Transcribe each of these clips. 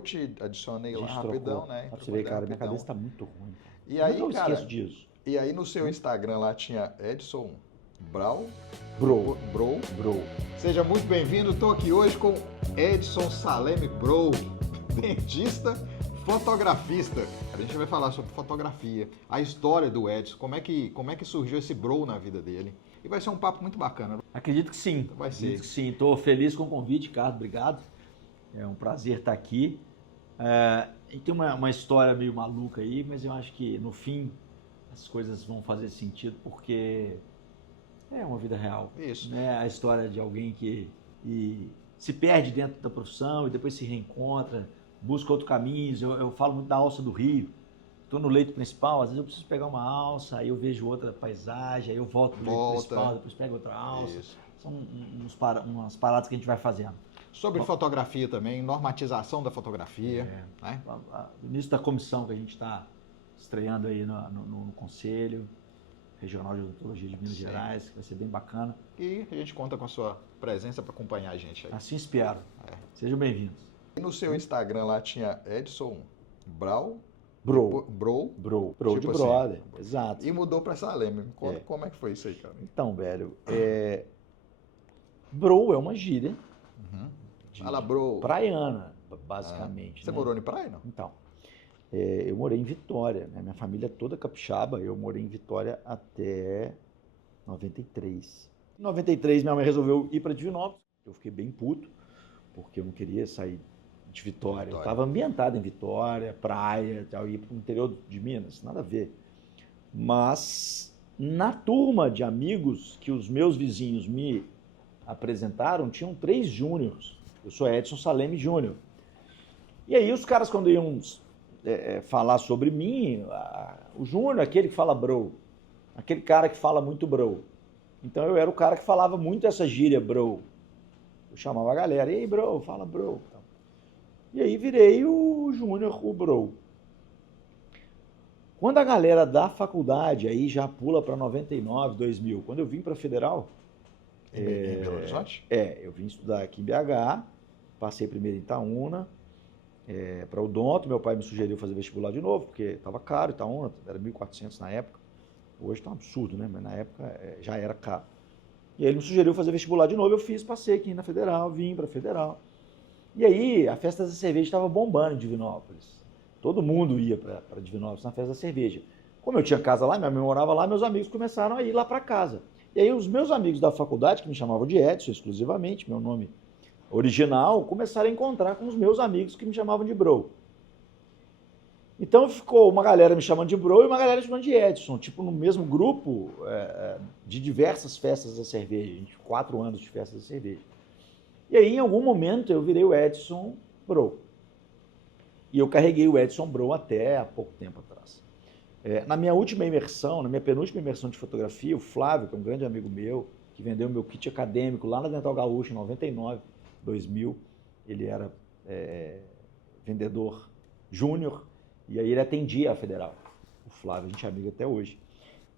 eu te adicionei A lá gente rapidão, trocou. né? Pra você Trocou ver, ideia cara, minha rapidão. cabeça tá muito ruim. E Como é que aí, eu cara, esqueço disso? e aí no seu Instagram lá tinha Edson Brau, Bro, Bro. bro. Seja muito bem-vindo, estou aqui hoje com Edson Saleme Bro, dentista, fotografista. A gente vai falar sobre fotografia, a história do Edson, como é que surgiu esse Bro na vida dele. E vai ser um papo muito bacana. Acredito que sim. Vai ser. Acredito que sim. Estou feliz com o convite, Carlos. Obrigado. É um prazer estar aqui. E tem uma história meio maluca aí, mas eu acho que no fim as coisas vão fazer sentido porque é uma vida real. Isso. Né? A história de alguém que se perde dentro da profissão e depois se reencontra, busca outros caminhos. Eu falo muito da alça do rio. Estou no leito principal, às vezes eu preciso pegar uma alça, aí eu vejo outra paisagem, aí eu volto pro leito principal, depois pego outra alça. Isso. São umas paradas que a gente vai fazendo. Sobre fotografia também, normatização da fotografia. Né? O início da comissão que a gente está estreando aí no Conselho Regional de Odontologia de Minas Gerais, que vai ser bem bacana. E a gente conta com a sua presença para acompanhar a gente aí. Assim espero. Sejam bem-vindos. E no seu Instagram lá tinha Edson Brau. Bro Tipo de assim, brother, exato. E mudou para Saleme. Conta como é que foi isso aí, cara. Então, velho, bro é uma gíria Fala, bro. praiana, basicamente. Você né? morou em praia, não? Então, eu morei em Vitória, né? Minha família é toda capixaba, eu morei em Vitória até 93. Em 93, minha mãe resolveu ir para Divinópolis. Eu fiquei bem puto, porque eu não queria sair de Vitória. Eu estava ambientado em Vitória, praia, tal, ia para o interior de Minas, nada a ver. Mas na turma de amigos que os meus vizinhos me apresentaram, tinham 3 júniors. Eu sou Edson Saleme Júnior. E aí os caras, quando iam falar sobre mim, o Júnior, aquele que fala bro, aquele cara que fala muito bro. Então eu era o cara que falava muito essa gíria bro. Eu chamava a galera, e aí bro, fala bro. E aí virei o Júnior, o bro. Quando a galera da faculdade, aí já pula para 99, 2000, quando eu vim para Federal... Em Belo Horizonte? Eu vim estudar aqui em BH, passei primeiro em Itaúna, para Odonto, meu pai me sugeriu fazer vestibular de novo, porque estava caro, Itaúna, era 1.400 na época. Hoje está um absurdo, né? Mas na época já era caro. E aí ele me sugeriu fazer vestibular de novo, eu fiz, passei aqui na Federal, vim para Federal. E aí a festa da cerveja estava bombando em Divinópolis. Todo mundo ia para Divinópolis na festa da cerveja. Como eu tinha casa lá, minha mãe morava lá, meus amigos começaram a ir lá para casa. E aí os meus amigos da faculdade, que me chamavam de Edson exclusivamente, meu nome original, começaram a encontrar com os meus amigos que me chamavam de bro. Então ficou uma galera me chamando de bro e uma galera me chamando de Edson, tipo no mesmo grupo de diversas festas da cerveja, 4 anos de festas da cerveja. E aí, em algum momento, eu virei o Edson Bro. E eu carreguei o Edson Bro até há pouco tempo atrás. Na minha última imersão, na minha penúltima imersão de fotografia, o Flávio, que é um grande amigo meu, que vendeu meu kit acadêmico lá na Dental Gaúcha em 99, 2000, ele era vendedor júnior, e aí ele atendia a Federal. O Flávio, a gente é amigo até hoje.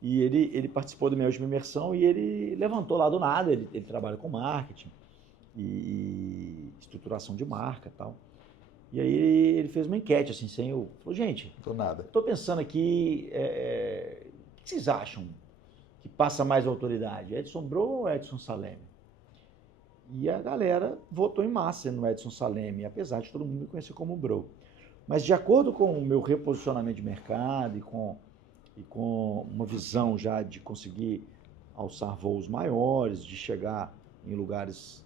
E ele participou da minha última imersão e ele levantou lá do nada, ele trabalha com marketing e estruturação de marca e tal. E aí ele fez uma enquete, assim, sem eu... Falou, gente, Do nada. estou pensando aqui, o que vocês acham que passa mais autoridade? Edson Bro ou Edson Saleme? E a galera votou em massa no Edson Saleme, apesar de todo mundo me conhecer como Bro. Mas de acordo com o meu reposicionamento de mercado e com uma visão já de conseguir alçar voos maiores, de chegar em lugares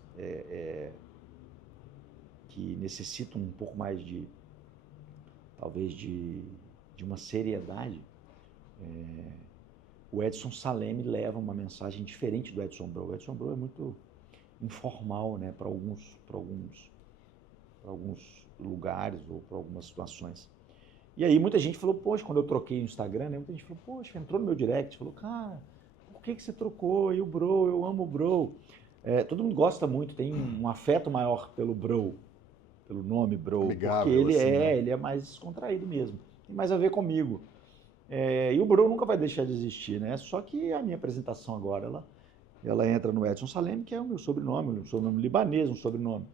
que necessitam um pouco mais de, talvez, de uma seriedade, o Edson Saleme leva uma mensagem diferente do Edson Bro. O Edson Bro é muito informal, né, para alguns lugares ou para algumas situações. E aí muita gente falou, poxa, quando eu troquei o Instagram, né, muita gente falou, poxa, entrou no meu direct, falou, cara, por que você trocou? E o Bro, eu amo o Bro. Todo mundo gosta muito, tem um afeto maior pelo Bro, pelo nome Bro, Amigável, porque ele assim, né? ele é mais descontraído mesmo, tem mais a ver comigo. E o Bro nunca vai deixar de existir, né? Só que a minha apresentação agora, ela entra no Edson Saleme, que é o meu sobrenome libanês, um sobrenome.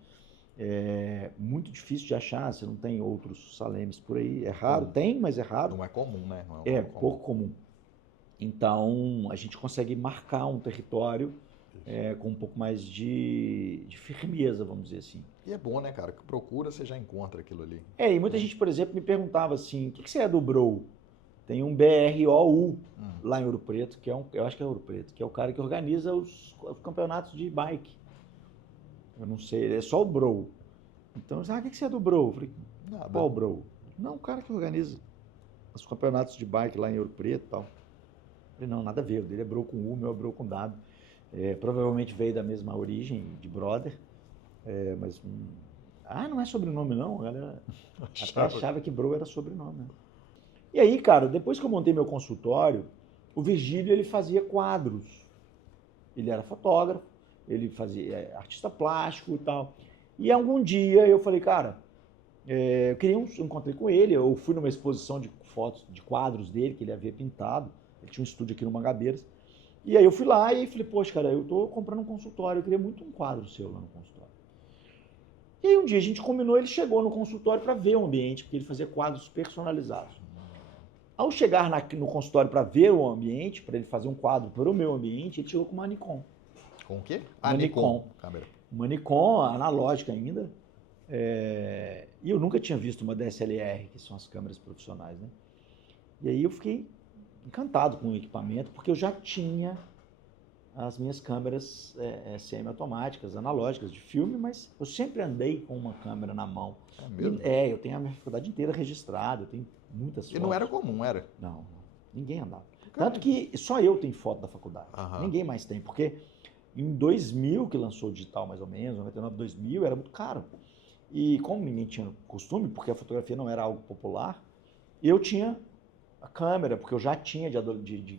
É muito difícil de achar, você não tem outros Salemes por aí. É raro, tem, mas é raro. Não é comum, né? Não É comum. pouco comum. Então, a gente consegue marcar um território com um pouco mais de firmeza, vamos dizer assim. E é bom, né, cara? Que procura, você já encontra aquilo ali. E muita gente, por exemplo, me perguntava assim, o que você é do Brou? Tem um BROU lá em Ouro Preto, que eu acho que é Ouro Preto, que é o cara que organiza os campeonatos de bike. Eu não sei, é só o Brou. Então, o que você é do Brou? Eu falei, Nada. qual Brou? Não, o cara que organiza os campeonatos de bike lá em Ouro Preto e tal. Eu falei, não, nada a ver, o dele é Brou com U, o meu é Brou com W. Provavelmente veio da mesma origem, de brother, mas... não é sobrenome não, a galera até achava que Brou era sobrenome. Né? E aí, cara, depois que eu montei meu consultório, o Virgílio, ele fazia quadros. Ele era fotógrafo, ele fazia artista plástico e tal. E algum dia eu falei, cara, eu encontrei com ele, eu fui numa exposição de fotos, de quadros dele, que ele havia pintado. Ele tinha um estúdio aqui no Mangabeiras. E aí eu fui lá e falei, poxa, cara, eu tô comprando um consultório, eu queria muito um quadro seu lá no consultório. E aí um dia a gente combinou, ele chegou no consultório para ver o ambiente, porque ele fazia quadros personalizados. Ao chegar no consultório para ver o ambiente, para ele fazer um quadro para o meu ambiente, ele chegou com uma Nikon. Com o quê? Nikon. Câmera. Uma Nikon analógica ainda. E eu nunca tinha visto uma DSLR, que são as câmeras profissionais, né? E aí eu fiquei encantado com o equipamento, porque eu já tinha as minhas câmeras semi-automáticas, analógicas, de filme, mas eu sempre andei com uma câmera na mão. É mesmo? Eu tenho a minha faculdade inteira registrada, eu tenho muitas fotos. E não era comum, era? Não, ninguém andava. Tanto que só eu tenho foto da faculdade, Aham. ninguém mais tem, porque em 2000, que lançou o digital mais ou menos, 99, 2000, era muito caro. E como ninguém tinha costume, porque a fotografia não era algo popular, eu tinha a câmera, porque eu já tinha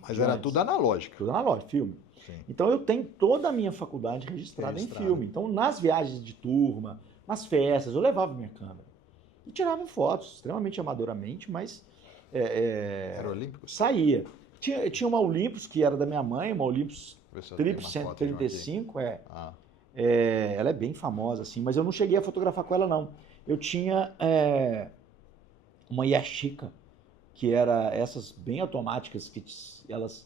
Mas era tudo analógico. Tudo analógico, filme. Sim. Então eu tenho toda a minha faculdade registrada em filme. Então nas viagens de turma, nas festas, eu levava minha câmera. E tirava fotos, extremamente amadoramente, mas... Era olímpico? Saía. Tinha uma Olympus, que era da minha mãe, uma Olympus Trip 135, ela é bem famosa, assim, mas eu não cheguei a fotografar com ela, não. Eu tinha uma Yashica, que era essas bem automáticas, que elas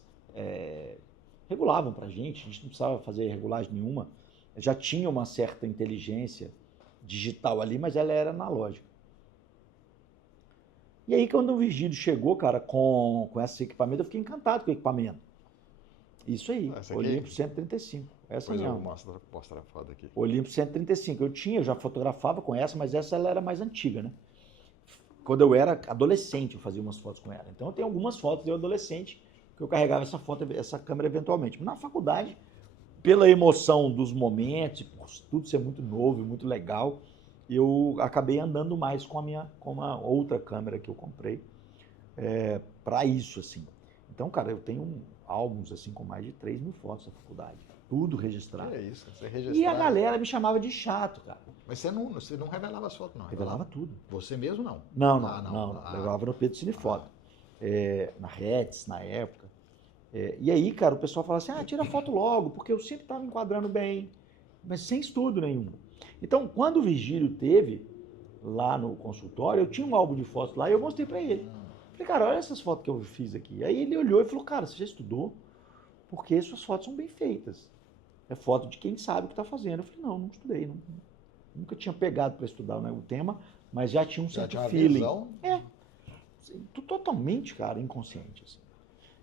regulavam pra gente, a gente não precisava fazer regulagem nenhuma. Já tinha uma certa inteligência digital ali, mas ela era analógica. E aí, quando o Virgílio chegou, cara, com esse equipamento, eu fiquei encantado com o equipamento. Isso aí, Olympus 135. Essa aí. Não. Vou mostrar a foto aqui. Olympus 135. Eu já fotografava com essa, mas essa ela era mais antiga, né? Quando eu era adolescente, eu fazia umas fotos com ela. Então, eu tenho algumas fotos de eu adolescente que eu carregava essa câmera eventualmente. Na faculdade, pela emoção dos momentos, por tudo ser muito novo e muito legal, eu acabei andando mais com uma outra câmera que eu comprei para isso, assim. Então, cara, eu tenho álbuns assim com mais de 3.000 fotos da faculdade, tudo registrado. É isso, você registrava. E a galera me chamava de chato, cara. Mas você não revelava as fotos, não? Revelava tudo. Você mesmo, não? Não. Levava no Pedro Cinefoto. Na Reds, na época. E aí, cara, o pessoal falava assim, tira foto logo, porque eu sempre estava enquadrando bem, mas sem estudo nenhum. Então, quando o Virgílio teve lá no consultório, eu tinha um álbum de fotos lá e eu mostrei para ele. Falei, cara, olha essas fotos que eu fiz aqui. Aí ele olhou e falou, cara, você já estudou? Porque suas fotos são bem feitas. É foto de quem sabe o que está fazendo. Eu falei, não estudei. Nunca tinha pegado para estudar o tema, mas já tinha um certo feeling. Visão. Totalmente, cara, inconsciente. Assim.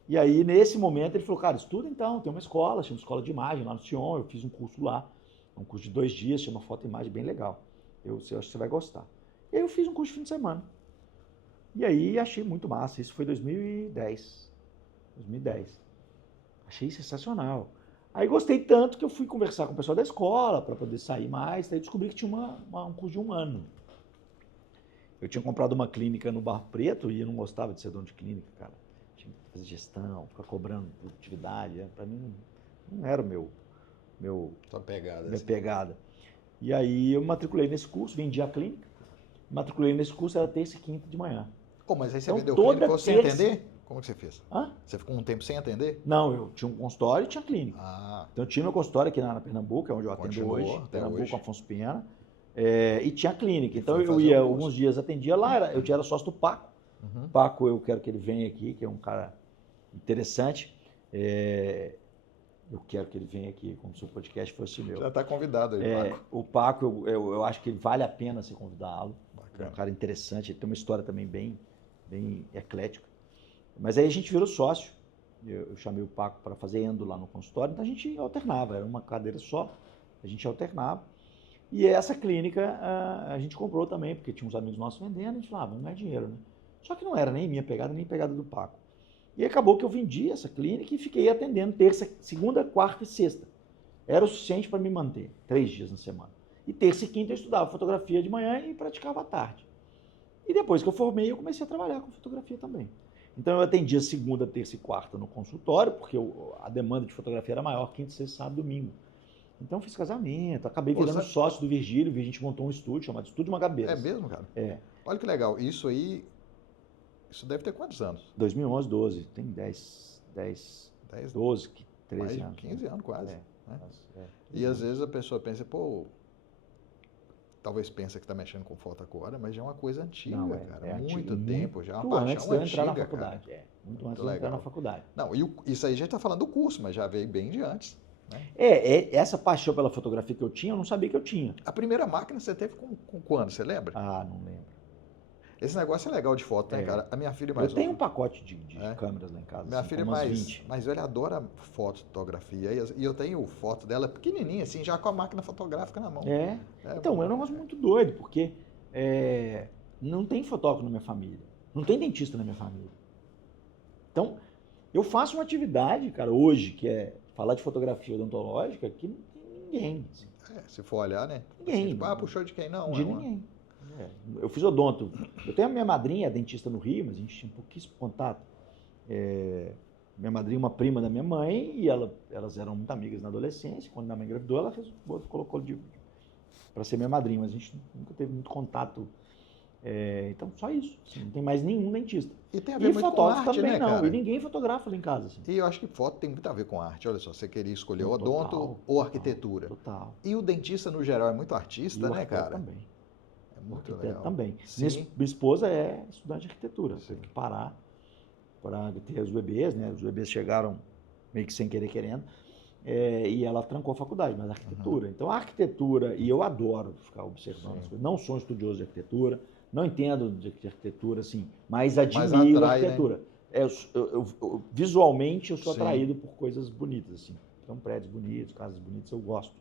E aí, nesse momento, ele falou, cara, estuda então, tem uma escola, chama escola de imagem lá no Sion, eu fiz um curso lá, um curso de 2 dias, chama Foto e Imagem, bem legal. Eu acho que você vai gostar. E aí eu fiz um curso de fim de semana. E aí achei muito massa, isso foi 2010. Achei sensacional. Aí gostei tanto que eu fui conversar com o pessoal da escola para poder sair mais, aí descobri que tinha um curso de 1 ano. Eu tinha comprado uma clínica no Barro Preto e eu não gostava de ser dono de clínica, cara. Tinha que fazer gestão, ficar cobrando produtividade. Para mim não era Sua pegada. minha pegada. E aí eu me matriculei nesse curso, vendi a clínica, matriculei nesse curso, era terça e quinta de manhã. Mas aí você Então, vendeu toda clínica sem entender? Como que você fez? Você ficou um tempo sem atender? Não, eu tinha um consultório e tinha clínica. Ah. Então eu tinha meu consultório aqui na Pernambuco, é onde eu atendo Continuou hoje. até Pernambuco, hoje. Afonso Pena. E tinha clínica. Então foi eu fazer ia o curso. alguns dias, atendia lá, eu era sócio do Paco. Uhum. Paco, eu quero que ele venha aqui, que é um cara interessante. Eu quero que ele venha aqui, como se o podcast fosse meu. Já está convidado aí, Paco. O Paco, eu acho que vale a pena se convidá-lo. É Bacana. um cara interessante, ele tem uma história também bem eclética. Mas aí a gente virou sócio. Eu chamei o Paco para fazer endo lá no consultório, então a gente alternava, era uma cadeira só, a gente alternava. E essa clínica a gente comprou também, porque tinha uns amigos nossos vendendo, a gente falava, vamos ganhar dinheiro, né? Só que não era nem minha pegada, nem pegada do Paco. E acabou que eu vendi essa clínica e fiquei atendendo terça, segunda, quarta e sexta. Era o suficiente para me manter, 3 dias na semana. E terça e quinta eu estudava fotografia de manhã e praticava à tarde. E depois que eu formei, eu comecei a trabalhar com fotografia também. Então eu atendia segunda, terça e quarta no consultório, porque a demanda de fotografia era maior, quinta, sexta, sábado e domingo. Então eu fiz casamento, acabei virando sócio do Virgílio, a gente montou um estúdio chamado Estúdio Magabeiras. É mesmo, cara? É. Olha que legal. Isso aí, isso deve ter quantos anos? 2011, 12, tem 10, 12, 13 mais anos. 15 anos quase. É. Né? E às vezes a pessoa pensa, pô, talvez pensa que está mexendo com foto agora, mas já é uma coisa antiga, cara. É muito antigo, tempo, já é muito uma paixão antes de eu antiga, entrar na faculdade. cara. Muito antes de eu entrar na faculdade. Não, isso aí a gente está falando do curso, mas já veio bem de antes. Né? Essa paixão pela fotografia que eu tinha, eu não sabia que eu tinha. A primeira máquina você teve com quando, você lembra? Ah, não lembro. Esse negócio é legal de foto, né, cara? A minha filha mais Eu tenho um pacote de câmeras lá em casa. Minha assim, filha mais velha adora fotografia. E eu tenho foto dela pequenininha, assim, já com a máquina fotográfica na mão. Então, é um negócio muito doido, porque não tem fotógrafo na minha família. Não tem dentista na minha família. Então, eu faço uma atividade, cara, hoje, que é falar de fotografia odontológica, que não tem ninguém. Assim. Se for olhar, né? Ninguém. Assim, tipo, puxou de quem? Não, de ninguém. Eu fiz odonto. Eu tenho a minha madrinha, dentista no Rio, mas a gente tinha pouquíssimo contato. Minha madrinha, uma prima da minha mãe, e elas eram muito amigas na adolescência. Quando minha mãe engravidou, ela colocou para ser minha madrinha, mas a gente nunca teve muito contato. Então, só isso. Assim, não tem mais nenhum dentista. E tem a ver muito com arte, também né, não. cara? E ninguém fotografa lá em casa. Assim. E eu acho que foto tem muito a ver com arte. Olha só, você queria escolher odonto ou arquitetura. Total. E o dentista, no geral, é muito artista, né, cara? Também. É muito legal. Também. Sim. Minha esposa é estudante de arquitetura. Teve que parar para ter os bebês, né? Os bebês chegaram meio que sem querer, querendo. E ela trancou a faculdade, mas arquitetura. Então, a arquitetura, e eu adoro ficar observando as coisas. Não sou um estudioso de arquitetura, não entendo de arquitetura, assim, mas admiro a arquitetura. Né? Visualmente, eu sou atraído por coisas bonitas, assim. Então, prédios bonitos, casas bonitas, eu gosto.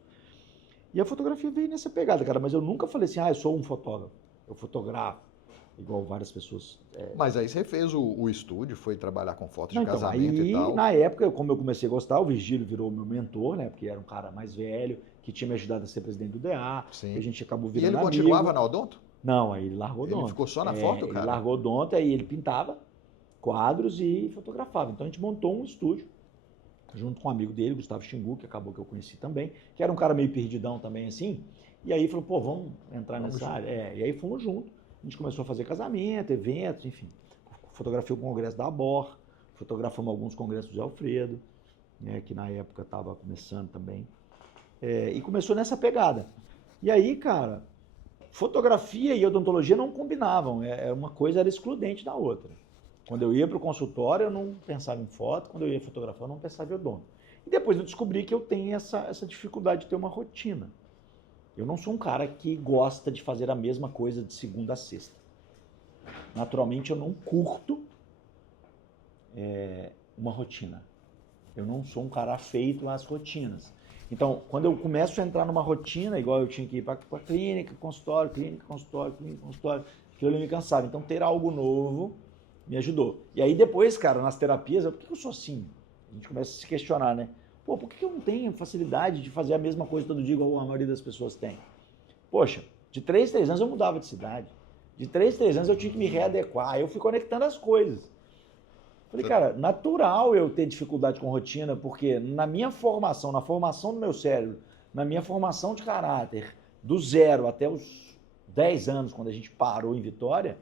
E a fotografia veio nessa pegada, cara. Mas eu nunca falei assim, eu sou um fotógrafo. Eu fotografo, igual várias pessoas. Mas aí você fez o estúdio, foi trabalhar com fotos de casamento aí, e tal. Na época, como eu comecei a gostar, o Virgílio virou meu mentor, né? Porque era um cara mais velho, que tinha me ajudado a ser presidente do DA. Sim. E a gente acabou virando amigo. E ele amigo. continuava na odonto? Não, aí ele largou odonto. Ele ficou só na foto, cara? Ele largou odonto, aí ele pintava quadros e fotografava. Então a gente montou um estúdio, junto com um amigo dele, Gustavo Xingu, que acabou que eu conheci também, que era um cara meio perdidão também, assim. E aí falou, pô, vamos entrar nessa área. E aí fomos juntos. A gente começou a fazer casamento, eventos, enfim. Fotografei o congresso da ABOR, fotografamos alguns congressos de Alfredo, né, que na época estava começando também. E começou nessa pegada. E aí, cara, fotografia e odontologia não combinavam. Uma coisa era excludente da outra. Quando eu ia para o consultório, eu não pensava em foto. Quando eu ia fotografar, eu não pensava em odonto. E depois eu descobri que eu tenho essa dificuldade de ter uma rotina. Eu não sou um cara que gosta de fazer a mesma coisa de segunda a sexta. Naturalmente, eu não curto uma rotina. Eu não sou um cara afeito às rotinas. Então, quando eu começo a entrar numa rotina, igual eu tinha que ir para a clínica, consultório, aquilo me cansava. Então, ter algo novo me ajudou. E aí depois, cara, nas terapias, por que eu sou assim? A gente começa a se questionar, né? Pô, por que eu não tenho facilidade de fazer a mesma coisa todo dia igual a maioria das pessoas tem? Poxa, de 3 em 3 anos eu mudava de cidade. De 3 em 3 anos eu tinha que me readequar. Aí eu fui conectando as coisas. Falei, cara, natural eu ter dificuldade com rotina, porque na minha formação, na formação do meu cérebro, na minha formação de caráter, do 0 até os 10 anos, quando a gente parou em Vitória,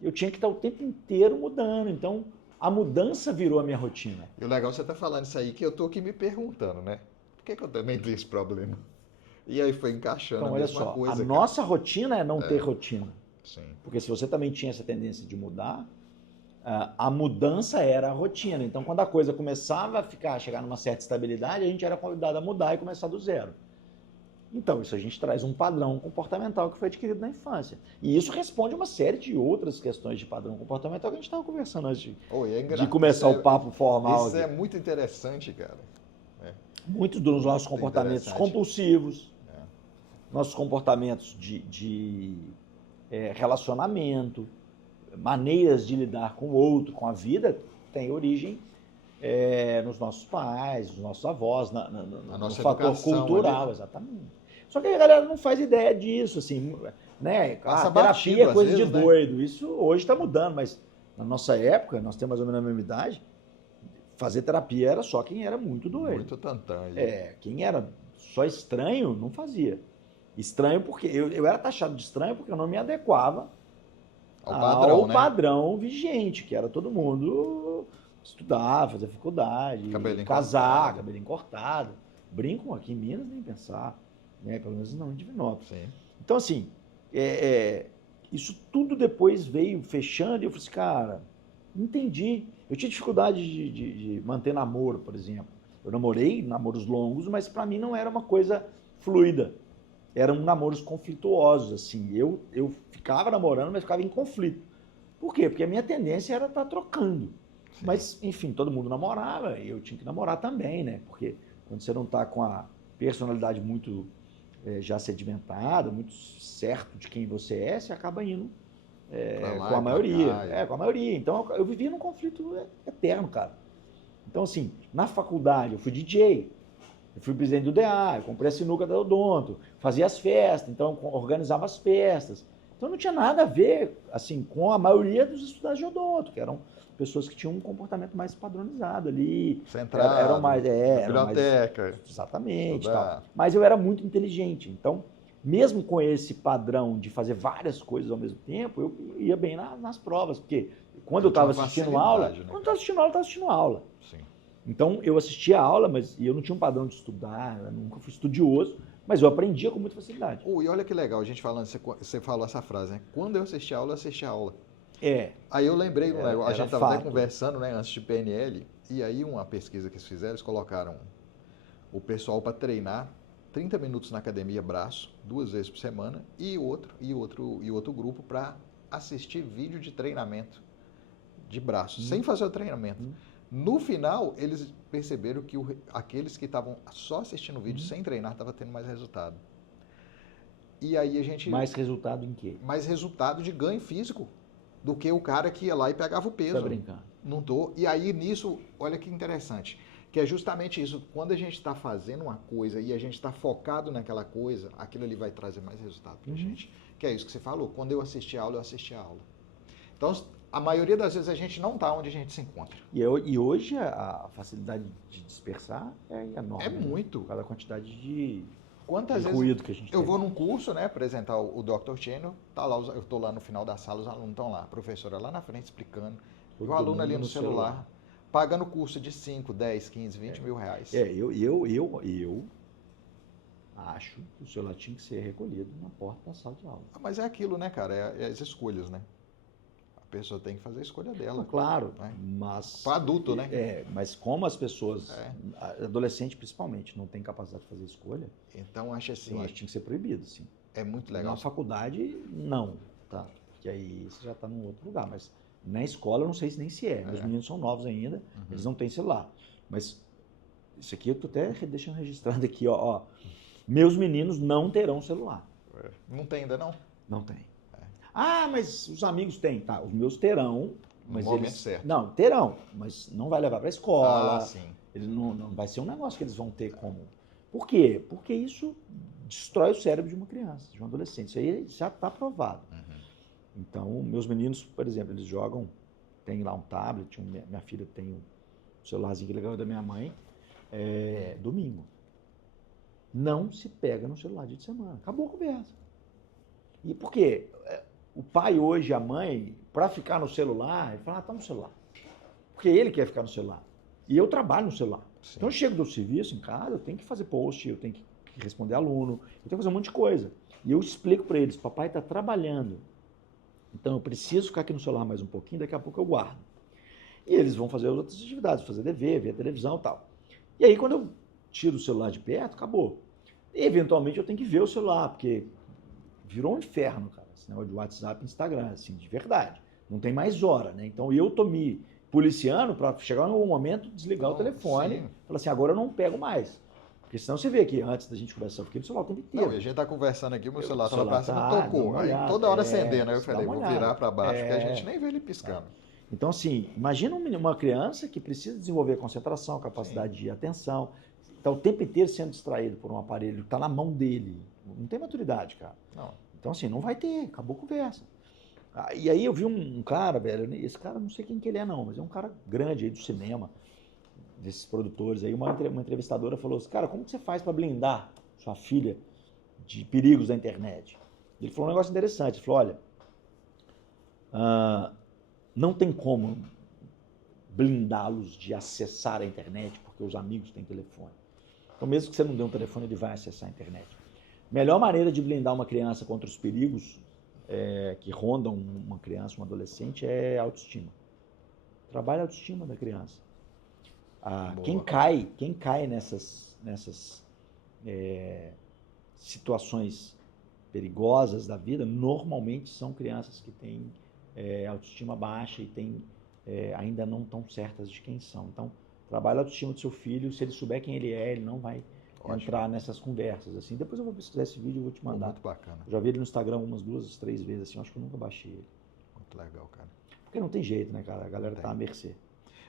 eu tinha que estar o tempo inteiro mudando. Então, a mudança virou a minha rotina. E o legal você tá falando isso aí, que eu tô aqui me perguntando, né? Por que eu também tenho esse problema? E aí foi encaixando Então, a olha mesma só, coisa, a cara. nossa rotina é não ter rotina. Sim. Porque se você também tinha essa tendência de mudar, a mudança era a rotina. Então, quando a coisa começava chegar numa certa estabilidade, a gente era convidado a mudar e começar do zero. Então, isso a gente traz um padrão comportamental que foi adquirido na infância. E isso responde uma série de outras questões de padrão comportamental que a gente estava conversando antes de começar o papo formal Isso aqui. é muito interessante, cara. Muitos dos nossos Muito comportamentos interessante. compulsivos, nossos comportamentos de relacionamento, maneiras de lidar com o outro, com a vida, têm origem nos nossos pais, nos nossos avós, no nossa fator educação cultural, ali, né? exatamente. Só que a galera não faz ideia disso, assim, né? Passa Terapia batido, é coisa às de vezes, né? doido. Isso hoje está mudando, mas na nossa época, nós temos mais ou menos a mesma idade, fazer terapia era só quem era muito doido. Muito tantã. Ali. Quem era só estranho não fazia. Estranho porque eu era taxado de estranho porque eu não me adequava ao né? padrão vigente, que era todo mundo estudar, fazer faculdade, Cabelinho casar, cortado. cabelinho cortado. Brincam aqui em Minas nem pensar, né? Pelo menos não em Divinópolis. Sim. Então, assim, isso tudo depois veio fechando e eu falei assim, cara, entendi. Eu tinha dificuldade de manter namoro, por exemplo. Eu namorei namoros longos, mas para mim não era uma coisa fluida. Eram namoros conflituosos, assim. Eu ficava namorando, mas ficava em conflito. Por quê? Porque a minha tendência era estar trocando. Sim. Mas, enfim, todo mundo namorava e eu tinha que namorar também, né? Porque quando você não está com a personalidade muito já sedimentada, muito certo de quem você é, você acaba indo com a maioria. Com a maioria. Então, eu vivia num conflito eterno, cara. Então, assim, na faculdade, eu fui DJ. Eu fui presidente do DA, eu comprei a sinuca da Odonto, fazia as festas, então organizava as festas. Então não tinha nada a ver assim, com a maioria dos estudantes de Odonto, que eram pessoas que tinham um comportamento mais padronizado ali. Centrado, eram mais, biblioteca. Mais, exatamente. Tal. Mas eu era muito inteligente. Então, mesmo com esse padrão de fazer várias coisas ao mesmo tempo, eu ia bem nas provas. Porque quando eu estava assistindo aula, né? quando eu estava assistindo aula. Sim. Então, eu assistia a aula, mas eu não tinha um padrão de estudar, eu nunca fui estudioso, mas eu aprendia com muita facilidade. E olha que legal, a gente falando, você falou essa frase, né? Quando eu assistia a aula, eu assistia a aula. Aí eu lembrei, a gente estava até conversando, né, antes de PNL, e aí uma pesquisa que eles fizeram, eles colocaram o pessoal para treinar 30 minutos na academia braço, 2 vezes por semana, e outro grupo para assistir vídeo de treinamento de braço, sem fazer o treinamento. No final, eles perceberam que aqueles que estavam só assistindo o vídeo sem treinar estavam tendo mais resultado. E aí a gente... Mais resultado em quê? Mais resultado de ganho físico do que o cara que ia lá e pegava o peso. Tá brincando. Não tô. E aí nisso, olha que interessante, que é justamente isso. Quando a gente está fazendo uma coisa e a gente está focado naquela coisa, aquilo ali vai trazer mais resultado pra gente. Que é isso que você falou. Quando eu assisti a aula, eu assisti a aula. Então, a maioria das vezes a gente não está onde a gente se encontra. E hoje a facilidade de dispersar é enorme. É muito. Por causa da quantidade de Quantas vezes ruído que a gente eu tem. vou num curso, né, apresentar o Dr. Channel, tá lá, eu estou lá no final da sala, os alunos estão lá, a professora lá na frente explicando, e o aluno ali no celular, pagando curso de 5, 10, 15, 20 mil reais. Eu acho que o celular tinha que ser recolhido na porta da sala de aula. Mas é aquilo, né, cara, é as escolhas, né? A pessoa tem que fazer a escolha dela. Claro, né? Mas... Para adulto, né? Mas como as pessoas, adolescente principalmente, não tem capacidade de fazer escolha, então acho assim... Eu acho que tinha que ser proibido, sim. É muito legal. Na faculdade, não, tá? Porque aí você já está num outro lugar, mas na escola eu não sei se nem se é. Meus meninos são novos ainda, eles não têm celular. Mas isso aqui eu tô até deixando registrado aqui, ó. Meus meninos não terão celular. Não tem ainda, não? Não tem. Ah, mas os amigos têm. Tá, os meus terão. Mas no momento certo. Não, terão, mas não vai levar para a escola. Ah, sim. Ele não vai ser um negócio que eles vão ter como... Por quê? Porque isso destrói o cérebro de uma criança, de um adolescente. Isso aí já está provado. Então, meus meninos, por exemplo, eles jogam, tem lá um tablet, minha filha tem um celularzinho que ele ganhou da minha mãe, domingo. Não se pega no celular dia de semana. Acabou a conversa. E por quê? O pai hoje, a mãe, para ficar no celular, ele fala, tá no celular. Porque ele quer ficar no celular. E eu trabalho no celular. Sim. Então eu chego do serviço em casa, eu tenho que fazer post, eu tenho que que responder aluno, eu tenho que fazer um monte de coisa. E eu explico para eles, papai está trabalhando, então eu preciso ficar aqui no celular mais um pouquinho, daqui a pouco eu guardo. E eles vão fazer outras atividades, fazer dever, ver a televisão e tal. E aí quando eu tiro o celular de perto, acabou. E, eventualmente eu tenho que ver o celular, porque virou um inferno, cara, esse negócio de WhatsApp e Instagram, assim, de verdade. Não tem mais hora, né? Então eu tô me policiando para chegar em algum momento, desligar o telefone, falar assim, agora eu não pego mais. Porque senão você vê que antes da gente conversar, eu fiquei no celular o tempo inteiro. Não, e a gente tá conversando aqui, o meu celular só celular pra cima tá, tocou. dá uma Aí olhada, toda hora acendendo. Aí eu falei, dá uma vou virar olhada. pra baixo, porque a gente nem vê ele piscando. Então, assim, imagina uma criança que precisa desenvolver concentração, capacidade de atenção, está o tempo inteiro sendo distraído por um aparelho que está na mão dele. Não tem maturidade, cara. Não. Então, assim, não vai ter, acabou a conversa. E aí eu vi um cara, velho, esse cara não sei quem que ele é não, mas é um cara grande aí do cinema, desses produtores aí. Uma entrevistadora falou assim, cara, como que você faz para blindar sua filha de perigos da internet? Ele falou um negócio interessante, ele falou, olha, não tem como blindá-los de acessar a internet, porque os amigos têm telefone. Então, mesmo que você não dê um telefone, ele vai acessar a internet. Melhor maneira de blindar uma criança contra os perigos que rondam uma criança, um adolescente, é a autoestima. Trabalha a autoestima da criança. Quem cai nessas situações perigosas da vida, normalmente são crianças que têm autoestima baixa e ainda não estão certas de quem são. Então, trabalha a autoestima do seu filho. Se ele souber quem ele é, ele não vai entrar nessas conversas. Assim. Depois eu vou pesquisar esse vídeo e vou te mandar. Muito bacana. Eu já vi ele no Instagram umas 2, 3 vezes. Assim, eu acho que eu nunca baixei ele. Muito legal, cara. Porque não tem jeito, né, cara? A galera tá à mercê.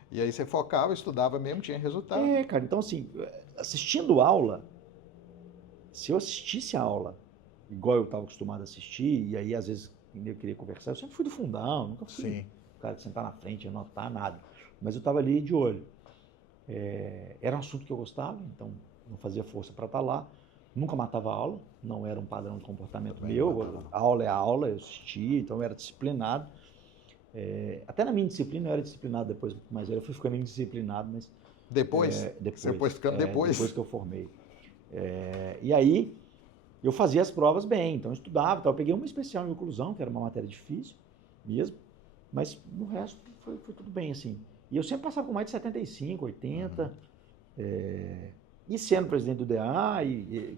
E aí você focava, estudava mesmo, tinha resultado. Cara. Então, assim, assistindo aula, se eu assistisse a aula igual eu estava acostumado a assistir, e aí às vezes eu queria conversar, eu sempre fui do fundão, nunca fui o cara de sentar na frente, anotar, nada. Mas eu estava ali de olho. Era um assunto que eu gostava, então não fazia força para estar lá. Nunca matava a aula, não era um padrão de comportamento meu. A aula é a aula, eu assistia, então eu era disciplinado. Até na minha disciplina eu era disciplinado depois, mas eu fui ficando indisciplinado, mas... Depois? Você foi ficando depois? Depois que eu formei. E aí, eu fazia as provas bem, então eu estudava, eu peguei uma especial em oclusão, que era uma matéria difícil mesmo, mas no resto foi tudo bem, assim. E eu sempre passava com mais de 75, 80, e sendo presidente do DA, e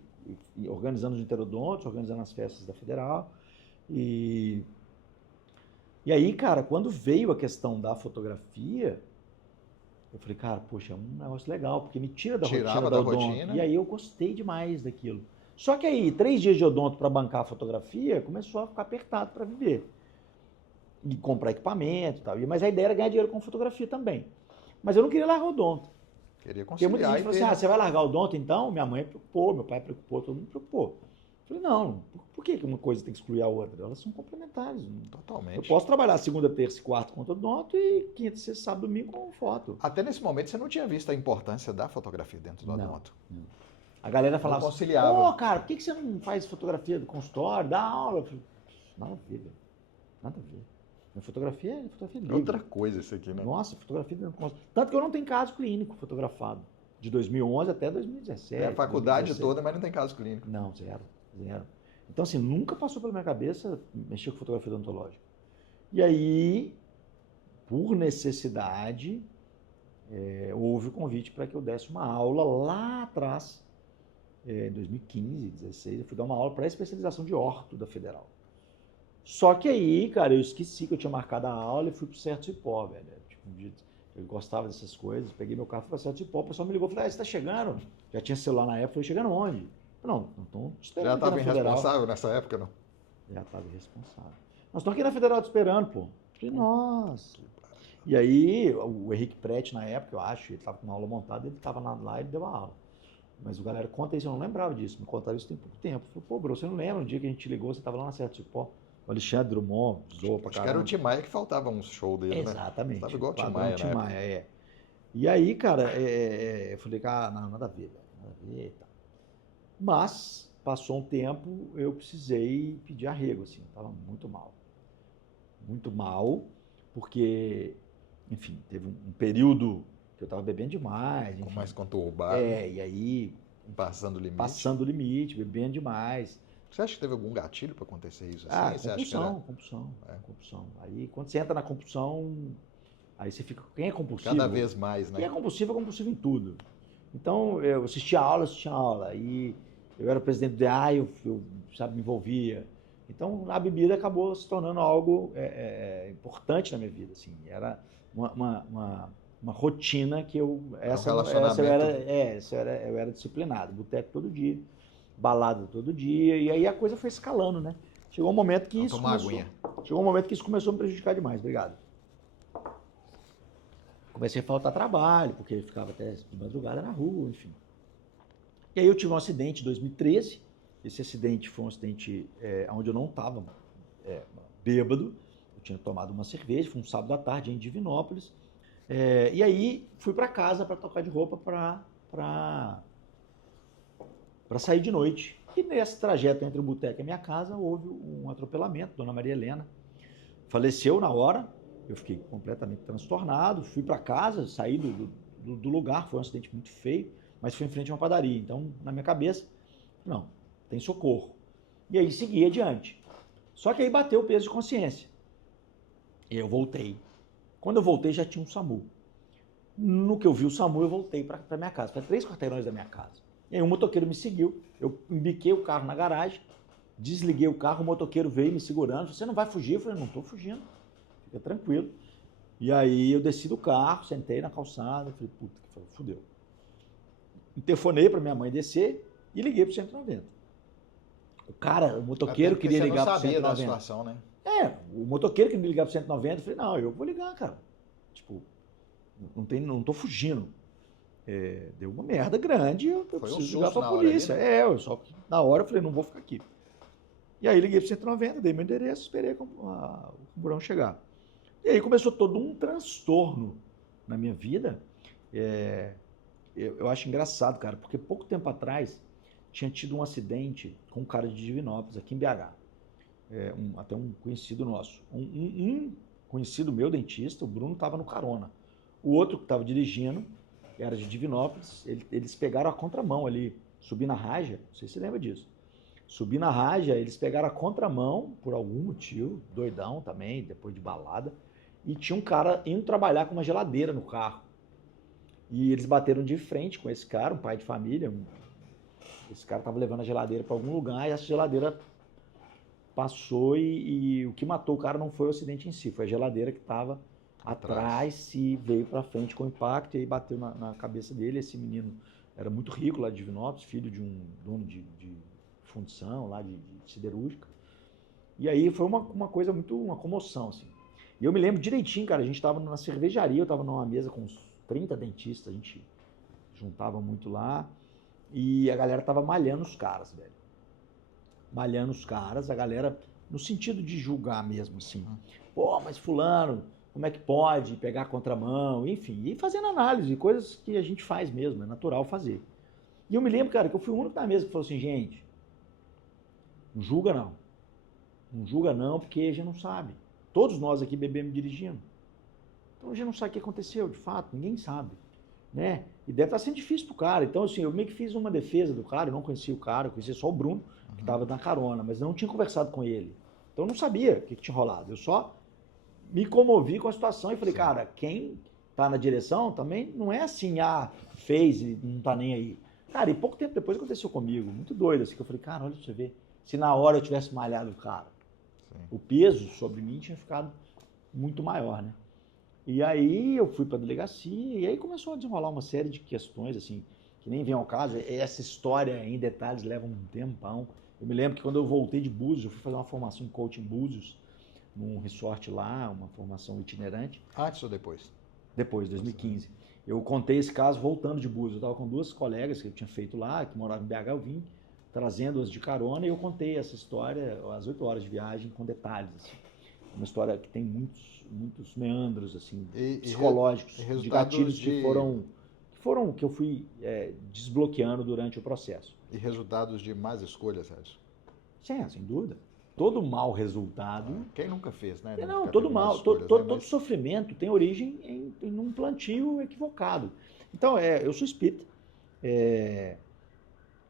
organizando os interodontos, organizando as festas da Federal. E aí, cara, quando veio a questão da fotografia, eu falei, cara, poxa, é um negócio legal, porque me tira da rotina da odonto. E aí eu gostei demais daquilo. Só que aí, 3 dias de odonto para bancar a fotografia, começou a ficar apertado para viver. E comprar equipamento e tal. Mas a ideia era ganhar dinheiro com fotografia também. Mas eu não queria largar o odonto. Queria conciliar. Porque muita gente falou assim, você vai largar o odonto então? Minha mãe preocupou, meu pai preocupou, todo mundo preocupou. Eu falei, não, por que uma coisa tem que excluir a outra? Elas são complementares. Totalmente. Eu posso trabalhar segunda, terça e quarta com odonto e quinta, sexta, sábado, domingo com foto. Até nesse momento você não tinha visto a importância da fotografia dentro do odonto. Não. A galera falava assim, cara, por que você não faz fotografia do consultório, dá aula? Eu falei, nada a ver, velho. Nada a ver. Minha fotografia é fotografia livre. Outra coisa isso aqui, né? Nossa, fotografia dentro do consultório. Tanto que eu não tenho caso clínico fotografado. De 2011 até 2017. É a faculdade 2016. toda, mas não tem caso clínico. Não, zero. Então, assim, nunca passou pela minha cabeça mexer com fotografia odontológica. E aí, por necessidade, houve o convite para que eu desse uma aula lá atrás, em 2015, 2016, eu fui dar uma aula para especialização de orto da Federal. Só que aí, cara, eu esqueci que eu tinha marcado a aula e fui pro Certo Cipó, velho. Tipo, um dia eu gostava dessas coisas, peguei meu carro e fui pro Certo Cipó, o pessoal me ligou e falou, você tá chegando? Já tinha celular na época, eu falei, chegando onde? Não estão esperando. Já estava irresponsável nessa época, não? Já estava irresponsável. Nós estamos aqui na Federal te esperando, pô. Eu falei, nossa. E aí, o Henrique Prete, na época, eu acho, ele estava com uma aula montada, ele estava lá e ele deu a aula. Mas o galera conta isso, eu não lembrava disso, me contaram isso tem pouco tempo. Eu falei, pô, bro, você não lembra? No dia que a gente ligou, você estava lá na Certo Cipó. O Alexandre Drummond zoou pra caramba. Acho que era o Tim Maia que faltava um show dele, né? Exatamente. Estava igual o Tim Maia, Tim Maia, E aí, cara, eu falei, não, nada a ver, velho, nada a ver e tal. Mas, passou um tempo, eu precisei pedir arrego, assim, estava muito mal. Muito mal, porque, enfim, teve um período que eu estava bebendo demais. Enfim. Mais conturbado. E aí Passando o limite. Passando o limite, bebendo demais. Você acha que teve algum gatilho para acontecer isso assim? Você acha que era... compulsão. Aí quando você entra na compulsão, aí você fica, quem é compulsivo? Cada vez mais, né? Quem é compulsivo em tudo. Então eu assistia aula, e eu era presidente do DA, eu sabe, me envolvia. Então a bebida acabou se tornando algo importante na minha vida, assim. Era uma rotina que eu era disciplinado, boteco todo dia, balada todo dia, e aí a coisa foi escalando, né? Chegou um momento que isso começou a me prejudicar demais. Obrigado. Comecei a faltar trabalho, porque ele ficava até de madrugada na rua, enfim. E aí eu tive um acidente em 2013. Esse acidente foi um acidente onde eu não estava bêbado. Eu tinha tomado uma cerveja, foi um sábado à tarde em Divinópolis. E aí fui para casa para trocar de roupa para sair de noite. E nesse trajeto entre o boteco e a minha casa houve um atropelamento. Dona Maria Helena faleceu na hora. Eu fiquei completamente transtornado, fui para casa, saí do lugar, foi um acidente muito feio, mas foi em frente a uma padaria. Então, na minha cabeça, não, tem socorro. E aí segui adiante. Só que aí bateu o peso de consciência. E eu voltei. Quando eu voltei, já tinha um SAMU. No que eu vi o SAMU, eu voltei para minha casa. Foi 3 quarteirões da minha casa. E aí um motoqueiro me seguiu, eu embiquei o carro na garagem, desliguei o carro, o motoqueiro veio me segurando. Você não vai fugir? Eu falei, não estou fugindo. Fica tranquilo. E aí eu desci do carro, sentei na calçada, falei, puta, fudeu. Interfonei para minha mãe descer e liguei pro 190. O motoqueiro queria ligar pro 190. Você não sabia da situação, né? O motoqueiro queria ligar pro 190, eu falei, não, eu vou ligar, cara. Tipo, não tô fugindo. Deu uma merda grande, eu preciso ligar pra polícia. Ali, né? Só que na hora eu falei, não vou ficar aqui. E aí liguei pro 190, dei meu endereço, esperei o burão chegar. E aí começou todo um transtorno na minha vida. Eu acho engraçado, cara, porque pouco tempo atrás tinha tido um acidente com um cara de Divinópolis, aqui em BH. Até um conhecido nosso. Um conhecido meu, dentista, o Bruno, estava no carona. O outro que estava dirigindo, era de Divinópolis, eles pegaram a contramão ali, subi na Raja, não sei se você lembra disso. Subi na Raja, eles pegaram a contramão, por algum motivo, doidão também, depois de balada, e tinha um cara indo trabalhar com uma geladeira no carro. E eles bateram de frente com esse cara, um pai de família. Esse cara estava levando a geladeira para algum lugar e essa geladeira passou e o que matou o cara não foi o acidente em si, foi a geladeira que estava atrás e veio para frente com impacto e aí bateu na cabeça dele. Esse menino era muito rico lá de Divinópolis, filho de um dono de fundição lá de siderúrgica. E aí foi uma coisa uma comoção, assim. E eu me lembro direitinho, cara, a gente estava na cervejaria, eu estava numa mesa com uns 30 dentistas, a gente juntava muito lá, e a galera tava malhando os caras, velho. Malhando os caras, a galera, no sentido de julgar mesmo, assim. Pô, mas fulano, como é que pode pegar a contramão, enfim, e fazendo análise, coisas que a gente faz mesmo, é natural fazer. E eu me lembro, cara, que eu fui o único na mesa que falou assim, gente, não julga não. Não julga não, porque a gente não sabe. Todos nós aqui bebemos dirigindo. Então a gente não sabe o que aconteceu, de fato, ninguém sabe, né? E deve estar sendo difícil pro cara. Então, assim, eu meio que fiz uma defesa do cara, eu não conhecia o cara, eu conhecia só o Bruno, que estava na carona, mas não tinha conversado com ele. Então eu não sabia o que tinha rolado. Eu só me comovi com a situação e falei, cara, quem tá na direção também não é assim, fez e não tá nem aí. Cara, e pouco tempo depois aconteceu comigo, muito doido, assim, que eu falei, cara, olha pra você ver, se na hora eu tivesse malhado o cara, o peso sobre mim tinha ficado muito maior, né? E aí eu fui pra delegacia e aí começou a desenrolar uma série de questões, assim, que nem vem ao caso. Essa história em detalhes leva um tempão. Eu me lembro que quando eu voltei de Búzios, eu fui fazer uma formação em coaching em Búzios, num resort lá, uma formação itinerante. Antes ou depois? Depois, 2015. Eu contei esse caso voltando de Búzios. Eu estava com 2 colegas que eu tinha feito lá, que moravam em BH, eu vim trazendo-as de carona e eu contei essa história, as 8 horas de viagem, com detalhes. Assim. Uma história que tem muitos meandros assim, psicológicos, de gatilhos que eu fui desbloqueando durante o processo. E resultados de más escolhas, Edson? Sim, sem dúvida. Todo mau resultado... Quem nunca fez, né? Não, todo mal, todo sofrimento tem origem em um plantio equivocado. Então, eu sou espírita,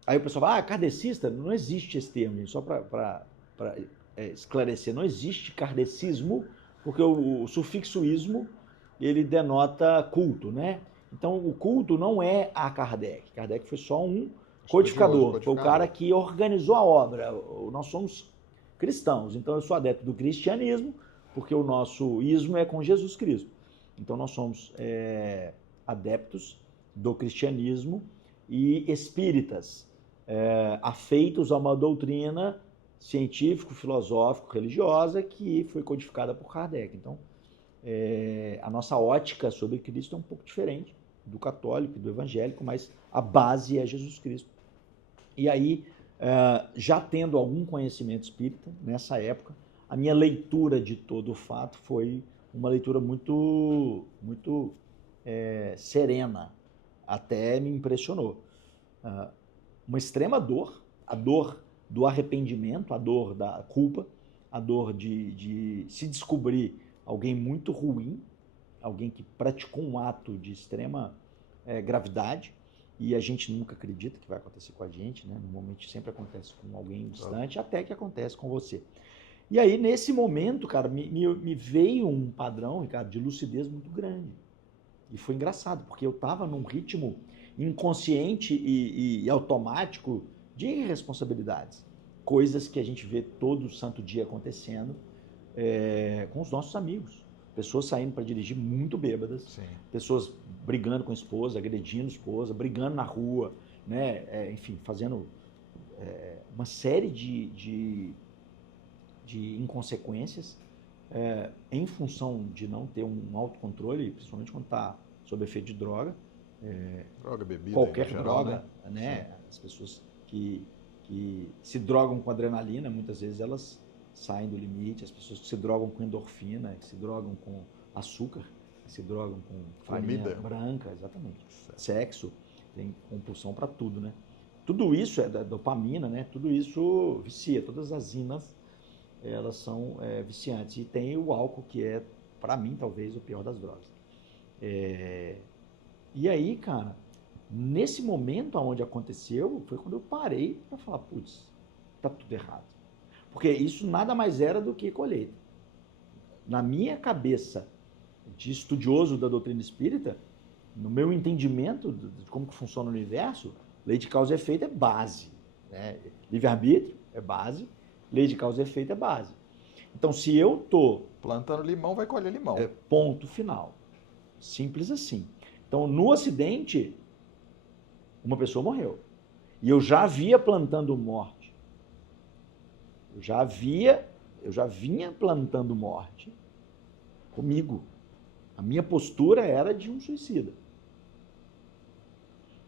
Aí o pessoal fala, kardecista, não existe esse termo, gente, só para esclarecer, não existe kardecismo, porque o sufixo ismo, ele denota culto, né? Então, o culto não é a Kardec. Kardec foi só um codificador, foi o cara que organizou a obra. Nós somos cristãos, então eu sou adepto do cristianismo, porque o nosso ismo é com Jesus Cristo. Então, nós somos adeptos do cristianismo e espíritas, afeitos a uma doutrina científico, filosófico, religiosa que foi codificada por Kardec. Então, a nossa ótica sobre Cristo é um pouco diferente do católico, do evangélico, mas a base é Jesus Cristo. E aí, já tendo algum conhecimento espírita, nessa época, a minha leitura de todo o fato foi uma leitura muito, muito serena, até me impressionou. Uma extrema dor, a dor do arrependimento, a dor da culpa, a dor de se descobrir alguém muito ruim, alguém que praticou um ato de extrema gravidade, e a gente nunca acredita que vai acontecer com a gente, né? Normalmente sempre acontece com alguém distante, até que acontece com você. E aí, nesse momento, cara, me veio um padrão, Ricardo, de lucidez muito grande. E foi engraçado, porque eu estava num ritmo inconsciente e automático de irresponsabilidades. Coisas que a gente vê todo santo dia acontecendo com os nossos amigos. Pessoas saindo para dirigir muito bêbadas, sim, pessoas brigando com a esposa, agredindo a esposa, brigando na rua, né? Enfim, fazendo uma série de inconsequências em função de não ter um autocontrole, principalmente quando está sob efeito de droga. Droga, bebida, qualquer geral, droga, né? As pessoas que se drogam com adrenalina, muitas vezes elas saem do limite. As pessoas que se drogam com endorfina, que se drogam com açúcar, que se drogam com farinha branca, exatamente. Certo. Sexo, tem compulsão para tudo, né? Tudo isso é da dopamina, né? Tudo isso vicia. Todas as inas, elas são viciantes. E tem o álcool, que é, para mim, talvez o pior das drogas. E aí, cara, nesse momento onde aconteceu, foi quando eu parei para falar, putz, tá tudo errado. Porque isso nada mais era do que colheita. Na minha cabeça de estudioso da doutrina espírita, no meu entendimento de como que funciona o universo, lei de causa e efeito é base, né? Livre-arbítrio é base, lei de causa e efeito é base. Então, se eu estou plantando limão, vai colher limão. Ponto final. Simples assim. Então, no acidente, uma pessoa morreu. E eu já vinha plantando morte. Eu já vinha plantando morte comigo. A minha postura era de um suicida.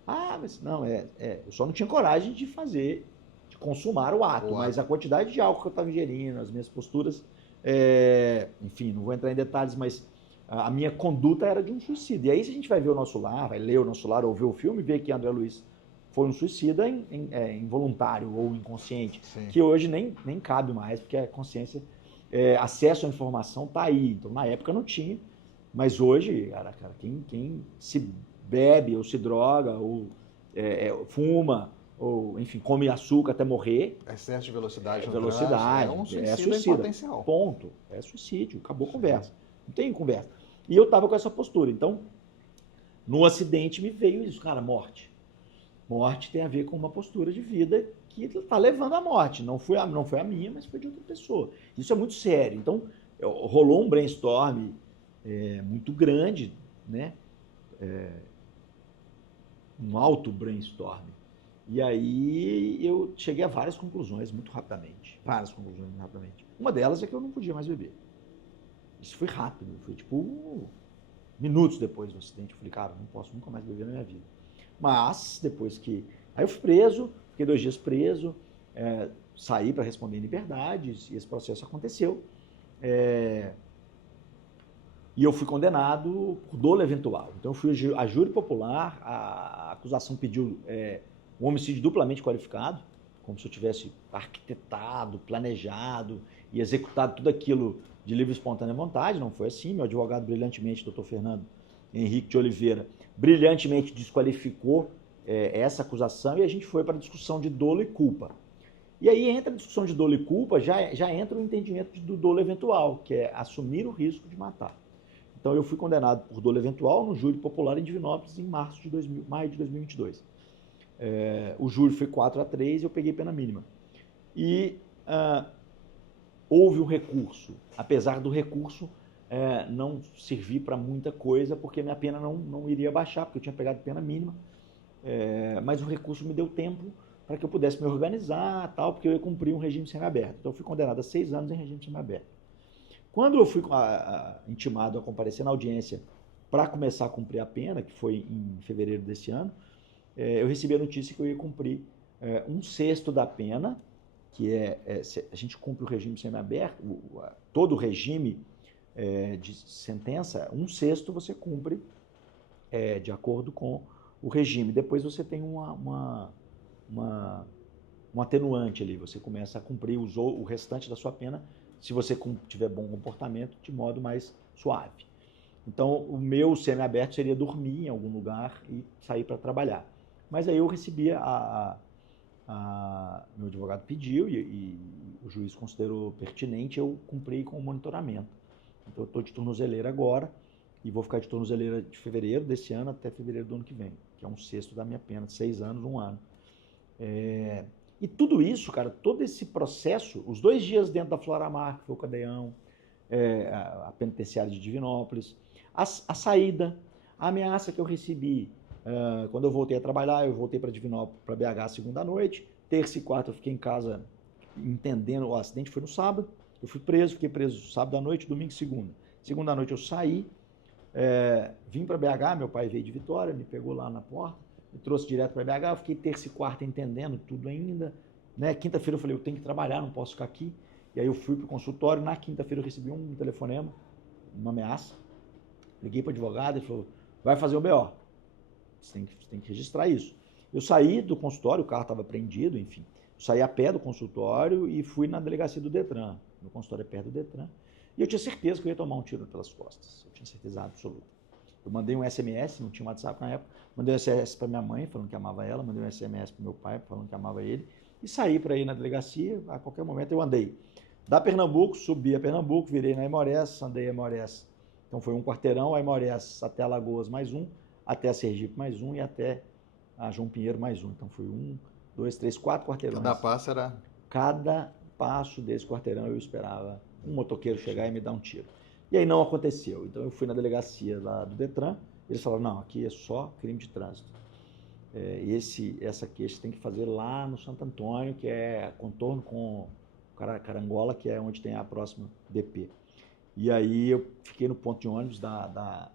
Mas não, eu só não tinha coragem de fazer, de consumar o ato, mas a quantidade de álcool que eu estava ingerindo, as minhas posturas, enfim, não vou entrar em detalhes, mas a minha conduta era de um suicida. E aí, se a gente vai ver o nosso lar, vai ler o nosso lar ou ver o filme, ver que André Luiz foi um suicida involuntário ou inconsciente, sim, que hoje nem cabe mais, porque a consciência, acesso à informação está aí. Então, na época não tinha, mas hoje, cara, quem se bebe ou se droga ou fuma, ou, enfim, come açúcar até morrer. Excesso de velocidade. Velocidade. Um suicídio em potencial. Ponto. É suicídio. Acabou a conversa. Não tem conversa. E eu estava com essa postura. Então, no acidente me veio isso. Cara, morte. Morte tem a ver com uma postura de vida que está levando à morte. Não foi a minha, mas foi de outra pessoa. Isso é muito sério. Então, rolou um brainstorm muito grande, né? Um alto brainstorm. E aí eu cheguei a várias conclusões muito rapidamente. Uma delas é que eu não podia mais beber. Isso foi rápido. Foi tipo minutos depois do acidente. Eu falei, cara, não posso nunca mais beber na minha vida. Mas depois que... Aí eu fui preso, fiquei 2 dias preso, saí para responder em liberdade, e esse processo aconteceu. E eu fui condenado por dolo eventual. Então eu fui a júri popular, a acusação pediu um homicídio duplamente qualificado, como se eu tivesse arquitetado, planejado e executado tudo aquilo de livre e espontânea vontade. Não foi assim. Meu advogado brilhantemente, doutor Fernando Henrique de Oliveira, brilhantemente desqualificou essa acusação e a gente foi para a discussão de dolo e culpa. E aí entra a discussão de dolo e culpa, já entra o entendimento do dolo eventual, que é assumir o risco de matar. Então eu fui condenado por dolo eventual no júri popular em Divinópolis em maio de 2022. O júri foi 4-3 e eu peguei pena mínima. E houve um recurso, apesar do recurso não servir para muita coisa, porque minha pena não iria baixar, porque eu tinha pegado pena mínima, mas o recurso me deu tempo para que eu pudesse me organizar, tal, porque eu ia cumprir um regime semiaberto. Então eu fui condenado a 6 anos em regime semiaberto. Quando eu fui intimado a comparecer na audiência para começar a cumprir a pena, que foi em fevereiro desse ano, eu recebi a notícia que eu ia cumprir 1/6 da pena, que a gente cumpre o regime semiaberto, todo o regime de sentença, 1/6 você cumpre de acordo com o regime. Depois você tem um atenuante ali, você começa a cumprir o restante da sua pena, se você tiver bom comportamento, de modo mais suave. Então, o meu semiaberto seria dormir em algum lugar e sair para trabalhar. Mas aí eu recebia, meu advogado pediu e o juiz considerou pertinente, eu cumpri com o monitoramento. Então, eu estou de tornozeleira agora e vou ficar de tornozeleira de fevereiro desse ano até fevereiro do ano que vem, que é 1/6 da minha pena, 6 anos, 1 ano. E tudo isso, cara, todo esse processo, os 2 dias dentro da Floramar, que foi o cadeião, a penitenciária de Divinópolis, a saída, a ameaça que eu recebi quando eu voltei a trabalhar, eu voltei para Divinópolis, para BH segunda noite, terça e quarta eu fiquei em casa entendendo, o acidente foi no sábado, eu fiquei preso sábado à noite, domingo e segunda. Segunda à noite eu saí, vim para BH, meu pai veio de Vitória, me pegou lá na porta, me trouxe direto para BH, eu fiquei terça e quarta entendendo tudo ainda, né? Quinta-feira eu falei, eu tenho que trabalhar, não posso ficar aqui. E aí eu fui para o consultório, na quinta-feira eu recebi um telefonema, uma ameaça. Liguei para o advogado, ele falou, vai fazer o BO. Você tem que registrar isso. Eu saí do consultório, o carro estava apreendido, enfim. Eu saí a pé do consultório e fui na delegacia do Detran. Meu consultório é perto do Detran. E eu tinha certeza que eu ia tomar um tiro pelas costas. Eu tinha certeza absoluta. Eu mandei um SMS, não tinha WhatsApp na época, mandei um SMS para minha mãe, falando que amava ela, mandei um SMS para meu pai, falando que amava ele, e saí para ir na delegacia. A qualquer momento eu andei da Pernambuco, subi a Pernambuco, virei na Aimorés, andei a Aimorés. Então foi um quarteirão, a Aimorés até Alagoas mais um, até a Sergipe mais um e até a João Pinheiro mais um. Então foi 1, 2, 3, 4 quarteirões. Cada passo desse quarteirão eu esperava um motoqueiro chegar e me dar um tiro. E aí não aconteceu. Então eu fui na delegacia lá do Detran, eles falaram, não, aqui é só crime de trânsito. Essa queixa tem que fazer lá no Santo Antônio, que é contorno com Carangola, que é onde tem a próxima DP. E aí eu fiquei no ponto de ônibus da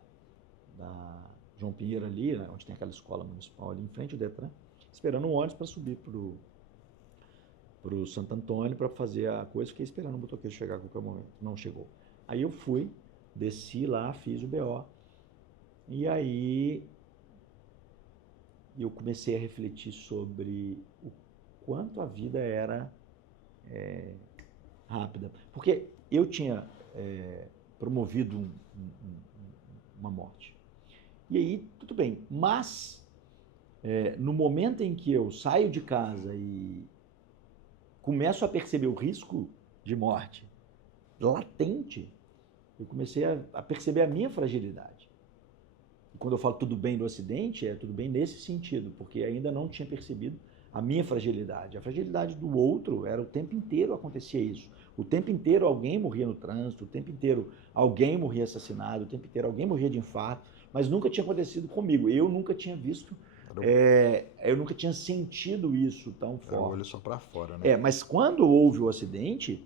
João Pinheiro ali, né, onde tem aquela escola municipal ali em frente ao Detran, esperando um ônibus para subir para o Santo Antônio para fazer a coisa. Fiquei esperando o motoqueiro chegar a qualquer momento. Não chegou. Aí eu fui, desci lá, fiz o BO. E aí eu comecei a refletir sobre o quanto a vida era rápida. Porque eu tinha promovido uma morte. E aí, tudo bem. Mas, no momento em que eu saio de casa e começo a perceber o risco de morte latente, eu comecei a perceber a minha fragilidade. E quando eu falo tudo bem do acidente, é tudo bem nesse sentido, porque ainda não tinha percebido a minha fragilidade. A fragilidade do outro era o tempo inteiro acontecia isso. O tempo inteiro alguém morria no trânsito, o tempo inteiro alguém morria assassinado, o tempo inteiro alguém morria de infarto, mas nunca tinha acontecido comigo. Eu nunca tinha visto, eu nunca tinha sentido isso tão forte. Era o olho só para fora, né? Mas quando houve o acidente,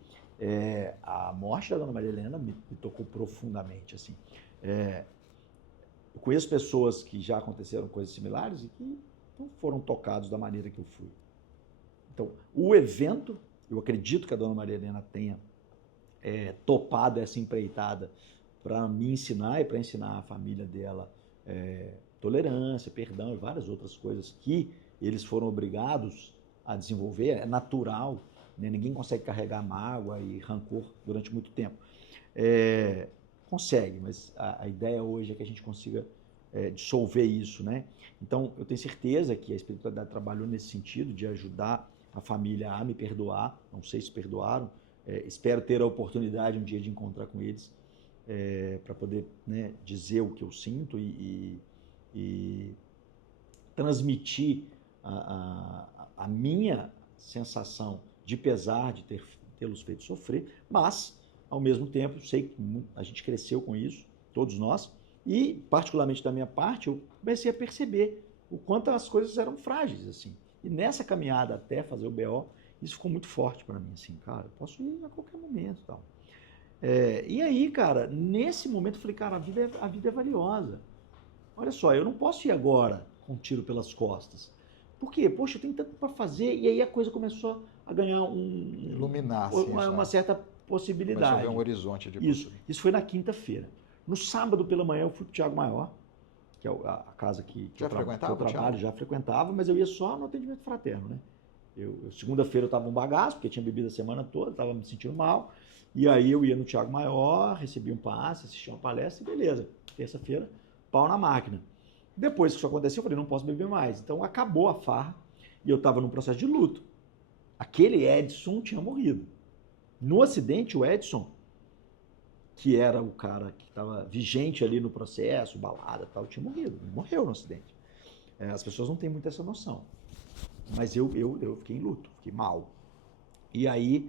a morte da dona Maria Helena me tocou profundamente, assim. Eu conheço pessoas que já aconteceram coisas similares e que não foram tocados da maneira que eu fui. Então, o evento, eu acredito que a dona Maria Helena tenha topado essa empreitada para me ensinar e para ensinar a família dela tolerância, perdão e várias outras coisas que eles foram obrigados a desenvolver. É natural, né? Ninguém consegue carregar mágoa e rancor durante muito tempo. Consegue, mas a ideia hoje é que a gente consiga dissolver isso, né? Então, eu tenho certeza que a espiritualidade trabalhou nesse sentido de ajudar a família a me perdoar. Não sei se perdoaram. Espero ter a oportunidade um dia de encontrar com eles para poder, né, dizer o que eu sinto e transmitir a minha sensação de pesar de tê-los feito sofrer, mas, ao mesmo tempo, sei que a gente cresceu com isso, todos nós, e, particularmente da minha parte, eu comecei a perceber o quanto as coisas eram frágeis, assim. E nessa caminhada até fazer o BO, isso ficou muito forte para mim, assim, cara, eu posso ir a qualquer momento e tal. E aí, cara, nesse momento eu falei, cara, a vida é valiosa. Olha só, eu não posso ir agora com um tiro pelas costas. Por quê? Poxa, eu tenho tanto para fazer. E aí a coisa começou a ganhar iluminar, assim, uma certa possibilidade. Começou a ver um horizonte de possibilidade. Isso foi na quinta-feira. No sábado pela manhã eu fui para o Tiago Maior, que é a casa que eu trabalho, já frequentava, mas eu ia só no atendimento fraterno, né? Segunda-feira eu estava um bagaço, porque tinha bebido a semana toda, estava me sentindo mal. E aí eu ia no Tiago Maior, recebia um passe, assistia uma palestra e beleza. Terça-feira, pau na máquina. Depois que isso aconteceu, eu falei, não posso beber mais. Então acabou a farra e eu estava num processo de luto. Aquele Edson tinha morrido. No acidente, o Edson, que era o cara que estava vigente ali no processo, balada e tal, tinha morrido. Ele morreu no acidente. As pessoas não têm muito essa noção. Mas eu fiquei em luto, fiquei mal. E aí,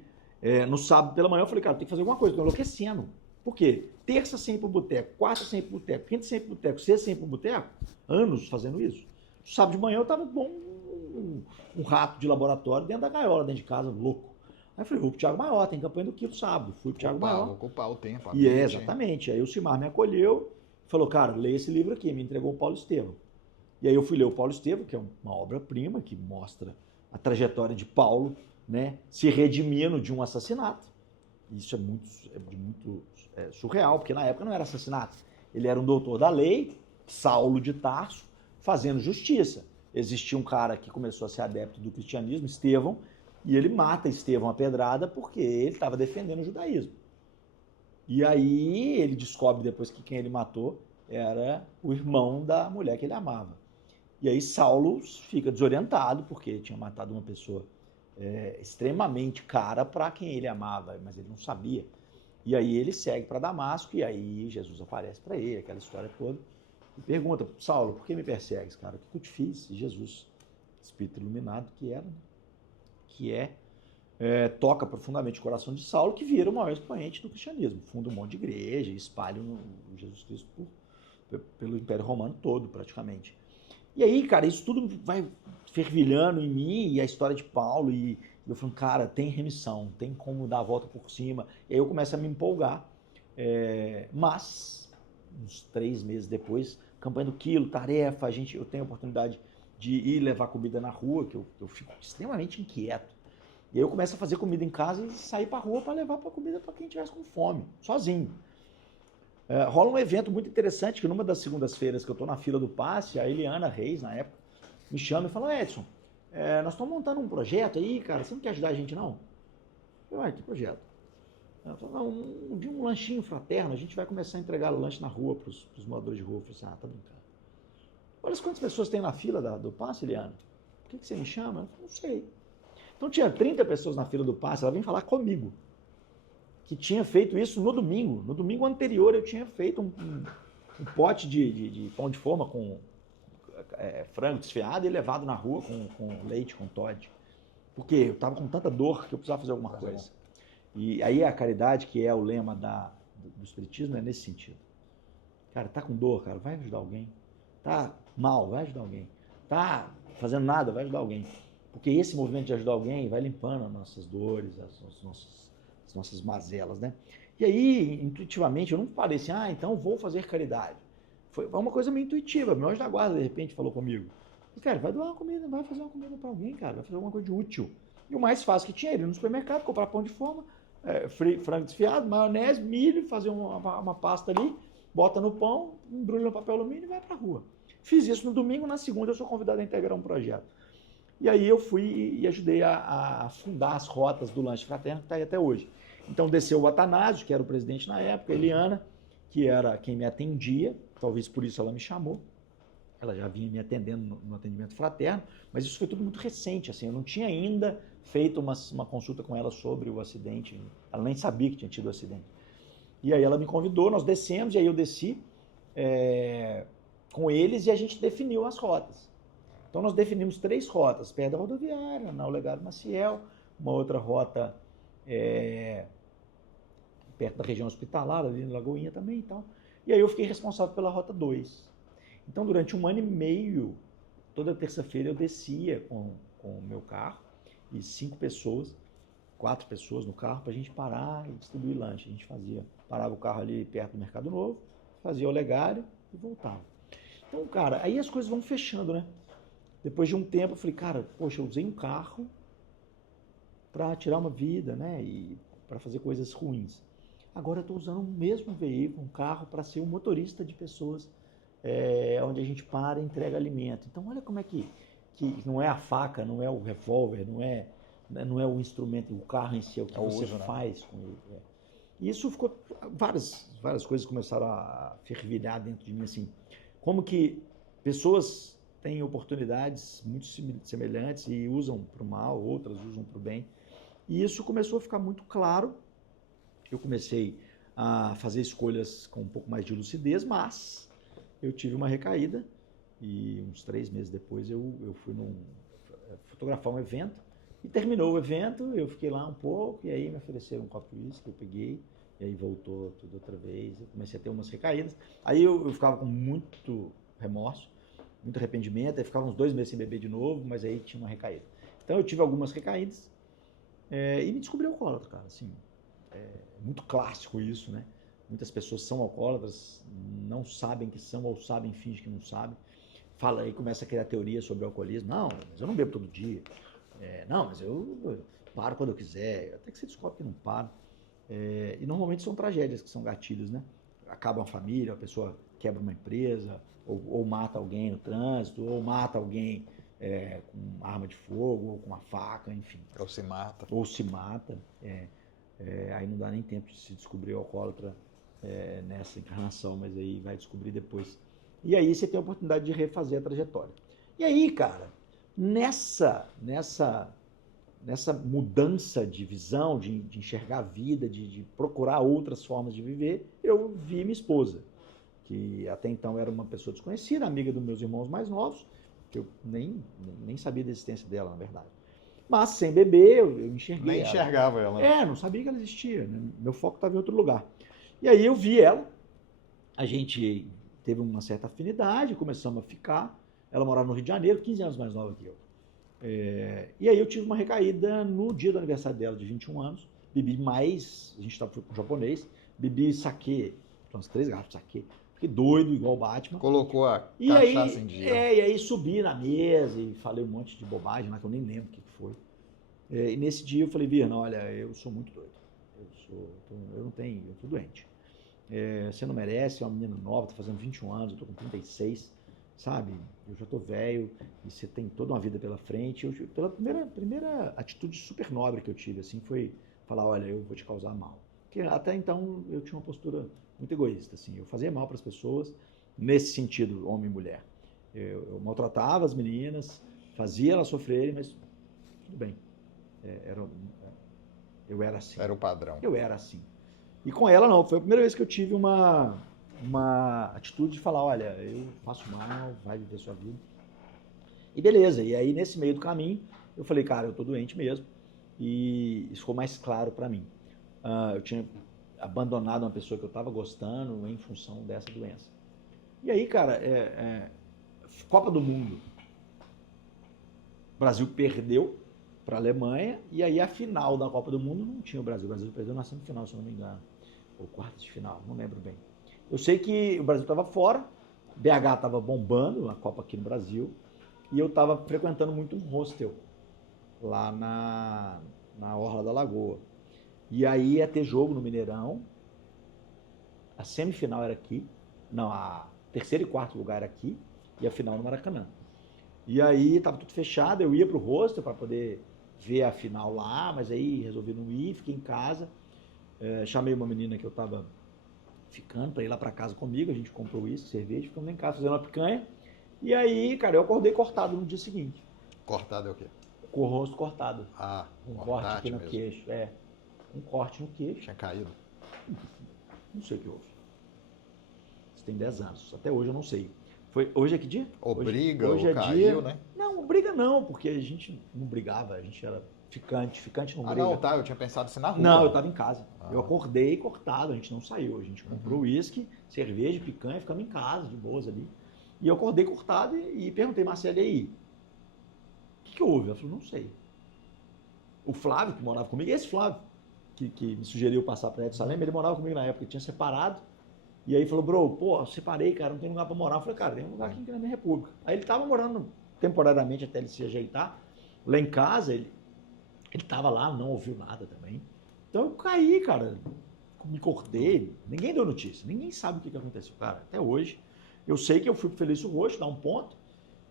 no sábado pela manhã, eu falei, cara, tem que fazer alguma coisa, estou enlouquecendo. Por quê? Terça sem ir pro boteco, quarta sem ir pro boteco, quinta sem ir pro boteco, sexta sem ir pro boteco, anos fazendo isso. Sábado de manhã eu tava bom um rato de laboratório dentro da gaiola, dentro de casa, louco. Aí eu falei, vou pro Tiago Maior, tem campanha do Quilo sábado. Fui pro Tiago Maior. Vou ocupar o tempo. E exatamente. Aí o Simar me acolheu, falou, cara, leia esse livro aqui, me entregou o Paulo Estevam. E aí eu fui ler o Paulo Estevam, que é uma obra-prima, que mostra a trajetória de Paulo, né, se redimindo de um assassinato. Isso é muito surreal, porque na época não era assassinato. Ele era um doutor da lei, Saulo de Tarso, fazendo justiça. Existia um cara que começou a ser adepto do cristianismo, Estevão, e ele mata Estevão a pedrada porque ele estava defendendo o judaísmo. E aí ele descobre depois que quem ele matou era o irmão da mulher que ele amava. E aí Saulo fica desorientado porque ele tinha matado uma pessoa extremamente cara para quem ele amava, mas ele não sabia. E aí ele segue para Damasco e aí Jesus aparece para ele, aquela história toda, e pergunta, Saulo, por que me persegues, cara? O que eu te fiz? E Jesus, espírito iluminado toca profundamente o coração de Saulo, que vira o maior expoente do cristianismo, funda um monte de igreja, espalha o Jesus Cristo pelo Império Romano todo, praticamente. E aí, cara, isso tudo vai fervilhando em mim, e a história de Paulo, e eu falo, cara, tem remissão, tem como dar a volta por cima. E aí eu começo a me empolgar. Mas, uns 3 meses depois, campanha do Quilo, tarefa, eu tenho a oportunidade de ir levar comida na rua, que eu fico extremamente inquieto. E aí eu começo a fazer comida em casa e sair pra rua para levar pra comida para quem tivesse com fome, sozinho. Rola um evento muito interessante, que numa das segundas-feiras que eu estou na fila do passe, a Eliana Reis, na época, me chama e fala, Edson, nós estamos montando um projeto aí, cara, você não quer ajudar a gente, não? Eu falei, que projeto? Ela falou, um lanchinho fraterno, a gente vai começar a entregar o lanche na rua para os moradores de rua. Eu falei, tá brincando. Olha quantas pessoas tem na fila do passe, Eliana. Por que você me chama? Eu falei, não sei. Então tinha 30 pessoas na fila do passe, ela vem falar comigo, que tinha feito isso no domingo. No domingo anterior eu tinha feito um pote de pão de forma com frango desfiado e levado na rua com leite, com Toddy. Porque eu estava com tanta dor que eu precisava fazer alguma coisa. E aí a caridade, que é o lema do espiritismo, é nesse sentido. Cara, tá com dor, cara, vai ajudar alguém. Tá mal, vai ajudar alguém. Tá fazendo nada, vai ajudar alguém. Porque esse movimento de ajudar alguém vai limpando as nossas dores, as nossas mazelas, né? E aí, intuitivamente, eu não falei assim, então vou fazer caridade. Foi uma coisa meio intuitiva. Meu anjo da guarda, de repente, falou comigo. Cara, vai doar uma comida, vai fazer uma comida para alguém, cara. Vai fazer alguma coisa de útil. E o mais fácil que tinha, ir no supermercado, comprar pão de forma, frango desfiado, maionese, milho, fazer uma pasta ali, bota no pão, embrulha no papel alumínio e vai pra rua. Fiz isso no domingo, na segunda eu sou convidado a integrar um projeto. E aí eu fui e ajudei a fundar as rotas do Lanche Fraterno, que está aí até hoje. Então desceu o Atanásio, que era o presidente na época, a Eliana, que era quem me atendia, talvez por isso ela me chamou, ela já vinha me atendendo no atendimento fraterno, mas isso foi tudo muito recente, assim, eu não tinha ainda feito uma consulta com ela sobre o acidente, ela nem sabia que tinha tido o acidente. E aí ela me convidou, nós descemos, e aí eu desci com eles e a gente definiu as rotas. Então nós definimos 3 rotas, perto da rodoviária, na Olegário Maciel, uma outra rota perto da região hospitalar, ali na Lagoinha também e tal. E aí eu fiquei responsável pela rota 2. Então durante 1 ano e meio, toda terça-feira eu descia com o meu carro e 5 pessoas, 4 pessoas no carro, para a gente parar e distribuir lanche. A gente parava o carro ali perto do Mercado Novo, fazia o Olegário e voltava. Então, cara, aí as coisas vão fechando, né? Depois de um tempo eu falei, cara, poxa, eu usei um carro para tirar uma vida, né? E para fazer coisas ruins. Agora eu estou usando o mesmo veículo, um carro, para ser um motorista de pessoas onde a gente para e entrega alimento. Então, olha como é que não é a faca, não é o revólver, não é o instrumento, o carro em si, é o que você faz com ele. E isso ficou, várias coisas começaram a fervilhar dentro de mim, assim, como que pessoas têm oportunidades muito semelhantes e usam para o mal, outras usam para o bem. E isso começou a ficar muito claro. Eu comecei a fazer escolhas com um pouco mais de lucidez, mas eu tive uma recaída e uns 3 meses depois eu fui fotografar um evento e terminou o evento, eu fiquei lá um pouco e aí me ofereceram um copo de uísque, eu peguei e aí voltou tudo outra vez, eu comecei a ter umas recaídas. Aí eu ficava com muito remorso, muito arrependimento, aí ficava uns 2 meses sem beber de novo, mas aí tinha uma recaída. Então eu tive algumas recaídas e me descobri alcoólatra, cara, assim. É muito clássico isso, né? Muitas pessoas são alcoólatras, não sabem que são ou sabem, fingem que não sabem. Fala aí, começa a criar teoria sobre o alcoolismo. Não, mas eu não bebo todo dia. Não, mas eu paro quando eu quiser. Até que você descobre que não para. E normalmente são tragédias que são gatilhos, né? Acaba uma família, a pessoa quebra uma empresa, ou mata alguém no trânsito, ou mata alguém com arma de fogo, ou com uma faca, enfim. Ou se mata. Ou se mata. Aí não dá nem tempo de se descobrir o alcoólatra nessa encarnação, mas aí vai descobrir depois. E aí você tem a oportunidade de refazer a trajetória. E aí, cara, nessa mudança de visão, de enxergar a vida, de procurar outras formas de viver, eu vi minha esposa, que até então era uma pessoa desconhecida, amiga dos meus irmãos mais novos, que eu nem sabia da existência dela, na verdade. Mas sem beber, eu enxerguei Nem enxergava ela. não sabia que ela existia, né? Meu foco estava em outro lugar. E aí eu vi ela, a gente teve uma certa afinidade, começamos a ficar. Ela morava no Rio de Janeiro, 15 anos mais nova que eu. E aí eu tive uma recaída no dia do aniversário dela, de 21 anos. Bebi mais, a gente estava com um japonês, bebi saquê, umas 3 garrafas de saquê. Fiquei doido, igual o Batman. Colocou a cachaça em dia. E aí subi na mesa e falei um monte de bobagem lá, que eu nem lembro o que foi. E nesse dia eu falei, Virna, olha, eu sou muito doido. Eu tô doente. Você não merece, é uma menina nova, tá fazendo 21 anos, eu tô com 36, sabe? Eu já tô velho e você tem toda uma vida pela frente. Pela primeira atitude super nobre que eu tive, assim, foi falar, olha, eu vou te causar mal. Porque até então eu tinha uma postura muito egoísta, assim, eu fazia mal para as pessoas, nesse sentido, homem e mulher. Eu maltratava as meninas, fazia elas sofrerem, mas tudo bem. Eu era assim. Era o padrão. Eu era assim. E com ela não, foi a primeira vez que eu tive uma atitude de falar, olha, eu faço mal, vai viver sua vida. E beleza, e aí nesse meio do caminho, eu falei, cara, eu tô doente mesmo. E isso ficou mais claro para mim. Eu tinha abandonado uma pessoa que eu estava gostando em função dessa doença. E aí, cara, Copa do Mundo. O Brasil perdeu para a Alemanha, e aí a final da Copa do Mundo não tinha o Brasil. O Brasil perdeu na semifinal, se eu não me engano. Ou quartas de final, não lembro bem. Eu sei que o Brasil estava fora, BH estava bombando a Copa aqui no Brasil, e eu estava frequentando muito um hostel lá na Orla da Lagoa. E aí ia ter jogo no Mineirão, a semifinal era aqui, não, a terceiro e quarto lugar era aqui, e a final no Maracanã. E aí estava tudo fechado, eu ia para o hostel para poder ver a final lá, mas aí resolvi não ir, fiquei em casa, chamei uma menina que eu estava ficando para ir lá para casa comigo, a gente comprou isso, cerveja, ficamos lá em casa fazendo uma picanha, E aí, cara, eu acordei cortado no dia seguinte. Cortado é o quê? Com o rosto cortado. Ah, Um uma corte aqui tática no mesmo. queixo. Um corte no queixo. Tinha caído. Não sei o que houve. Isso tem 10 anos. Até hoje eu não sei. Hoje é que dia? Ou hoje, briga, hoje ou é caiu, dia... né? Não, briga não, porque a gente não brigava, a gente era ficante. Ficante não briga. Não, tá, eu tinha pensado assim na rua. Não, eu tava em casa. Ah. Eu acordei cortado, a gente não saiu. A gente comprou uísque, cerveja, picanha, ficamos em casa, de boas ali. E eu acordei cortado e perguntei, Marcelo, e aí? O que houve? Ela falou, não sei. O Flávio, que morava comigo, esse Flávio, que me sugeriu passar para Edson Salem, ele morava comigo na época, ele tinha separado. E aí falou, bro, pô, eu separei, cara, não tem lugar para morar. Eu falei, cara, tem um lugar aqui na minha república. Aí ele tava morando temporariamente até ele se ajeitar. Lá em casa, ele tava lá, não ouviu nada também. Então eu caí, cara, me cortei, ninguém deu notícia, ninguém sabe o que aconteceu, cara, até hoje. Eu sei que eu fui pro Felício Roxo, dar um ponto,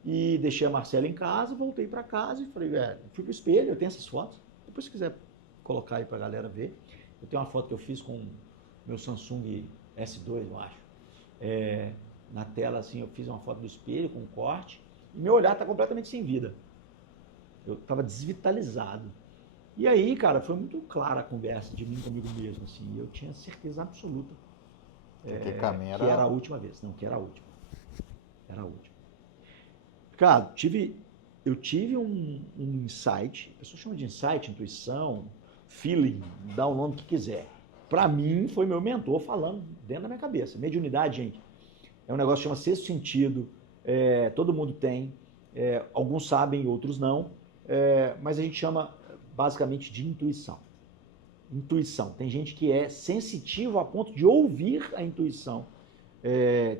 e deixei a Marcela em casa, voltei para casa e falei, fui pro espelho, eu tenho essas fotos, depois se quiser colocar aí pra galera ver. Eu tenho uma foto que eu fiz com meu Samsung S2, eu acho. Na tela, assim, eu fiz uma foto do espelho com um corte, e meu olhar tá completamente sem vida. Eu tava desvitalizado. E aí, cara, foi muito clara a conversa de mim comigo mesmo, assim, eu tinha certeza absoluta que era a última vez. Não, que era a última. Era a última. Cara, eu tive um insight, a pessoa chama de insight, intuição, feeling, dá o nome que quiser. Para mim, foi meu mentor falando dentro da minha cabeça. Mediunidade, gente, é um negócio que chama sexto sentido, todo mundo tem, alguns sabem, outros não, mas a gente chama basicamente de intuição. Intuição. Tem gente que é sensitivo a ponto de ouvir a intuição.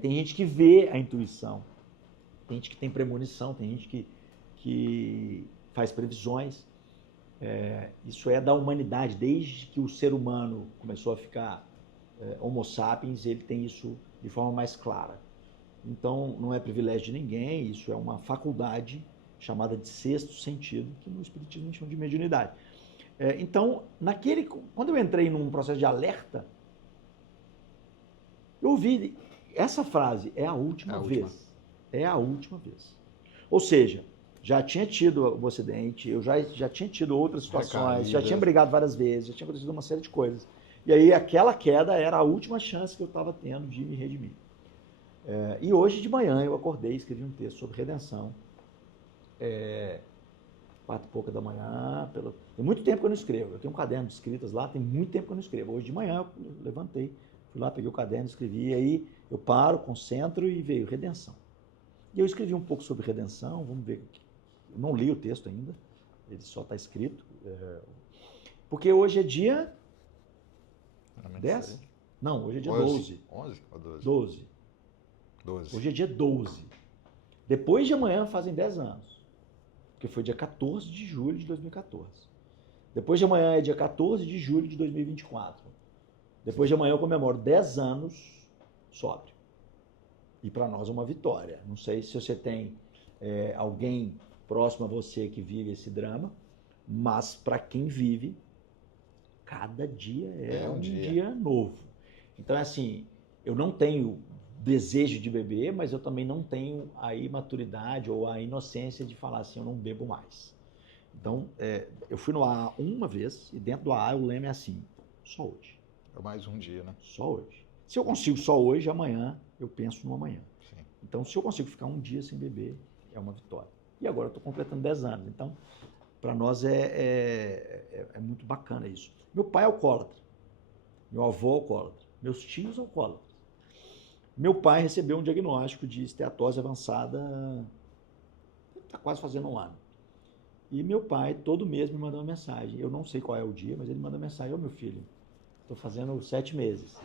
Tem gente que vê a intuição. Tem gente que tem premonição, tem gente que faz previsões. Isso é da humanidade. Desde que o ser humano começou a ficar homo sapiens, ele tem isso de forma mais clara. Então, não é privilégio de ninguém, isso é uma faculdade chamada de sexto sentido, que no espiritismo a gente chama de mediunidade. Então, quando eu entrei num processo de alerta, eu ouvi essa frase, é a última vez. É a última vez. Ou seja, já tinha tido o acidente, eu já tinha tido outras situações, já tinha brigado várias vezes, já tinha acontecido uma série de coisas. E aí aquela queda era a última chance que eu estava tendo de me redimir. E hoje de manhã eu acordei e escrevi um texto sobre redenção. 4 e pouca da manhã. Tem muito tempo que eu não escrevo. Eu tenho um caderno de escritas lá, tem muito tempo que eu não escrevo. Hoje de manhã eu levantei, fui lá, peguei o caderno, escrevi, e aí eu paro, concentro e veio redenção. E eu escrevi um pouco sobre redenção, vamos ver. Eu não li o texto ainda, ele só está escrito. Porque hoje é dia 10? Não, hoje é dia 12. 11 ou 12? 12. Hoje é dia 12. Depois de amanhã fazem 10 anos. Porque foi dia 14 de julho de 2014. Depois de amanhã é dia 14 de julho de 2024. Depois de amanhã eu comemoro 10 anos sóbrio. E para nós é uma vitória. Não sei se você tem alguém próximo a você que vive esse drama, mas para quem vive, cada dia é um dia novo. Então, assim, eu não tenho desejo de beber, mas eu também não tenho a imaturidade ou a inocência de falar assim, eu não bebo mais. Então, eu fui no AA uma vez, e dentro do AA o lema é assim, só hoje. É mais um dia, né? Só hoje. Se eu consigo só hoje, amanhã eu penso no amanhã. Sim. Então, se eu consigo ficar um dia sem beber, é uma vitória. E agora eu estou completando 10 anos. Então, para nós é muito bacana isso. Meu pai é alcoólatra. Meu avô é alcoólatra. Meus tios alcoólatras. Meu pai recebeu um diagnóstico de esteatose avançada, está quase fazendo um ano. E meu pai, todo mês, me manda uma mensagem. Eu não sei qual é o dia, mas ele manda mensagem. Ô, meu filho, estou fazendo 7 meses.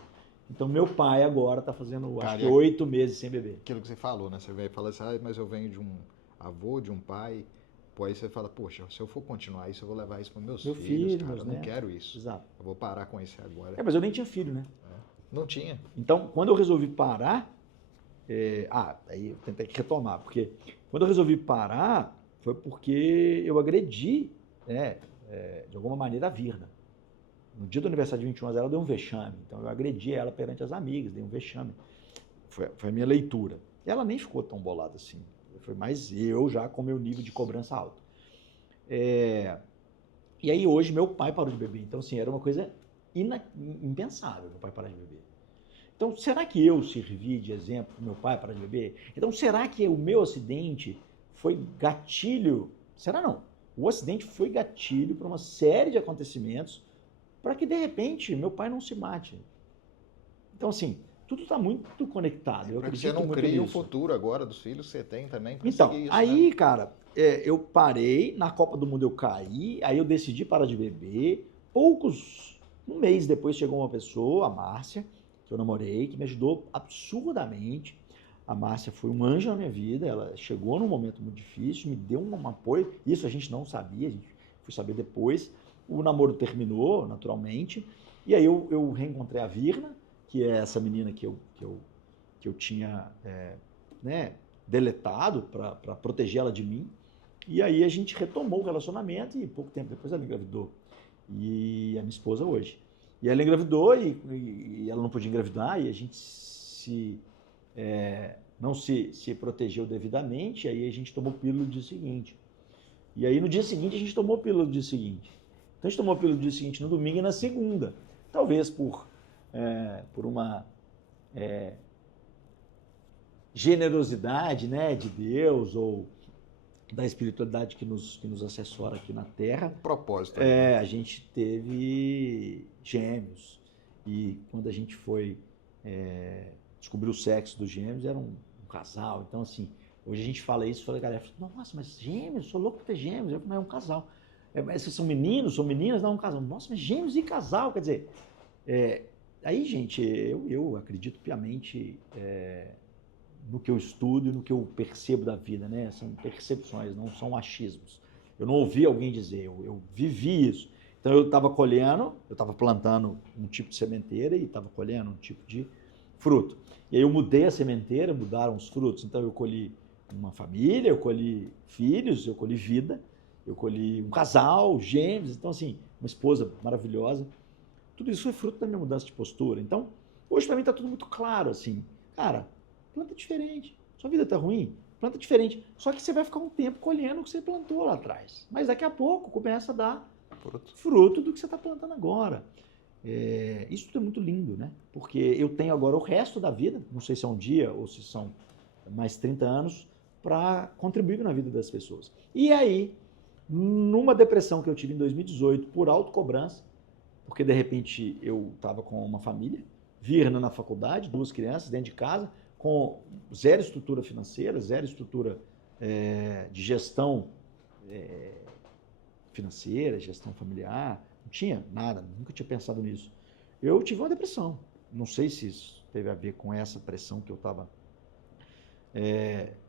Então, meu pai agora está fazendo, acho que 8 meses sem beber. Aquilo que você falou, né? Você veio e fala assim, mas eu venho de um avô, de um pai. Pô, aí você fala, poxa, se eu for continuar isso, eu vou levar isso para meus filhos, cara. Eu não quero isso. Exato. Eu vou parar com isso agora. Mas eu nem tinha filho, né? Não tinha. Então, quando eu resolvi parar... aí eu tentei retomar. Porque quando eu resolvi parar, foi porque eu agredi, de alguma maneira, a Virna. No dia do aniversário de 21 anos, ela deu um vexame. Então, eu agredi ela perante as amigas, dei um vexame. Foi a minha leitura. Ela nem ficou tão bolada assim. Foi mais eu já com meu nível de cobrança alto. E aí hoje meu pai parou de beber. Então, assim, era uma coisa impensável meu pai parar de beber. Então, será que eu servi de exemplo para meu pai parar de beber? Então, será que o meu acidente foi gatilho? Será não? O acidente foi gatilho para uma série de acontecimentos para que, de repente, meu pai não se mate. Então, assim, tudo está muito conectado. Para que você não crie o futuro agora dos filhos que você tem também para então, seguir isso, aí, né? cara, eu parei, na Copa do Mundo eu caí, aí eu decidi parar de beber. Um mês depois chegou uma pessoa, a Márcia, que eu namorei, que me ajudou absurdamente. A Márcia foi um anjo na minha vida, ela chegou num momento muito difícil, me deu um apoio, isso a gente não sabia, a gente foi saber depois. O namoro terminou, naturalmente, e aí eu reencontrei a Virna, que é essa menina que eu tinha deletado para proteger ela de mim. E aí a gente retomou o relacionamento e pouco tempo depois ela engravidou. E a minha esposa hoje. E ela engravidou e ela não podia engravidar e a gente não se protegeu devidamente, aí a gente tomou pílula no dia seguinte. E aí no dia seguinte a gente tomou pílula no dia seguinte. Então a gente tomou pílula no dia seguinte no domingo e na segunda. Talvez por uma generosidade, né, de Deus ou da espiritualidade que nos assessora aqui na Terra. Propósito. A gente teve gêmeos. E quando a gente foi descobrir o sexo dos gêmeos, era um casal. Então, assim, hoje a gente fala isso, a galera fala, nossa, mas gêmeos, sou louco por ter gêmeos. Eu falo, não, é um casal. Esses são meninos, são meninas, não é um casal. Nossa, mas gêmeos e casal, quer dizer... Aí, gente, eu acredito piamente no que eu estudo e no que eu percebo da vida, né? São percepções, não são achismos. Eu não ouvi alguém dizer, eu vivi isso. Então eu estava colhendo, eu estava plantando um tipo de sementeira e estava colhendo um tipo de fruto. E aí eu mudei a sementeira, mudaram os frutos. Então eu colhi uma família, eu colhi filhos, eu colhi vida, eu colhi um casal, gêmeos. Então, assim, uma esposa maravilhosa. Tudo isso foi fruto da minha mudança de postura. Então, hoje para mim está tudo muito claro, assim. Cara, planta diferente. Sua vida está ruim? Planta diferente. Só que você vai ficar um tempo colhendo o que você plantou lá atrás. Mas daqui a pouco começa a dar fruto do que você está plantando agora. Isso é muito lindo, né? Porque eu tenho agora o resto da vida, não sei se é um dia ou se são mais 30 anos, para contribuir na vida das pessoas. E aí, numa depressão que eu tive em 2018 por autocobrança, porque de repente eu estava com uma família, Virna na faculdade, 2 crianças dentro de casa, com zero estrutura financeira, zero estrutura de gestão financeira, gestão familiar, não tinha nada, nunca tinha pensado nisso. Eu tive uma depressão, não sei se isso teve a ver com essa pressão que eu estava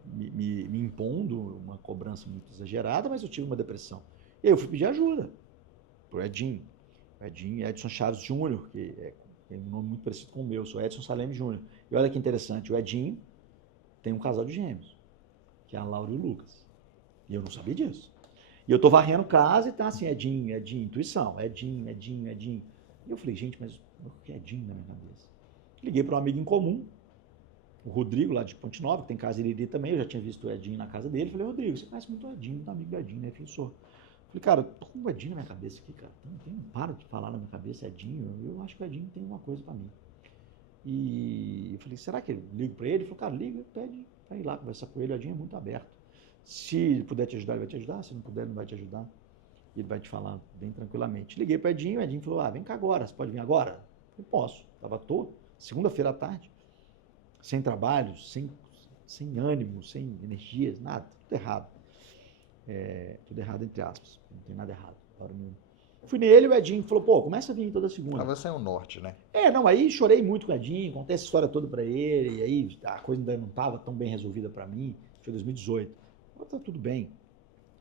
me impondo, uma cobrança muito exagerada, mas eu tive uma depressão. E aí eu fui pedir ajuda pro Edson Chaves Júnior, que tem um nome muito parecido com o meu, sou Edson Saleme Júnior. E olha que interessante, o Edinho tem um casal de gêmeos, que é a Laura e o Lucas. E eu não sabia disso. E eu tô varrendo casa e tá assim, Edinho, intuição, Edinho. E eu falei, gente, mas o que é Edinho na minha cabeça? Liguei para um amigo em comum, o Rodrigo, lá de Ponte Nova, que tem casa em Iriri também, eu já tinha visto o Edinho na casa dele. Falei, Rodrigo, você conhece muito o Edinho, muito amigo do Edinho, né? Falei, sou. Falei, cara, tô com o Edinho na minha cabeça aqui, cara. Não para de falar na minha cabeça, Edinho. Eu acho que o Edinho tem uma coisa pra mim. E eu falei, será que eu ligo pra ele? Ele falou, cara, liga, pede pra ir lá conversar com ele. O Edinho é muito aberto. Se ele puder te ajudar, ele vai te ajudar. Se não puder, ele não vai te ajudar. Ele vai te falar bem tranquilamente. Liguei pro Edinho, o Edinho falou, vem cá agora, você pode vir agora? Eu falei, posso. Tava à toa, segunda-feira à tarde, sem trabalho, sem ânimo, sem energias, nada, tudo errado. Tudo errado entre aspas, não tem nada errado. Fui nele, o Edinho falou, pô, começa a vir toda segunda. Tava sem o norte, né? Não, aí chorei muito com o Edinho, contei essa história toda pra ele, e aí a coisa ainda não estava tão bem resolvida pra mim, foi 2018. Tá tudo bem.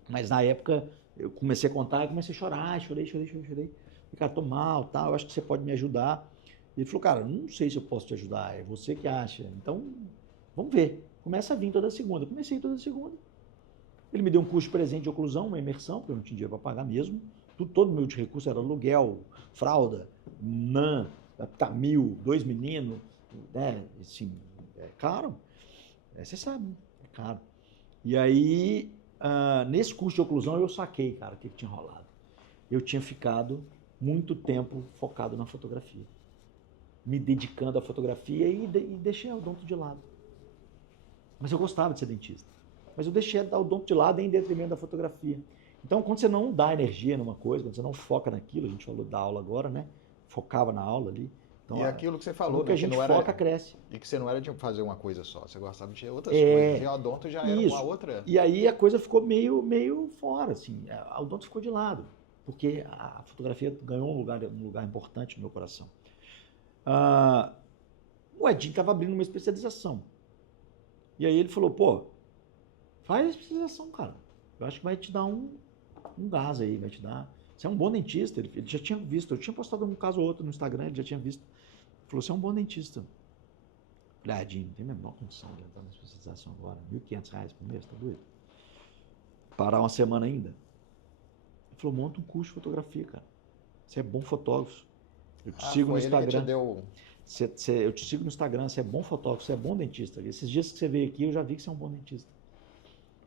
Mas na época, eu comecei a contar, eu comecei a chorar, chorei. Falei, cara, tô mal, tal, eu acho que você pode me ajudar. E ele falou, cara, não sei se eu posso te ajudar, é você que acha. Então, vamos ver. Começa a vir toda segunda. Comecei toda segunda. Ele me deu um curso de presente de oclusão, uma imersão, porque eu não tinha dinheiro para pagar mesmo. Todo o meu recurso era aluguel, fralda, NAN, Tamil, 2 meninos, né? Assim, caro. Você sabe, né? É caro. E aí, nesse curso de oclusão, eu saquei, cara, o que tinha rolado. Eu tinha ficado muito tempo focado na fotografia. Me dedicando à fotografia e deixei o odonto de lado. Mas eu gostava de ser dentista. Mas eu deixei o odonto de lado em detrimento da fotografia. Então, quando você não dá energia numa coisa, quando você não foca naquilo, a gente falou da aula agora, né? Focava na aula ali. Então, E aquilo que você falou, que a gente foca, cresce. E que você não era de fazer uma coisa só, você gostava de outras coisas. E o odonto já era uma outra. E aí a coisa ficou meio fora, assim. O odonto ficou de lado, porque a fotografia ganhou um lugar importante no meu coração. O Edinho estava abrindo uma especialização. E aí ele falou, pô, faz a especialização, cara. Eu acho que vai te dar um gás aí, vai te dar... Você é um bom dentista. Ele já tinha visto, eu tinha postado um caso ou outro no Instagram, ele já tinha visto. Ele falou, você é um bom dentista. Eu falei, Edinho, não tem a menor condição de entrar na especialização agora. R$1.500 por mês, tá doido? Parar uma semana ainda. Ele falou, monta um curso de fotografia, cara. Você é bom fotógrafo. Eu te sigo no Instagram. Eu te sigo no Instagram, você é bom fotógrafo, você é bom dentista. Esses dias que você veio aqui, eu já vi que você é um bom dentista.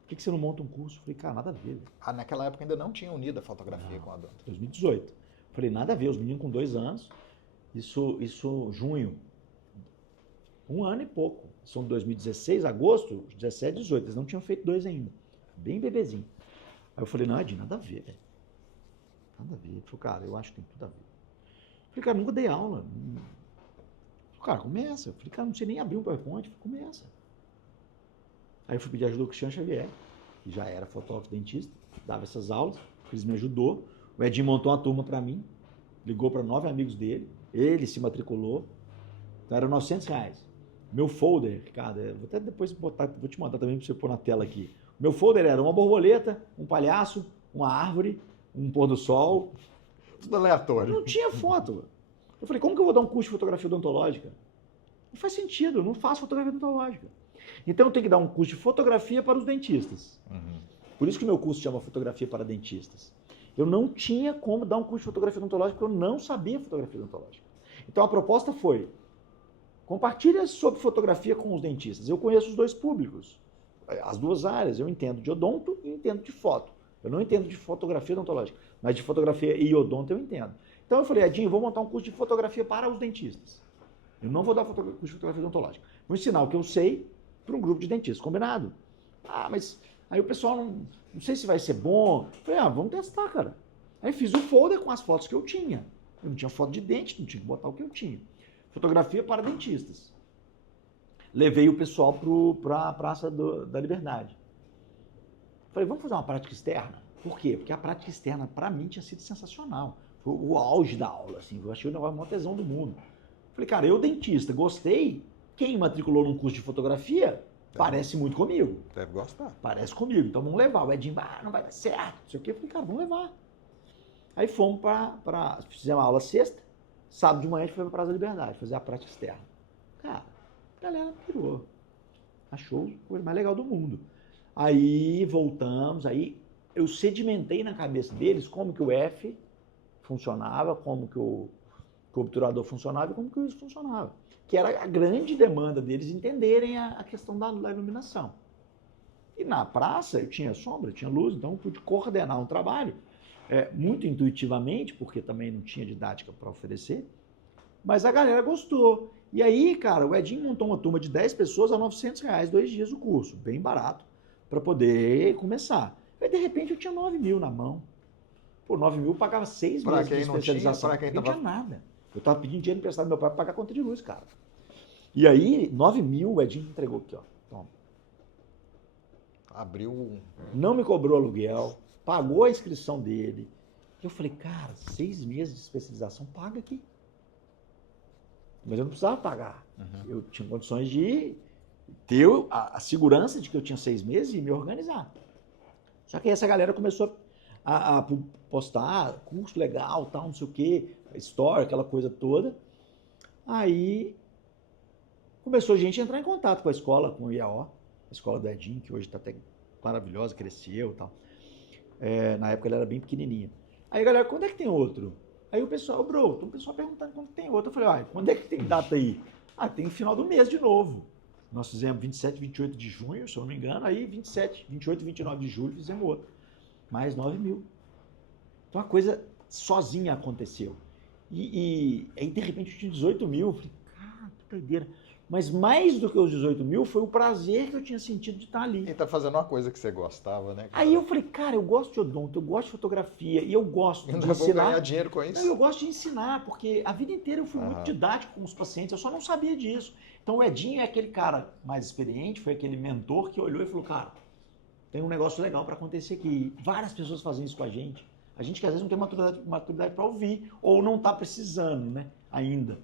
Por que você não monta um curso? Eu falei, cara, nada a ver. Naquela época ainda não tinha unido a fotografia com a odonto. 2018. Eu falei, nada a ver, os meninos com 2 anos, isso junho, 1 ano e pouco. São 2016, agosto, 17, 18. Eles não tinham feito 2 ainda. Bem bebezinho. Aí eu falei, não, Edinho, nada a ver, velho. Nada a ver. Ele falou, cara, eu acho que tem tudo a ver. Eu falei, cara, nunca dei aula. Ele falou, cara, começa. Eu falei, cara, não sei nem abrir um PowerPoint. Eu falei, começa. Aí eu fui pedir ajuda ao Cristiano Xavier, que já era fotógrafo dentista, dava essas aulas, ele me ajudou. O Edinho montou uma turma para mim, ligou para 9 amigos dele, ele se matriculou, então era R$900. Meu folder, Ricardo, vou até depois botar, vou te mandar também para você pôr na tela aqui. O meu folder era uma borboleta, um palhaço, uma árvore, um pôr do sol. Tudo aleatório. Não tinha foto. Eu falei, como que eu vou dar um curso de fotografia odontológica? Não faz sentido, eu não faço fotografia odontológica. Então eu tenho que dar um curso de fotografia para os dentistas. Uhum. Por isso que o meu curso chama Fotografia para Dentistas. Eu não tinha como dar um curso de fotografia odontológica porque eu não sabia fotografia odontológica. Então a proposta foi, compartilha sobre fotografia com os dentistas. Eu conheço os 2 públicos, as 2 áreas. Eu entendo de odonto e entendo de foto. Eu não entendo de fotografia odontológica, mas de fotografia e odonto eu entendo. Então eu falei, Edinho, vou montar um curso de fotografia para os dentistas. Eu não vou dar curso de fotografia odontológica. Vou ensinar o que eu sei para um grupo de dentistas, combinado? Mas aí o pessoal não sei se vai ser bom. Eu falei, vamos testar, cara. Aí fiz o folder com as fotos que eu tinha. Eu não tinha foto de dente, não tinha que botar o que eu tinha. Fotografia para dentistas. Levei o pessoal para a Praça da Liberdade. Falei, vamos fazer uma prática externa? Por quê? Porque a prática externa, para mim, tinha sido sensacional. Foi o auge da aula, assim. Eu achei o negócio maior tesão do mundo. Falei, cara, eu dentista, gostei. Quem matriculou num curso de fotografia, parece muito comigo. Deve gostar. Parece comigo. Então vamos levar. O Edinho, não vai dar certo. Não sei o quê. Eu falei, cara, vamos levar. Aí fomos fizemos uma aula sexta. Sábado de manhã a gente foi para a Praça da Liberdade, fazer a prática externa. Cara, a galera pirou. Achou a coisa mais legal do mundo. Aí voltamos, aí eu sedimentei na cabeça deles como que o F funcionava, como que o obturador funcionava e como que o ISO funcionava. Que era a grande demanda deles entenderem a questão da iluminação. E na praça eu tinha sombra, eu tinha luz, então eu pude coordenar um trabalho muito intuitivamente, porque também não tinha didática para oferecer, mas a galera gostou. E aí, cara, o Edinho montou uma turma de 10 pessoas a R$900, 2 dias o curso, bem barato, para poder começar. Aí, de repente, eu tinha 9 mil na mão. Pô, 9 mil eu pagava 6 meses de especialização. Não tinha nada. Eu estava pedindo dinheiro emprestado do meu pai para pagar a conta de luz, cara. E aí, 9 mil, o Edinho entregou aqui, ó. Toma. Abriu. Não me cobrou aluguel, pagou a inscrição dele. Eu falei, cara, 6 meses de especialização, paga aqui. Mas eu não precisava pagar. Uhum. Eu tinha condições de ter a segurança de que eu tinha 6 meses e me organizar. Só que aí essa galera começou a postar curso legal, tal, não sei o quê, story, aquela coisa toda. Aí começou a gente a entrar em contato com a escola, com o IAO, a escola do Edinho, que hoje está até maravilhosa, cresceu e tal. Na época ela era bem pequenininha. Aí a galera, quando é que tem outro? Aí o pessoal, o pessoal perguntando quando tem outro. Eu falei, quando é que tem data aí? Tem no final do mês de novo. Nós fizemos 27 e 28 de junho, se eu não me engano, aí 27, 28 e 29 de julho fizemos outro. Mais 9 mil. Então a coisa sozinha aconteceu. E aí, de repente, eu tinha 18 mil. Eu falei, cara, que doideira. Mas mais do que os 18 mil foi o prazer que eu tinha sentido de estar ali. E tá fazendo uma coisa que você gostava, né, cara? Aí eu falei, cara, eu gosto de odonto, eu gosto de fotografia e eu gosto de Ainda vou ensinar. ganhar dinheiro com isso? Não, eu gosto de ensinar, porque a vida inteira eu fui muito didático com os pacientes, eu só não sabia disso. Então o Edinho é aquele cara mais experiente, foi aquele mentor que olhou e falou, cara, tem um negócio legal para acontecer aqui. Várias pessoas fazem isso com a gente. A gente que às vezes não tem maturidade para ouvir, ou não está precisando, né, ainda.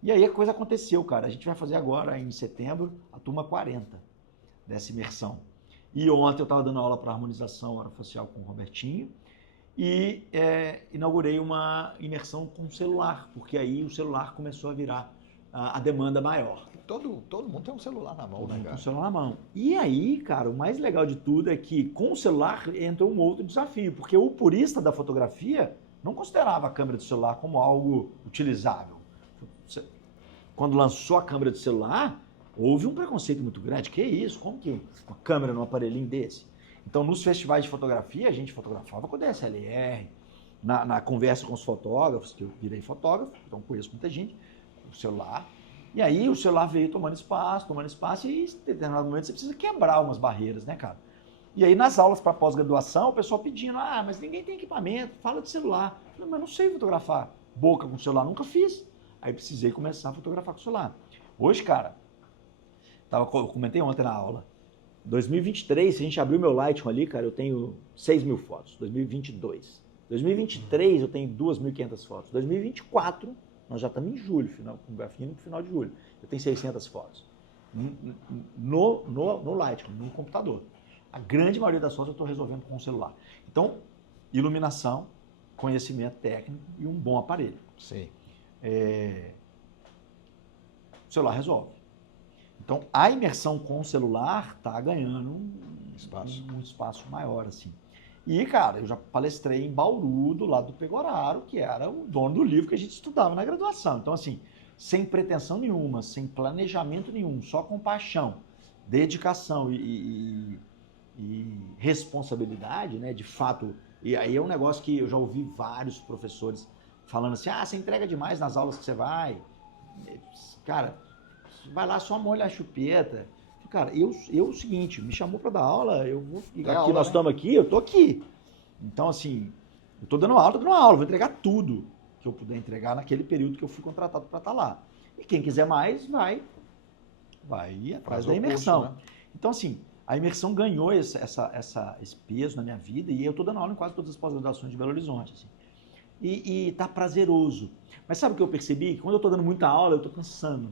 E aí a coisa aconteceu, cara. A gente vai fazer agora, em setembro, a turma 40 dessa imersão. E ontem eu estava dando aula para harmonização orofacial com o Robertinho e inaugurei uma imersão com celular, porque aí o celular começou a virar a demanda maior. Todo mundo tem um celular na mão, né, cara? Com o celular na mão. E aí, cara, o mais legal de tudo é que com o celular entra um outro desafio, porque o purista da fotografia não considerava a câmera do celular como algo utilizável. Quando lançou a câmera do celular, houve um preconceito muito grande. Que isso? Como que uma câmera num aparelhinho desse? Então, nos festivais de fotografia, a gente fotografava com DSLR, na conversa com os fotógrafos, que eu virei fotógrafo, então conheço muita gente, o celular. E aí o celular veio tomando espaço, e em determinado momento você precisa quebrar umas barreiras, né, cara? E aí nas aulas para pós-graduação, o pessoal pedindo, mas ninguém tem equipamento, fala de celular. Eu falei, mas não sei fotografar boca com celular, nunca fiz. Aí precisei começar a fotografar com o celular. Hoje, cara, eu comentei ontem na aula, 2023, se a gente abrir o meu Lightroom ali, cara, eu tenho 6 mil fotos. 2022. 2023 eu tenho 2.500 fotos. 2024, nós já estamos em julho, no final de julho. Eu tenho 600 fotos. No Lightroom, no computador. A grande maioria das fotos eu estou resolvendo com o celular. Então, iluminação, conhecimento técnico e um bom aparelho. Sim. O celular resolve. Então, a imersão com o celular está ganhando um espaço maior, assim. E, cara, eu já palestrei em Bauru, do lado do Pegoraro, que era o dono do livro que a gente estudava na graduação. Então, assim, sem pretensão nenhuma, sem planejamento nenhum, só com paixão, dedicação e responsabilidade, né, de fato. E aí é um negócio que eu já ouvi vários professores falando assim, você entrega demais nas aulas que você vai. Cara, vai lá, só molha a chupeta. Cara, eu o seguinte, me chamou para dar aula, eu vou ficar aqui, nós estamos aqui, eu tô aqui. Então, assim, eu tô dando aula, vou entregar tudo que eu puder entregar naquele período que eu fui contratado para estar lá. E quem quiser mais, vai ir atrás da imersão. Curso, né? Então, assim, a imersão ganhou esse peso na minha vida e eu tô dando aula em quase todas as pós-graduações de Belo Horizonte, assim. E tá prazeroso. Mas sabe o que eu percebi? Quando eu tô dando muita aula, eu tô cansando.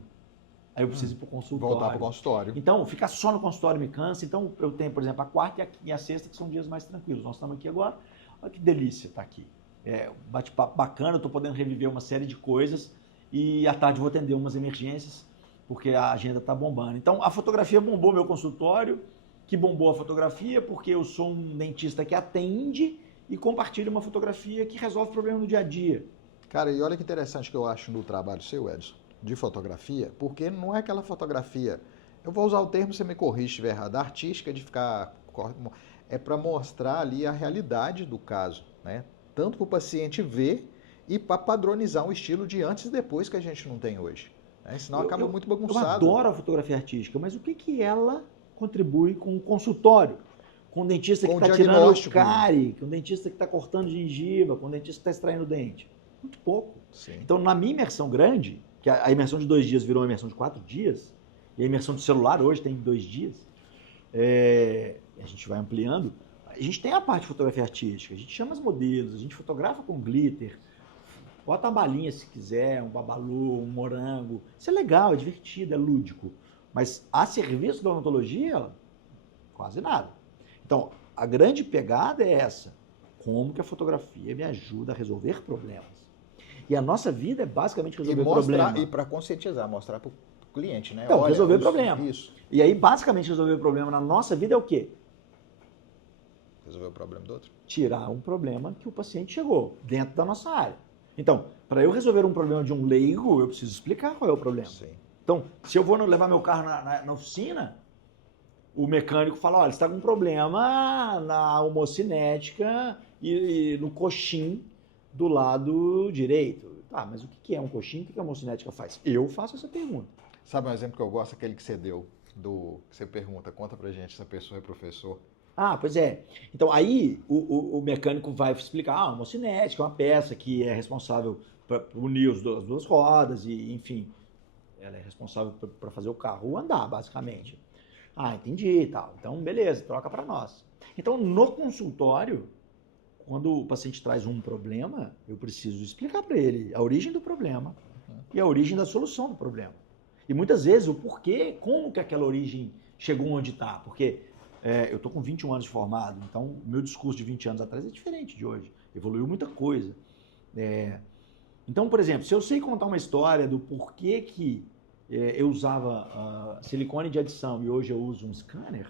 Aí eu preciso ir pro consultório. Voltar pro consultório. Então, ficar só no consultório me cansa. Então, eu tenho, por exemplo, a quarta e a sexta, que são dias mais tranquilos. Nós estamos aqui agora. Olha que delícia estar aqui. Um bate-papo bacana, eu tô podendo reviver uma série de coisas. E à tarde eu vou atender umas emergências, porque a agenda tá bombando. Então, a fotografia bombou meu consultório, que bombou a fotografia, porque eu sou um dentista que atende e compartilha uma fotografia que resolve problema no dia a dia. Cara, e olha que interessante que eu acho no trabalho seu, Edson, de fotografia, porque não é aquela fotografia, eu vou usar o termo, você me corrige se estiver errado, artística de ficar, é para mostrar ali a realidade do caso, né? Tanto para o paciente ver e para padronizar um estilo de antes e depois que a gente não tem hoje, né? Senão acaba muito bagunçado. Eu adoro a fotografia artística, mas o que ela contribui com o consultório? Com o dentista que está tirando o cárie, com o dentista que está cortando gengiva, com o dentista que está extraindo o dente. Muito pouco. Sim. Então, na minha imersão grande, que a imersão de 2 dias virou uma imersão de 4 dias, e a imersão de celular hoje tem 2 dias, a gente vai ampliando, a gente tem a parte de fotografia artística, a gente chama os modelos, a gente fotografa com glitter, bota uma balinha se quiser, um babalu, um morango, isso é legal, é divertido, é lúdico, mas a serviço da odontologia, quase nada. Então, a grande pegada é essa, como que a fotografia me ajuda a resolver problemas. E a nossa vida é basicamente resolver problema. E para conscientizar, mostrar para o cliente, né? Então, resolver problema. Isso. E aí, basicamente, resolver problema na nossa vida é o quê? Resolver o problema do outro? Tirar um problema que o paciente chegou, dentro da nossa área. Então, para eu resolver um problema de um leigo, eu preciso explicar qual é o problema. Sim. Então, se eu vou levar meu carro na oficina, o mecânico fala, olha, você está com um problema na homocinética e no coxim do lado direito. Tá, mas o que é um coxim? O que a homocinética faz? Eu faço essa pergunta. Sabe um exemplo que eu gosto? Aquele que você deu, que você pergunta, conta pra gente se a pessoa é professor. Ah, pois é. Então, aí o mecânico vai explicar, a homocinética é uma peça que é responsável por unir as duas rodas e, enfim, ela é responsável para fazer o carro andar, basicamente. Ah, entendi e tal. Então, beleza, troca para nós. Então, no consultório, quando o paciente traz um problema, eu preciso explicar para ele a origem do problema e a origem da solução do problema. E muitas vezes o porquê, como que aquela origem chegou onde está. Porque eu estou com 21 anos de formado, então o meu discurso de 20 anos atrás é diferente de hoje. Evoluiu muita coisa. Então, por exemplo, se eu sei contar uma história do porquê que eu usava silicone de adição e hoje eu uso um scanner,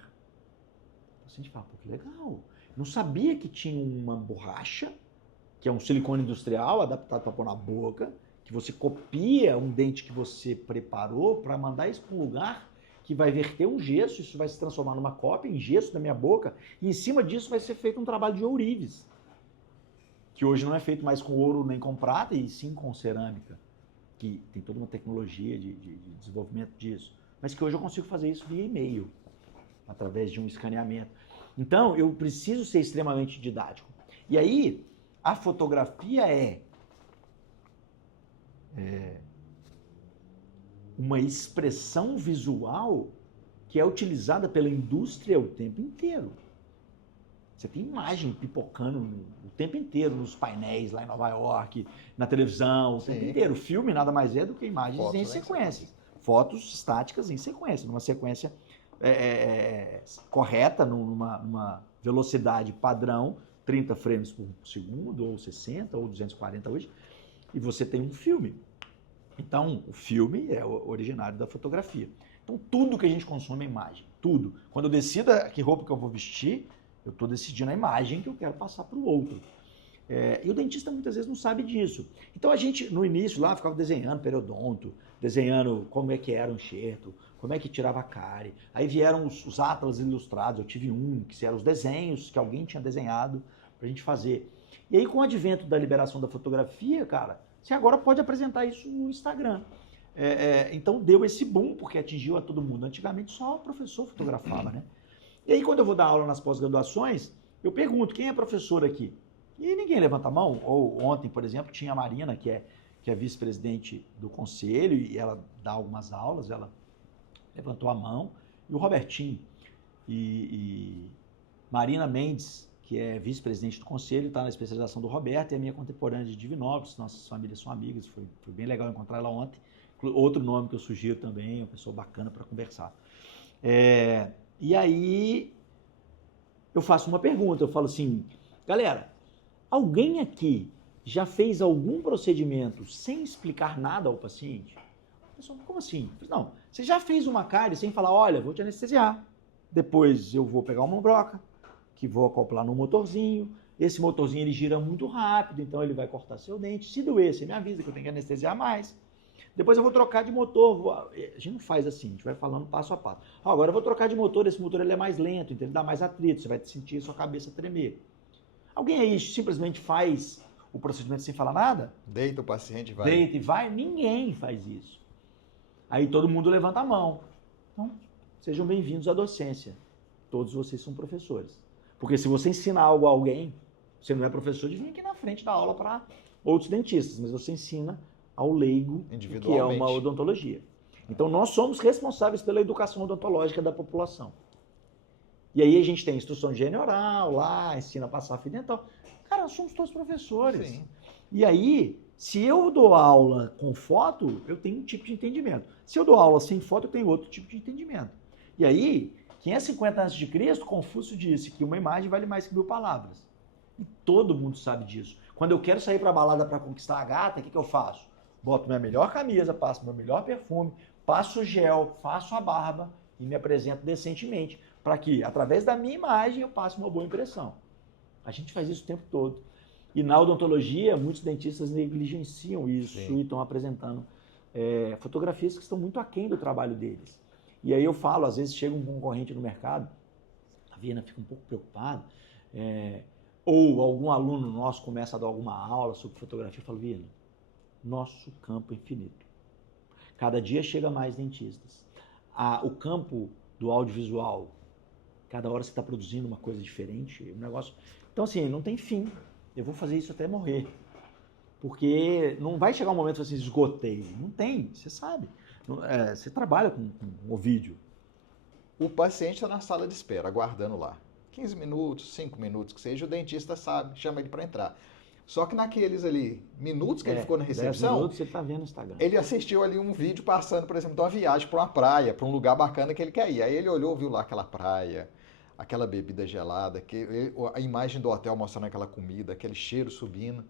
o paciente fala, pô, que legal. Não sabia que tinha uma borracha, que é um silicone industrial adaptado para pôr na boca, que você copia um dente que você preparou para mandar isso para um lugar que vai verter um gesso, isso vai se transformar numa cópia em gesso da minha boca, e em cima disso vai ser feito um trabalho de ourives, que hoje não é feito mais com ouro nem com prata, e sim com cerâmica, que tem toda uma tecnologia de desenvolvimento disso, mas que hoje eu consigo fazer isso via e-mail, através de um escaneamento. Então, eu preciso ser extremamente didático. E aí, a fotografia é uma expressão visual que é utilizada pela indústria o tempo inteiro. Você tem imagem pipocando o tempo inteiro nos painéis lá em Nova York, na televisão, o tempo inteiro. O filme nada mais é do que imagens em sequência. Fotos estáticas em sequência, numa sequência correta, numa velocidade padrão, 30 frames por segundo, ou 60, ou 240 hoje, e você tem um filme. Então, o filme é originário da fotografia. Então, tudo que a gente consome é imagem, tudo. Quando eu decido que roupa que eu vou vestir, eu estou decidindo a imagem que eu quero passar para o outro. E o dentista muitas vezes não sabe disso. Então, a gente, no início, lá, ficava desenhando periodonto, desenhando como é que era o enxerto, como é que tirava a cárie. Aí vieram os atlas ilustrados, eu tive um, que eram os desenhos que alguém tinha desenhado para a gente fazer. E aí, com o advento da liberação da fotografia, cara, você agora pode apresentar isso no Instagram. Então deu esse boom, porque atingiu a todo mundo. Antigamente só o professor fotografava, né? E aí quando eu vou dar aula nas pós-graduações, eu pergunto, quem é professor aqui? E ninguém levanta a mão. Ou ontem, por exemplo, tinha a Marina, que é vice-presidente do conselho, e ela dá algumas aulas, ela levantou a mão. E o Robertinho. E Marina Mendes, que é vice-presidente do conselho, está na especialização do Roberto, e é minha contemporânea de Divinópolis, nossas famílias são amigas, foi bem legal encontrar ela ontem. Outro nome que eu sugiro também, uma pessoa bacana para conversar. E aí, eu faço uma pergunta, eu falo assim, galera, alguém aqui já fez algum procedimento sem explicar nada ao paciente? A pessoa, como assim? Não, você já fez uma cárie sem falar, olha, vou te anestesiar, depois eu vou pegar uma broca, que vou acoplar no motorzinho, esse motorzinho ele gira muito rápido, então ele vai cortar seu dente, se doer, você me avisa que eu tenho que anestesiar mais, depois eu vou trocar de motor, a gente não faz assim, a gente vai falando passo a passo, agora eu vou trocar de motor, esse motor ele é mais lento, então ele dá mais atrito, você vai sentir sua cabeça tremer. Alguém aí simplesmente faz o procedimento sem falar nada? Deita o paciente e vai. Deita e vai? Ninguém faz isso. Aí todo mundo levanta a mão. Então, sejam bem-vindos à docência. Todos vocês são professores. Porque se você ensina algo a alguém, você não é professor de vir aqui na frente dar aula para outros dentistas, mas você ensina ao leigo, que é uma odontologia. Então, nós somos responsáveis pela educação odontológica da população. E aí a gente tem instrução de higiene oral lá, ensina a passar fio dental. Cara, nós somos todos professores. Sim. E aí, se eu dou aula com foto, eu tenho um tipo de entendimento. Se eu dou aula sem foto, eu tenho outro tipo de entendimento. E aí, 550 a.C., Confúcio disse que uma imagem vale mais que 1000 palavras. E todo mundo sabe disso. Quando eu quero sair para a balada para conquistar a gata, o que eu faço? Boto minha melhor camisa, passo meu melhor perfume, passo gel, faço a barba e me apresento decentemente, para que, através da minha imagem, eu passe uma boa impressão. A gente faz isso o tempo todo. E na odontologia, muitos dentistas negligenciam isso. Sim. E estão apresentando fotografias que estão muito aquém do trabalho deles. E aí eu falo, às vezes chega um concorrente no mercado, a Viana fica um pouco preocupada, ou algum aluno nosso começa a dar alguma aula sobre fotografia, eu falo, Viana, nosso campo é infinito. Cada dia chega mais dentistas. O campo do audiovisual, cada hora você está produzindo uma coisa diferente, um negócio. Então, assim, não tem fim. Eu vou fazer isso até morrer. Porque não vai chegar um momento assim, esgotei. Não tem, você sabe. Você trabalha com o vídeo. O paciente está na sala de espera, aguardando lá. 15 minutos, 5 minutos, que seja, o dentista sabe, chama ele para entrar. Só que naqueles ali minutos que ele ficou na 10 recepção, minutos ele está vendo no Instagram. ele assistiu ali um vídeo passando, por exemplo, de uma viagem para uma praia, para um lugar bacana que ele quer ir. Aí ele olhou, viu lá aquela praia, aquela bebida gelada, a imagem do hotel mostrando aquela comida, aquele cheiro subindo.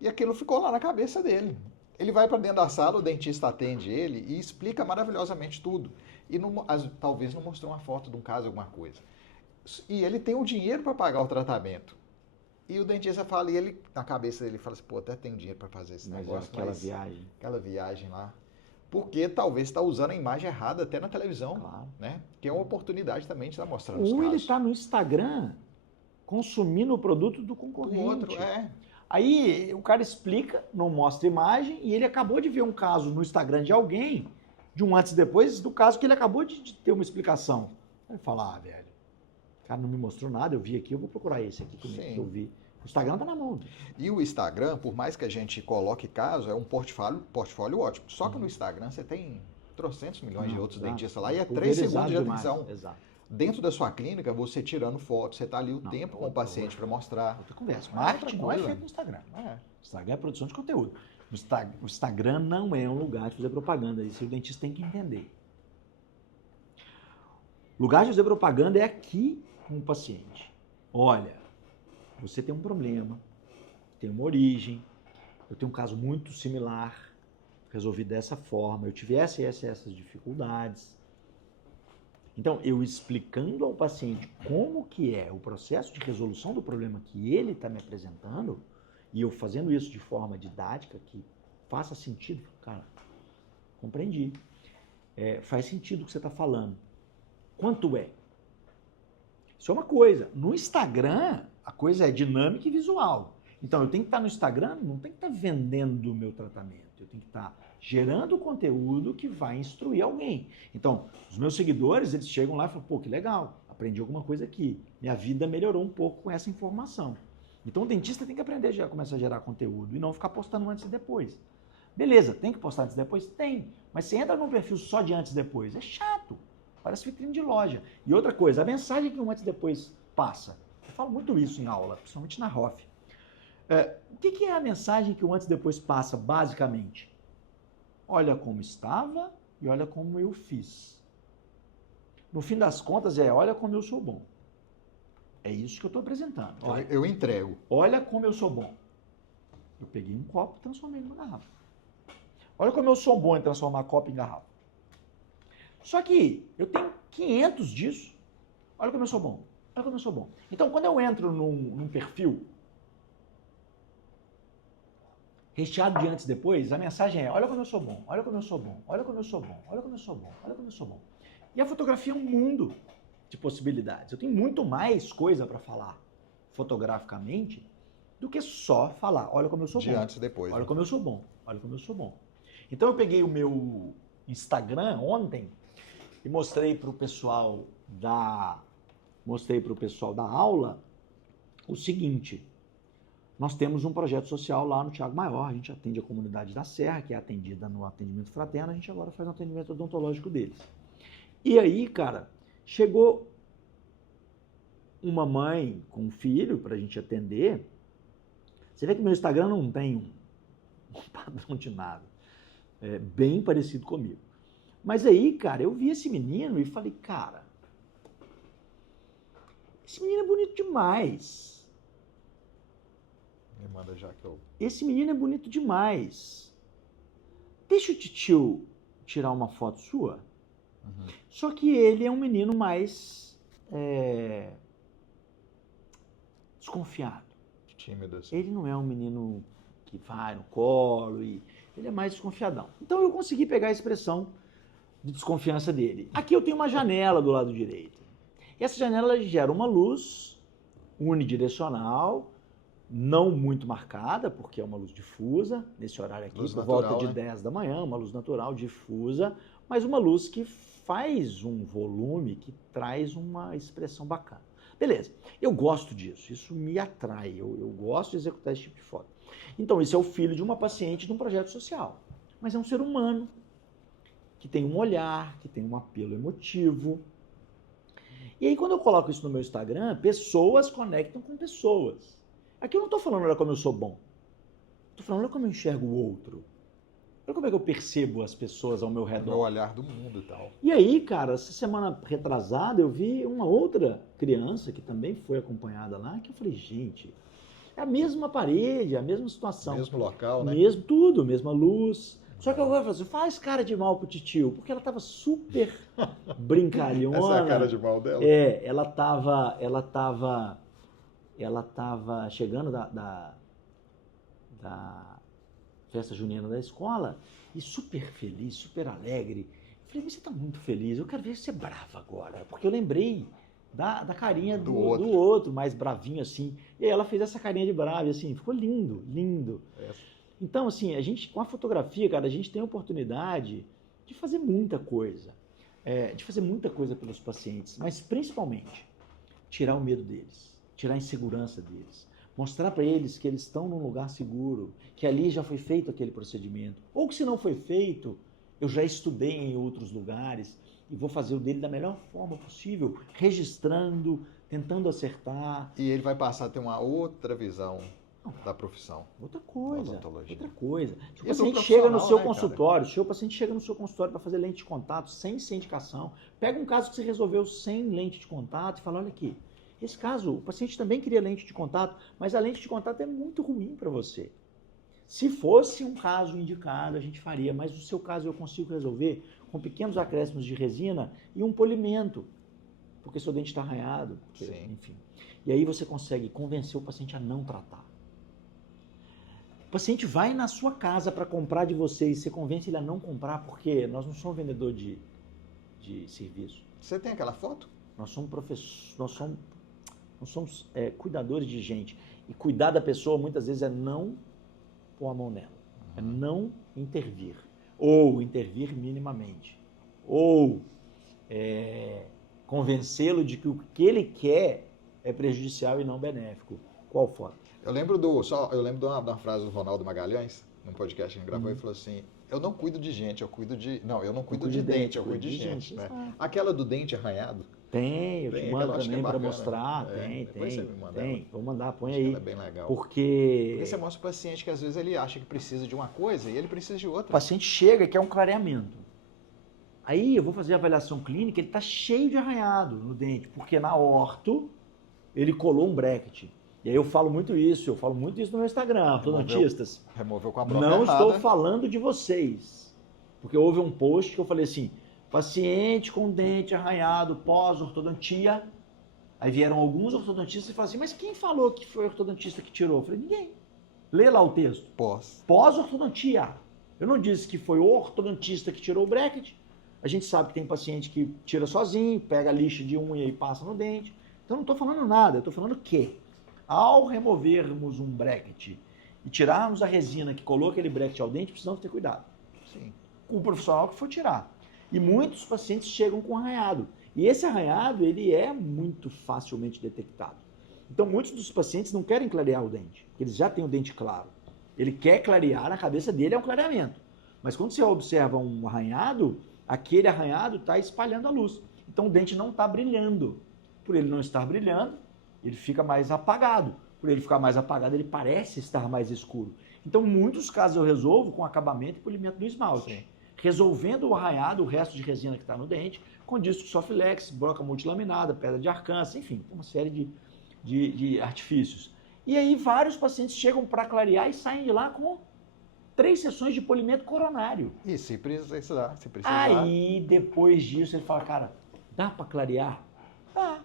E aquilo ficou lá na cabeça dele. Ele vai para dentro da sala, o dentista atende ele e explica maravilhosamente tudo. E talvez não mostrou uma foto de um caso, alguma coisa. E ele tem o dinheiro para pagar o tratamento. E o dentista fala, e ele, na cabeça dele, fala assim, pô, até tem dinheiro para fazer esse negócio. Aquela viagem lá. Porque talvez está usando a imagem errada até na televisão. Claro. Né? Que é uma oportunidade também de estar mostrando os casos. Ou ele está no Instagram consumindo o produto do concorrente. Do outro, Aí o cara explica, não mostra imagem, e ele acabou de ver um caso no Instagram de alguém, de um antes e depois, do caso que ele acabou de ter uma explicação. Ele fala, velho, o cara não me mostrou nada, eu vi aqui, eu vou procurar esse aqui que eu vi. O Instagram tá na mão. E o Instagram, por mais que a gente coloque caso, é um portfólio ótimo. Só que no Instagram você tem trocentos milhões de outros dentistas lá e é 3 segundos de atenção. Exato. Dentro da sua clínica, você tirando foto, você está ali o tempo com o paciente para mostrar. Outra conversa. Marketing não é feito no Instagram. O Instagram é produção de conteúdo. O Instagram não é um lugar de fazer propaganda. Isso o dentista tem que entender. O lugar de fazer propaganda é aqui com o paciente. Olha, você tem um problema, tem uma origem, eu tenho um caso muito similar, resolvi dessa forma, eu tive essas dificuldades. Então, eu explicando ao paciente como que é o processo de resolução do problema que ele está me apresentando, e eu fazendo isso de forma didática, que faça sentido, cara, compreendi. Faz sentido o que você está falando. Quanto é? Isso é uma coisa. No Instagram, a coisa é dinâmica e visual. Então, eu tenho que estar no Instagram, não tenho que estar vendendo o meu tratamento. Eu tenho que estar gerando conteúdo que vai instruir alguém. Então, os meus seguidores, eles chegam lá e falam, pô, que legal, aprendi alguma coisa aqui. Minha vida melhorou um pouco com essa informação. Então, o dentista tem que aprender a começar a gerar conteúdo e não ficar postando antes e depois. Beleza, tem que postar antes e depois? Tem. Mas você entra num perfil só de antes e depois, é chato. Parece vitrine de loja. E outra coisa, a mensagem que o antes e depois passa. Eu falo muito isso em aula, principalmente na ROF. O que é a mensagem que o antes e depois passa, basicamente? Olha como estava e olha como eu fiz. No fim das contas, olha como eu sou bom. É isso que eu estou apresentando. Olha, eu entrego. Olha como eu sou bom. Eu peguei um copo e transformei numa garrafa. Olha como eu sou bom em transformar copo em garrafa. Só que eu tenho 500 disso. Olha como eu sou bom. Olha como eu sou bom. Então, quando eu entro num perfil recheado de antes e depois, a mensagem é, olha como eu sou bom, olha como eu sou bom, olha como eu sou bom, olha como eu sou bom, olha como eu sou bom. E a fotografia é um mundo de possibilidades. Eu tenho muito mais coisa para falar fotograficamente do que só falar, olha como eu sou bom. De antes e depois. Olha como eu sou bom, olha como eu sou bom. Então eu peguei o meu Instagram ontem e mostrei para o pessoal da aula o seguinte: nós temos um projeto social lá no Thiago Maior, a gente atende a comunidade da Serra, que é atendida no atendimento fraterno, a gente agora faz um atendimento odontológico deles. E aí, cara, chegou uma mãe com um filho para a gente atender. Você vê que meu Instagram não tem um padrão de nada. É bem parecido comigo. Mas aí, cara, eu vi esse menino e falei, cara, esse menino é bonito demais. Me manda já que eu... Esse menino é bonito demais. Deixa o titio tirar uma foto sua. Uhum. Só que ele é um menino mais desconfiado. Tímido, assim. Ele não é um menino que vai no colo e Ele é mais desconfiadão. Então eu consegui pegar a expressão de desconfiança dele. Aqui eu tenho uma janela do lado direito. E essa janela gera uma luz unidirecional, não muito marcada, porque é uma luz difusa, nesse horário aqui, luz por natural, volta de né? 10 da manhã, uma luz natural, difusa, mas uma luz que faz um volume, que traz uma expressão bacana. Beleza, eu gosto disso, isso me atrai, eu gosto de executar esse tipo de foto. Então, esse é o filho de uma paciente de um projeto social, mas é um ser humano, que tem um olhar, que tem um apelo emotivo. E aí, quando eu coloco isso no meu Instagram, pessoas conectam com pessoas. Aqui eu não estou falando, olha como eu sou bom. Estou falando, olha como eu enxergo o outro. Olha como é que eu percebo as pessoas ao meu redor. No olhar do mundo e tal. E aí, cara, essa semana retrasada, eu vi uma outra criança que também foi acompanhada lá, que eu falei, gente, é a mesma parede, a mesma situação. Mesmo local, né? Mesmo tudo, mesma luz. Só que agora eu falo assim, faz cara de mal pro titio, porque ela tava super brincalhona. Essa é a cara de mal dela? É, ela tava chegando da festa junina da escola e super feliz, super alegre. Eu falei, mas você tá muito feliz, eu quero ver você brava agora, porque eu lembrei da carinha do outro, mais bravinho assim. E aí ela fez essa carinha de brava, assim, ficou lindo, lindo. Então, assim, a gente, com a fotografia, cara, a gente tem a oportunidade de fazer muita coisa. De fazer muita coisa pelos pacientes, mas principalmente tirar o medo deles, tirar a insegurança deles, mostrar para eles que eles estão num lugar seguro, que ali já foi feito aquele procedimento, ou que se não foi feito, eu já estudei em outros lugares e vou fazer o dele da melhor forma possível, registrando, tentando acertar. E ele vai passar a ter uma outra visão da profissão. Outra coisa. Odontologia. Se o E paciente do chega no profissional, seu né, consultório, se o paciente chega no seu consultório para fazer lente de contato sem indicação, pega um caso que você resolveu sem lente de contato e fala, olha aqui, esse caso, o paciente também queria lente de contato, mas a lente de contato é muito ruim para você. Se fosse um caso indicado, a gente faria, mas o seu caso eu consigo resolver com pequenos acréscimos de resina e um polimento, porque seu dente está arranhado, enfim. E aí você consegue convencer o paciente a não tratar. O paciente vai na sua casa para comprar de você e você convence ele a não comprar, porque nós não somos vendedor de serviço. Você tem aquela foto? Nós somos professores, nós somos cuidadores de gente. E cuidar da pessoa muitas vezes é não pôr a mão nela, é não intervir, ou intervir minimamente, ou convencê-lo de que o que ele quer é prejudicial e não benéfico. Qual foto? Eu lembro de uma frase do Ronaldo Magalhães, num podcast que a gente gravou, ele falou assim, eu não cuido de gente, eu não cuido de dente, eu cuido de gente. Né? Aquela do dente arranhado. Eu te mando também para mostrar. Depois você me manda. Vou mandar, põe Acho aí. que ela é bem legal. Porque você mostra pro paciente que às vezes ele acha que precisa de uma coisa e ele precisa de outra. O paciente chega e quer um clareamento. Aí eu vou fazer a avaliação clínica, ele está cheio de arranhado no dente, porque na orto ele colou um bracket. E aí eu falo muito isso no meu Instagram, ortodontistas. Removeu com a bronca Não errada. estou falando de vocês. Porque houve um post que eu falei assim, paciente com dente arranhado pós-ortodontia. Aí vieram alguns ortodontistas e falaram assim, mas quem falou que foi o ortodontista que tirou? Eu falei, ninguém. Lê lá o texto. Pós-ortodontia. Eu não disse que foi o ortodontista que tirou o bracket. A gente sabe que tem paciente que tira sozinho, pega a lixa de unha e passa no dente. Então não estou falando nada, eu estou falando que ao removermos um bracket e tirarmos a resina que colou aquele bracket ao dente, precisamos ter cuidado. Sim. Com o profissional que for tirar. E muitos pacientes chegam com arranhado. E esse arranhado, ele é muito facilmente detectado. Então, muitos dos pacientes não querem clarear o dente, porque eles já têm o dente claro. Ele quer clarear, na cabeça dele é um clareamento. Mas quando você observa um arranhado, aquele arranhado está espalhando a luz. Então, o dente não está brilhando. Por ele não estar brilhando, ele fica mais apagado. Por ele ficar mais apagado, ele parece estar mais escuro. Então, muitos casos eu resolvo com acabamento e polimento do esmalte. Sim. Resolvendo o arranhado, o resto de resina que está no dente, com disco Soflex, broca multilaminada, pedra de arcância, enfim, uma série de artifícios. E aí vários pacientes chegam para clarear e saem de lá com 3 sessões de polimento coronário. E se precisar. Aí, depois disso, ele fala, cara, dá para clarear? Dá.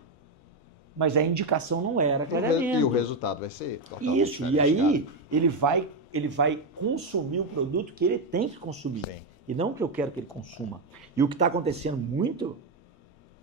Mas a indicação não era clareamento. E o resultado vai ser totalmente Isso, e aí ele vai ele vai consumir o produto que ele tem que consumir. Sim. E não o que eu quero que ele consuma. E o que está acontecendo muito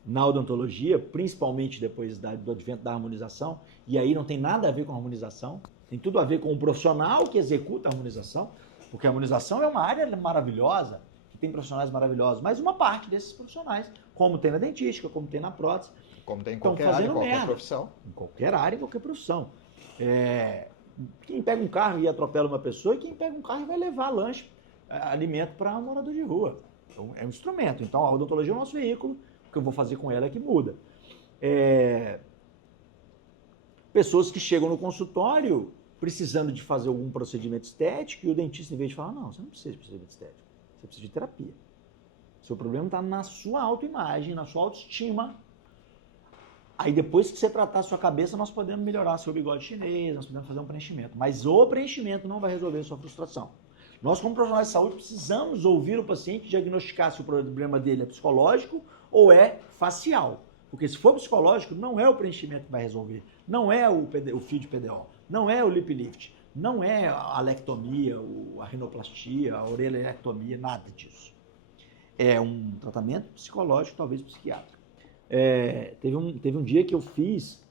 na odontologia, principalmente depois do advento da harmonização, e aí não tem nada a ver com a harmonização, tem tudo a ver com o profissional que executa a harmonização, porque a harmonização é uma área maravilhosa, que tem profissionais maravilhosos, mas uma parte desses profissionais, como tem na dentística, como tem na prótese, Como tem em estão qualquer área, em fazendo qualquer merda. profissão. Em qualquer área, em qualquer profissão. Quem pega um carro e atropela uma pessoa, e quem pega um carro e vai levar lanche, alimento para um morador de rua. Então, é um instrumento. Então, a odontologia é o nosso veículo, o que eu vou fazer com ela é que muda. Pessoas que chegam no consultório precisando de fazer algum procedimento estético e o dentista, em vez de falar, não, você não precisa de procedimento estético, você precisa de terapia. Seu problema está na sua autoimagem, na sua autoestima. Aí depois que você tratar a sua cabeça, nós podemos melhorar seu bigode chinês, nós podemos fazer um preenchimento. Mas o preenchimento não vai resolver a sua frustração. Nós, como profissionais de saúde, precisamos ouvir o paciente e diagnosticar se o problema dele é psicológico ou é facial. Porque se for psicológico, não é o preenchimento que vai resolver. Não é o fio de PDO, não é o lip lift, não é a lectomia, a rinoplastia, a orelhectomia, nada disso. É um tratamento psicológico, talvez psiquiátrico. Teve um dia que eu fiz,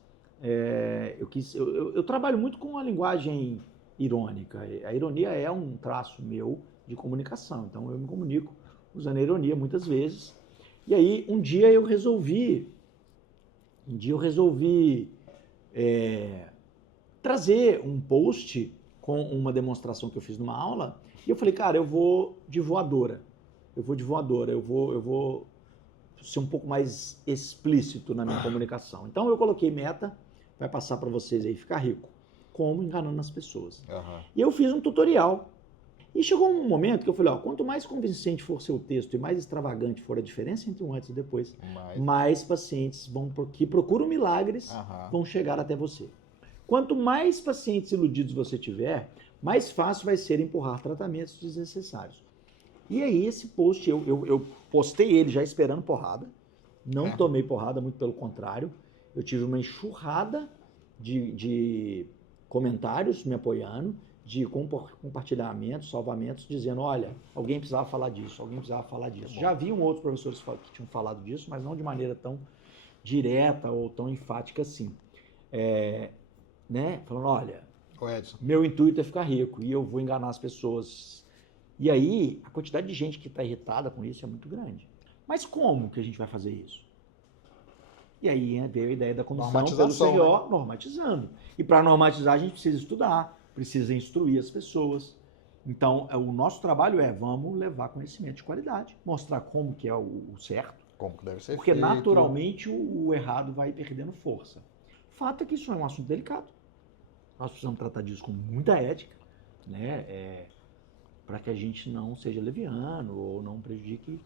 eu trabalho muito com a linguagem irônica. A ironia é um traço meu de comunicação, então eu me comunico usando a ironia muitas vezes. E aí um dia eu resolvi trazer um post com uma demonstração que eu fiz numa aula, e eu falei, cara, eu vou de voadora, eu vou ser um pouco mais explícito na minha comunicação. Então eu coloquei meta, vai passar para vocês aí, ficar rico. Como enganando as pessoas. Uhum. E eu fiz um tutorial. E chegou um momento que eu falei, quanto mais convincente for seu texto e mais extravagante for a diferença entre um antes e depois, mais pacientes que procuram milagres vão chegar até você. Quanto mais pacientes iludidos você tiver, mais fácil vai ser empurrar tratamentos desnecessários. E aí esse post, eu postei ele já esperando porrada, não tomei porrada, muito pelo contrário, eu tive uma enxurrada de comentários me apoiando, de compartilhamentos, salvamentos, dizendo, olha, alguém precisava falar disso, alguém precisava falar disso. Já haviam outros professores que tinham falado disso, mas não de maneira tão direta ou tão enfática assim. Falando, olha, meu intuito é ficar rico e eu vou enganar as pessoas. E aí, a quantidade de gente que está irritada com isso é muito grande. Mas como que a gente vai fazer isso? E aí veio a ideia da comissão pelo CGO, normatizando. E para normatizar a gente precisa estudar, precisa instruir as pessoas. Então, o nosso trabalho vamos levar conhecimento de qualidade, mostrar como que é o certo. Como que deve ser porque feito. Naturalmente o errado vai perdendo força. O fato é que isso é um assunto delicado. Nós precisamos tratar disso com muita ética, né? Para que a gente não seja leviano ou não prejudique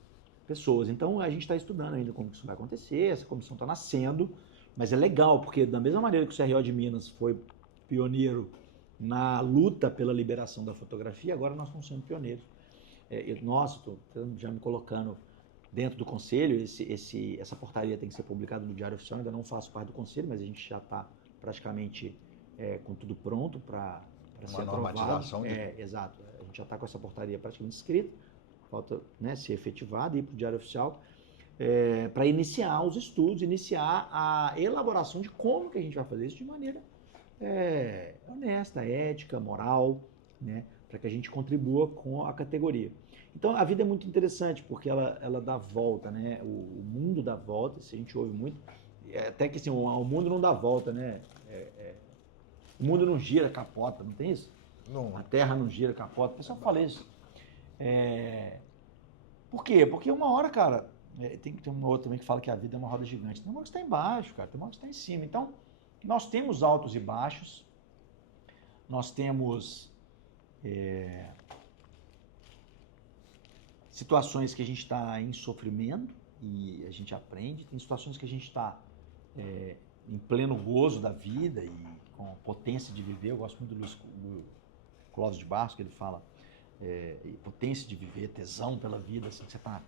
pessoas. Então, a gente está estudando ainda como isso vai acontecer, essa comissão está nascendo, mas é legal, porque da mesma maneira que o CRO de Minas foi pioneiro na luta pela liberação da fotografia, agora nós estamos sendo pioneiros. Estou já me colocando dentro do conselho, essa portaria tem que ser publicada no Diário Oficial, ainda não faço parte do conselho, mas a gente já está praticamente com tudo pronto para ser aprovado. Exato, a gente já está com essa portaria praticamente escrita, falta ser efetivada e ir para o Diário Oficial, para iniciar os estudos, iniciar a elaboração de como que a gente vai fazer isso de maneira honesta, ética, moral, né, para que a gente contribua com a categoria. Então, a vida é muito interessante, porque ela dá volta, né? O mundo dá volta, se a gente ouve muito, até que assim, o mundo não dá volta, né? O mundo não gira, capota, não tem isso? Não. A terra não gira, capota. O pessoal fala isso. Por quê? Porque uma hora, cara, tem uma outra também que fala que a vida é uma roda gigante. Tem uma hora que está embaixo, cara, tem uma hora que está em cima. Então, nós temos altos e baixos, nós temos situações que a gente está em sofrimento e a gente aprende, tem situações que a gente está em pleno gozo da vida e com potência de viver. Eu gosto muito do Clóvis de Barros, que ele fala potência de viver, tesão pela vida, assim, que você tá...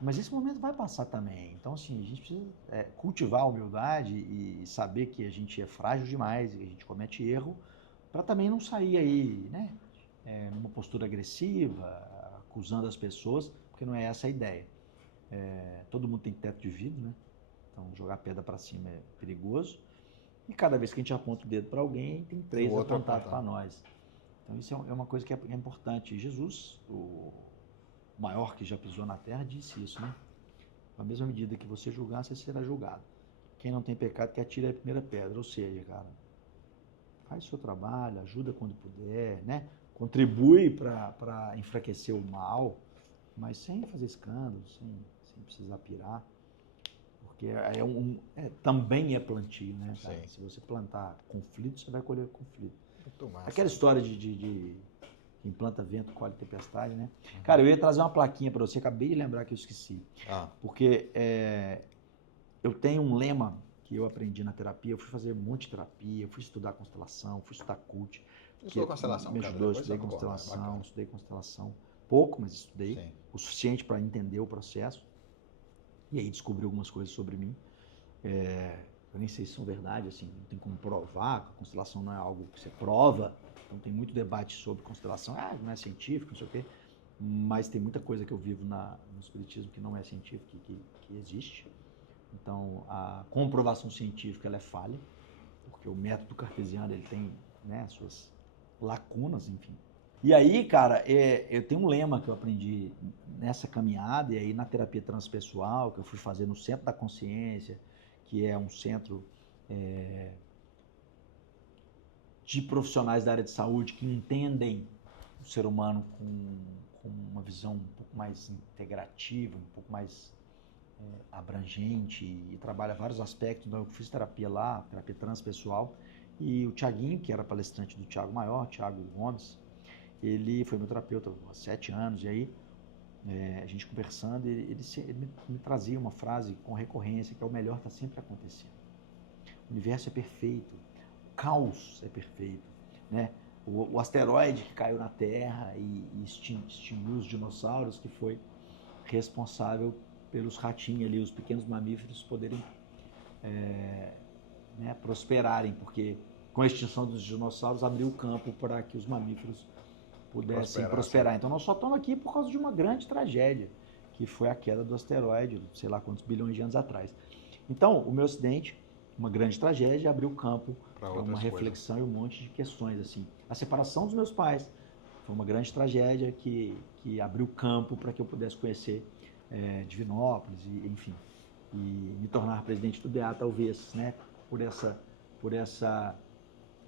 Mas esse momento vai passar também. Então, assim, a gente precisa cultivar a humildade e saber que a gente é frágil demais e que a gente comete erro para também não sair aí, né? numa postura agressiva, acusando as pessoas, porque não é essa a ideia. Todo mundo tem teto de vidro, né? Então jogar pedra para cima é perigoso. E cada vez que a gente aponta o dedo para alguém, tem 3 apontados para nós. Então isso é uma coisa que é importante. E Jesus, o maior que já pisou na terra, disse isso, né? Na mesma medida que você julgar, você será julgado. Quem não tem pecado, que atire a primeira pedra. Ou seja, cara, faz o seu trabalho, ajuda quando puder, né? Contribui para enfraquecer o mal, mas sem fazer escândalo, sem precisar pirar. Porque também é plantio, né? Se você plantar conflito, você vai colher conflito. Aquela história de quem planta vento, colhe tempestade, né? Uhum. Cara, eu ia trazer uma plaquinha para você, acabei de lembrar que eu esqueci. Porque eu tenho um lema que eu aprendi na terapia, eu fui fazer um monte de terapia, eu fui estudar constelação, fui estudar coach. Estudou constelação, me ajudou, estudei constelação. Pouco, mas estudei. Sim. O suficiente para entender o processo. E aí descobri algumas coisas sobre mim. Eu nem sei se são verdade, assim, não tem como provar, a constelação não é algo que você prova, então tem muito debate sobre constelação, não é científico, não sei o quê, mas tem muita coisa que eu vivo no espiritismo que não é científica, que existe. Então, a comprovação científica ela é falha, porque o método cartesiano ele tem, né, suas lacunas, enfim. E aí, cara, eu tenho um lema que eu aprendi nessa caminhada, e aí na terapia transpessoal, que eu fui fazer no Centro da Consciência, que é um centro de profissionais da área de saúde que entendem o ser humano com uma visão um pouco mais integrativa, um pouco mais abrangente, e trabalha vários aspectos. Então eu fiz terapia lá, terapia transpessoal, e o Thiaguinho, que era palestrante do Thiago Maior, Thiago Gomes, ele foi meu terapeuta há 7 anos, e aí a gente conversando, ele me trazia uma frase com recorrência, que é: o melhor está sempre acontecendo. O universo é perfeito, o caos é perfeito, né? O asteroide que caiu na Terra e extinguiu os dinossauros, que foi responsável pelos ratinhos ali, os pequenos mamíferos poderem prosperarem, porque com a extinção dos dinossauros abriu o campo para que os mamíferos pudessem prosperar. Então nós só estamos aqui por causa de uma grande tragédia, que foi a queda do asteroide, sei lá quantos bilhões de anos atrás. Então, o meu acidente, uma grande tragédia, abriu campo para uma reflexão e um monte de questões. Assim. A separação dos meus pais foi uma grande tragédia que abriu campo para que eu pudesse conhecer Divinópolis, enfim, e me tornar presidente do DA, talvez, né, por essa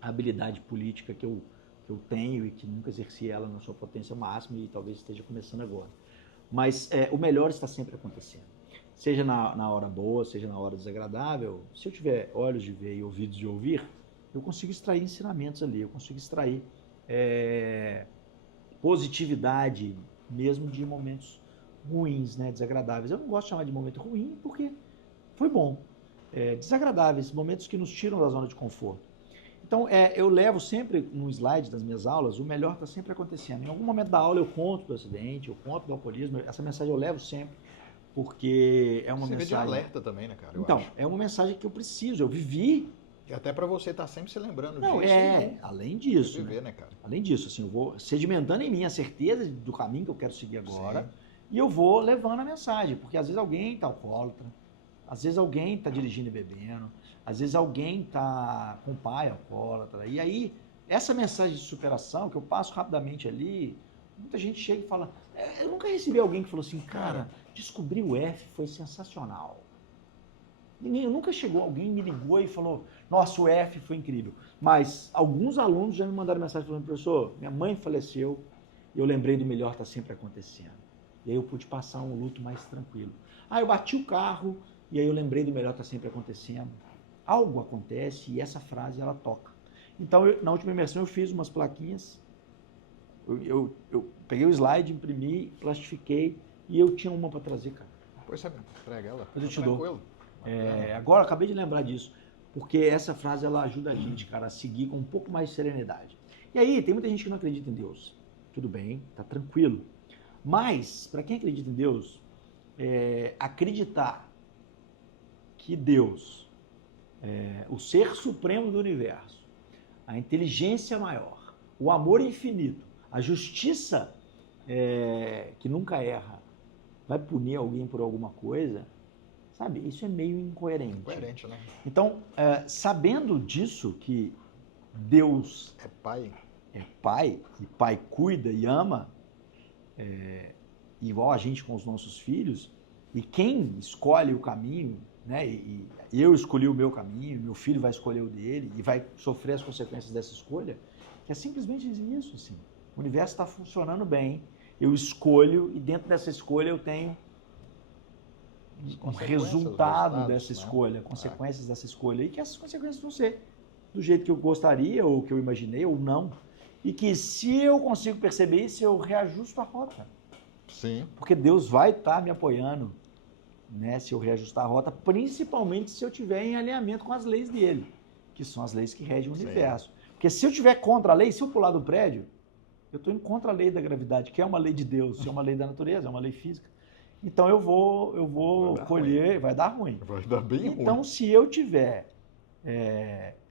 habilidade política que eu tenho e que nunca exerci ela na sua potência máxima e talvez esteja começando agora. Mas o melhor está sempre acontecendo. Seja na hora boa, seja na hora desagradável, se eu tiver olhos de ver e ouvidos de ouvir, eu consigo extrair ensinamentos ali, eu consigo extrair positividade mesmo de momentos ruins, né, desagradáveis. Eu não gosto de chamar de momento ruim porque foi bom. Desagradáveis, momentos que nos tiram da zona de conforto. Então, eu levo sempre no slide das minhas aulas, o melhor está sempre acontecendo. Em algum momento da aula eu conto do acidente, eu conto do alcoolismo, essa mensagem eu levo sempre, porque é uma mensagem... de alerta também, né, cara? Então, é uma mensagem que eu preciso, eu vivi... E até para você estar sempre se lembrando disso. Além disso. Viver, né, cara? Além disso, assim, eu vou sedimentando em mim a certeza do caminho que eu quero seguir agora, e eu vou levando a mensagem, porque às vezes alguém está alcoólatra, às vezes alguém está dirigindo e bebendo, às vezes alguém está com o pai alcoólatra. E aí, essa mensagem de superação que eu passo rapidamente ali, muita gente chega e fala... Eu nunca recebi alguém que falou assim, cara, descobri o F, foi sensacional. Nunca chegou alguém, me ligou e falou, nossa, o F foi incrível. Mas alguns alunos já me mandaram mensagem falando, professor, minha mãe faleceu e eu lembrei do melhor está sempre acontecendo. E aí eu pude passar um luto mais tranquilo. Eu bati o carro e aí eu lembrei do melhor está sempre acontecendo. Algo acontece e essa frase ela toca. Então, na última imersão eu fiz umas plaquinhas, eu peguei o slide, imprimi, plastifiquei e eu tinha uma para trazer, cara. Depois você entrega ela. Depois eu te dou. Agora, acabei de lembrar disso, porque essa frase ela ajuda a gente, cara, a seguir com um pouco mais de serenidade. E aí, tem muita gente que não acredita em Deus. Tudo bem, tá tranquilo. Mas, para quem acredita em Deus, acreditar que Deus, o ser supremo do universo, a inteligência maior, o amor infinito, A justiça que nunca erra vai punir alguém por alguma coisa, sabe? Isso é meio incoerente. Incoerente, né? Então, sabendo disso, que Deus É pai. é pai, e pai cuida e ama, igual a gente com os nossos filhos, e quem escolhe o caminho, né? E eu escolhi o meu caminho, meu filho vai escolher o dele e vai sofrer as consequências dessa escolha, que é simplesmente isso, assim. O universo está funcionando bem, eu escolho e dentro dessa escolha eu tenho um resultado dessa escolha, consequências dessa escolha, e que essas consequências vão ser do jeito que eu gostaria, ou que eu imaginei, ou não. E que se eu consigo perceber isso, eu reajusto a rota. Sim. Porque Deus vai estar me apoiando, né, se eu reajustar a rota, principalmente se eu estiver em alinhamento com as leis dele, que são as leis que regem o universo. Porque se eu estiver contra a lei, se eu pular do prédio, eu estou indo contra a lei da gravidade, que é uma lei de Deus, é uma lei da natureza, é uma lei física. Então eu vou colher, vai dar ruim. Vai dar bem ruim. Então, se eu tiver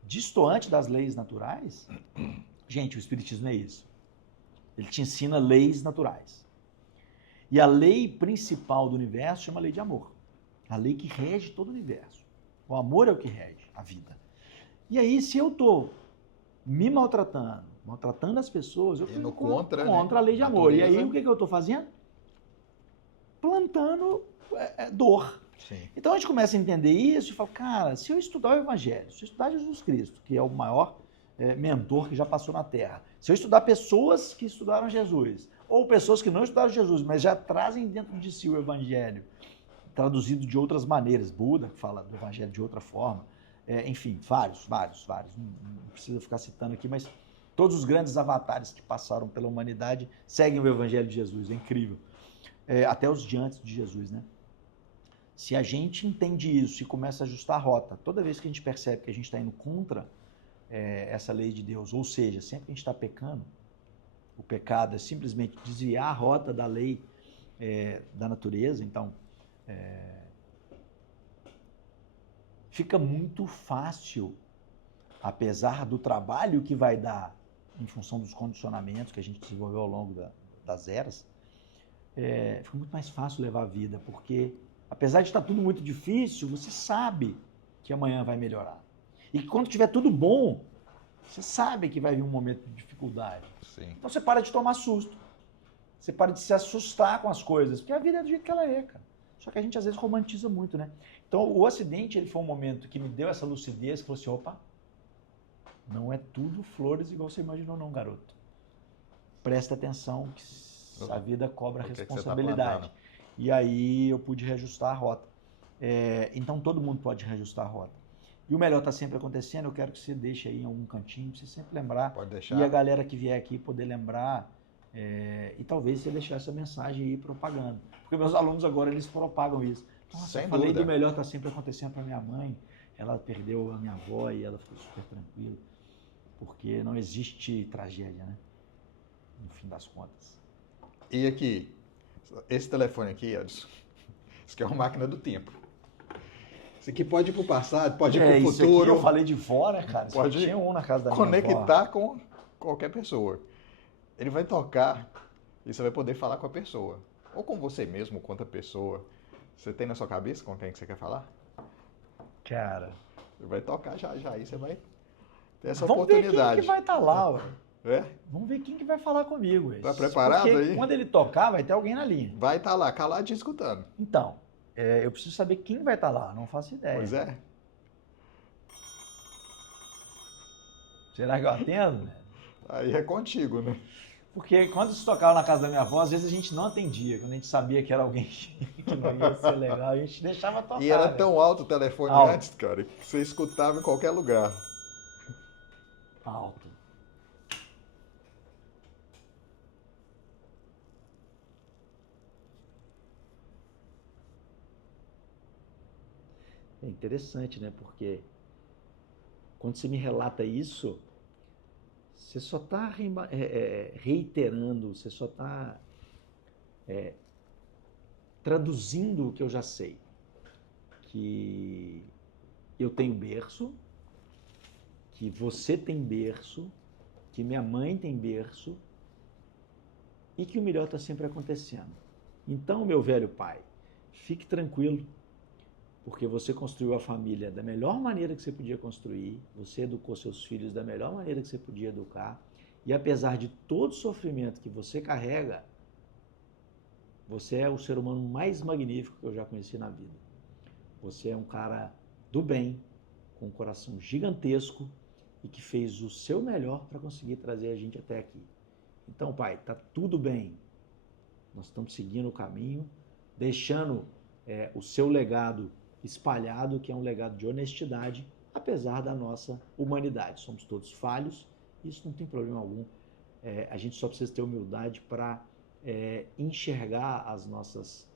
distoante das leis naturais, gente, o Espiritismo é isso. Ele te ensina leis naturais. E a lei principal do universo chama lei de amor. A lei que rege todo o universo. O amor é o que rege a vida. E aí, se eu estou me maltratando as pessoas, eu estou contra a lei de amor. E aí, o que eu estou fazendo? Plantando dor. Sim. Então a gente começa a entender isso e fala, cara, se eu estudar o Evangelho, se eu estudar Jesus Cristo, que é o maior mentor que já passou na Terra, se eu estudar pessoas que estudaram Jesus, ou pessoas que não estudaram Jesus, mas já trazem dentro de si o Evangelho, traduzido de outras maneiras, Buda que fala do Evangelho de outra forma, enfim, vários, não precisa ficar citando aqui, mas todos os grandes avatares que passaram pela humanidade seguem o Evangelho de Jesus, é incrível. Até os de antes de Jesus, né? Se a gente entende isso e começa a ajustar a rota, toda vez que a gente percebe que a gente está indo contra essa lei de Deus, ou seja, sempre que a gente está pecando, o pecado é simplesmente desviar a rota da lei da natureza, então fica muito fácil, apesar do trabalho que vai dar em função dos condicionamentos que a gente desenvolveu ao longo das eras, fica muito mais fácil levar a vida, porque apesar de estar tudo muito difícil, você sabe que amanhã vai melhorar. E que quando tiver tudo bom, você sabe que vai vir um momento de dificuldade. Sim. Então você para de tomar susto. Você para de se assustar com as coisas, porque a vida é do jeito que ela é, cara. Só que a gente às vezes romantiza muito, né? Então o acidente ele foi um momento que me deu essa lucidez, que falou assim, opa, não é tudo flores igual você imaginou não, garoto. Presta atenção que a vida cobra responsabilidade. E aí eu pude reajustar a rota. Então todo mundo pode reajustar a rota. E o melhor está sempre acontecendo, eu quero que você deixe aí em algum cantinho, para você sempre lembrar. Pode deixar. E a galera que vier aqui poder lembrar, e talvez você deixar essa mensagem aí propagando. Porque meus alunos agora, eles propagam isso. Nossa, eu falei do melhor está sempre acontecendo para minha mãe, ela perdeu a minha avó e ela ficou super tranquila. Porque não existe tragédia, né? No fim das contas. E aqui, esse telefone aqui, Edson, isso aqui é uma máquina do tempo. Isso aqui pode ir para o passado, pode ir para o futuro. Isso aqui eu falei de fora, cara. Pode tinha um na casa da minha avó. Conectar com qualquer pessoa. Ele vai tocar e você vai poder falar com a pessoa. Ou com você mesmo, com outra pessoa. Você tem na sua cabeça com quem que você quer falar? Cara... Ele vai tocar já, aí você vai ter essa Vamos oportunidade. Ver quem que vai estar lá, ué. Vamos ver quem que vai falar comigo. Tá preparado porque aí? Quando ele tocar, vai ter alguém na linha. Vai estar lá, caladinho escutando. Então, eu preciso saber quem vai estar lá, não faço ideia. Pois é. Será que eu atendo? Aí é contigo, né? Porque quando se tocava na casa da minha avó, às vezes a gente não atendia. Quando a gente sabia que era alguém que não ia ser legal, a gente deixava tocar. E era tão alto o telefone antes, cara, que você escutava em qualquer lugar. Alto. É interessante, né? Porque quando você me relata isso, você só está reiterando, você só está traduzindo o que eu já sei. Que eu tenho berço, que você tem berço, que minha mãe tem berço, e que o melhor está sempre acontecendo. Então, meu velho pai, fique tranquilo, porque você construiu a família da melhor maneira que você podia construir, você educou seus filhos da melhor maneira que você podia educar, e apesar de todo o sofrimento que você carrega, você é o ser humano mais magnífico que eu já conheci na vida. Você é um cara do bem, com um coração gigantesco e que fez o seu melhor para conseguir trazer a gente até aqui. Então, pai, tá tudo bem. Nós estamos seguindo o caminho, deixando o seu legado espalhado, que é um legado de honestidade, apesar da nossa humanidade. Somos todos falhos, isso não tem problema algum. A gente só precisa ter humildade para enxergar as nossas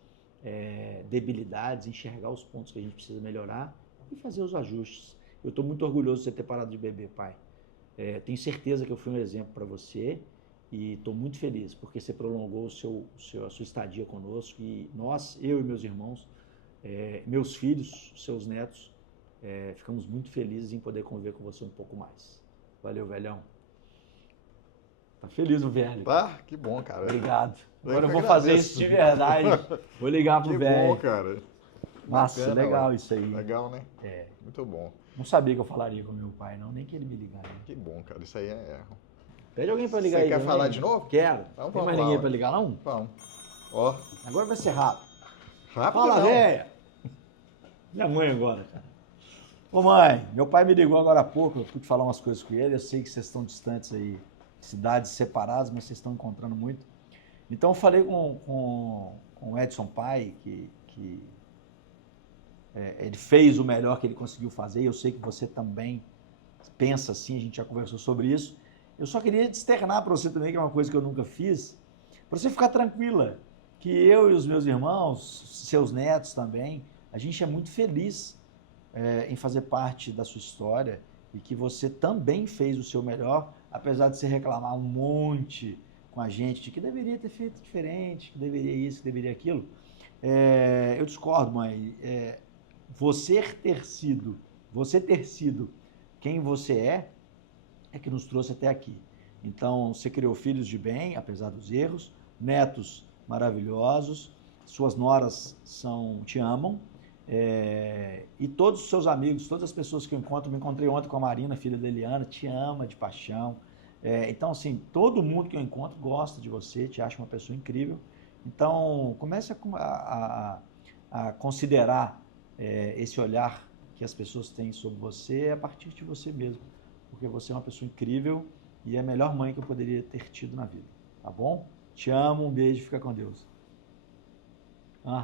debilidades, enxergar os pontos que a gente precisa melhorar e fazer os ajustes. Eu estou muito orgulhoso de você ter parado de beber, pai. Tenho certeza que eu fui um exemplo para você e estou muito feliz porque você prolongou a sua estadia conosco e nós, eu e meus irmãos, meus filhos, seus netos, ficamos muito felizes em poder conviver com você um pouco mais. Valeu, velhão. Tá feliz o velho? Tá, que bom, cara. Obrigado. Agora eu que vou fazer agradeço. isso de verdade. Vou ligar pro Que velho. bom, cara. Nossa, Bacana, legal ué. isso aí. Legal, né? Muito bom. Não sabia que eu falaria com meu pai, não, nem que ele me ligaria. Que bom, cara. Isso aí é... Pede alguém pra ligar Você aí. quer também? falar de novo? Quero. Então Tem vamos mais lá, ninguém ué. pra ligar, não? Vamos. Ó, Agora vai ser rápido. rápido Fala, não. véia. Minha mãe agora, cara. Ô mãe, meu pai me ligou agora há pouco, eu pude falar umas coisas com ele, eu sei que vocês estão distantes aí, cidades separadas, mas vocês estão encontrando muito. Então eu falei com o Edson Pai, que ele fez o melhor que ele conseguiu fazer, e eu sei que você também pensa assim, a gente já conversou sobre isso. Eu só queria externar para você também, que é uma coisa que eu nunca fiz, para você ficar tranquila, que eu e os meus irmãos, seus netos também, a gente é muito feliz em fazer parte da sua história e que você também fez o seu melhor, apesar de você reclamar um monte com a gente de que deveria ter feito diferente, que deveria isso, que deveria aquilo. Eu discordo, mãe. Você ter sido quem você é que nos trouxe até aqui. Então, você criou filhos de bem, apesar dos erros, netos maravilhosos, suas noras te amam, e todos os seus amigos, todas as pessoas que eu encontro, me encontrei ontem com a Marina, filha da Eliana, te ama de paixão. Então, assim, todo mundo que eu encontro gosta de você, te acha uma pessoa incrível. Então, comece a considerar esse olhar que as pessoas têm sobre você a partir de você mesmo, porque você é uma pessoa incrível e é a melhor mãe que eu poderia ter tido na vida, tá bom? Te amo, um beijo, fica com Deus.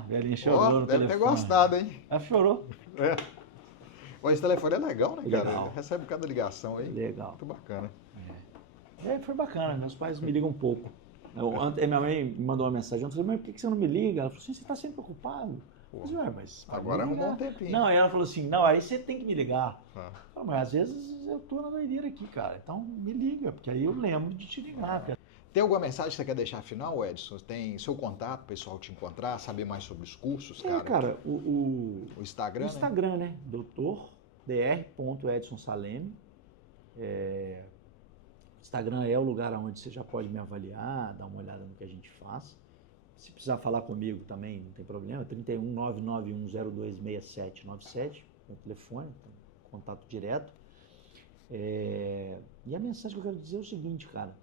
Velhinha chorou no deve telefone. ter gostado, hein? Ela chorou. Esse telefone é legal, né, cara? Legal. Recebe cada ligação aí. Legal. Muito bacana. Foi bacana, meus pais me ligam um pouco. Minha mãe me mandou uma mensagem, eu falei, mãe, por que você não me liga? Ela falou assim, você está sempre ocupado. Eu falei, mas agora arrumou um tempinho. Não, aí ela falou assim, não, aí você tem que me ligar. Ah. Eu falei, mas às vezes eu tô na doideira aqui, cara, então me liga, porque aí eu lembro de te ligar, cara. Tem alguma mensagem que você quer deixar final, Edson? Tem seu contato, o pessoal te encontrar, saber mais sobre os cursos, cara? Cara, o Instagram, o Instagram, né? Dr.Edson.Saleme. O Instagram é o lugar onde você já pode me avaliar, dar uma olhada no que a gente faz. Se precisar falar comigo também, não tem problema, 31991026797, meu telefone, contato direto. E a mensagem que eu quero dizer é o seguinte, cara,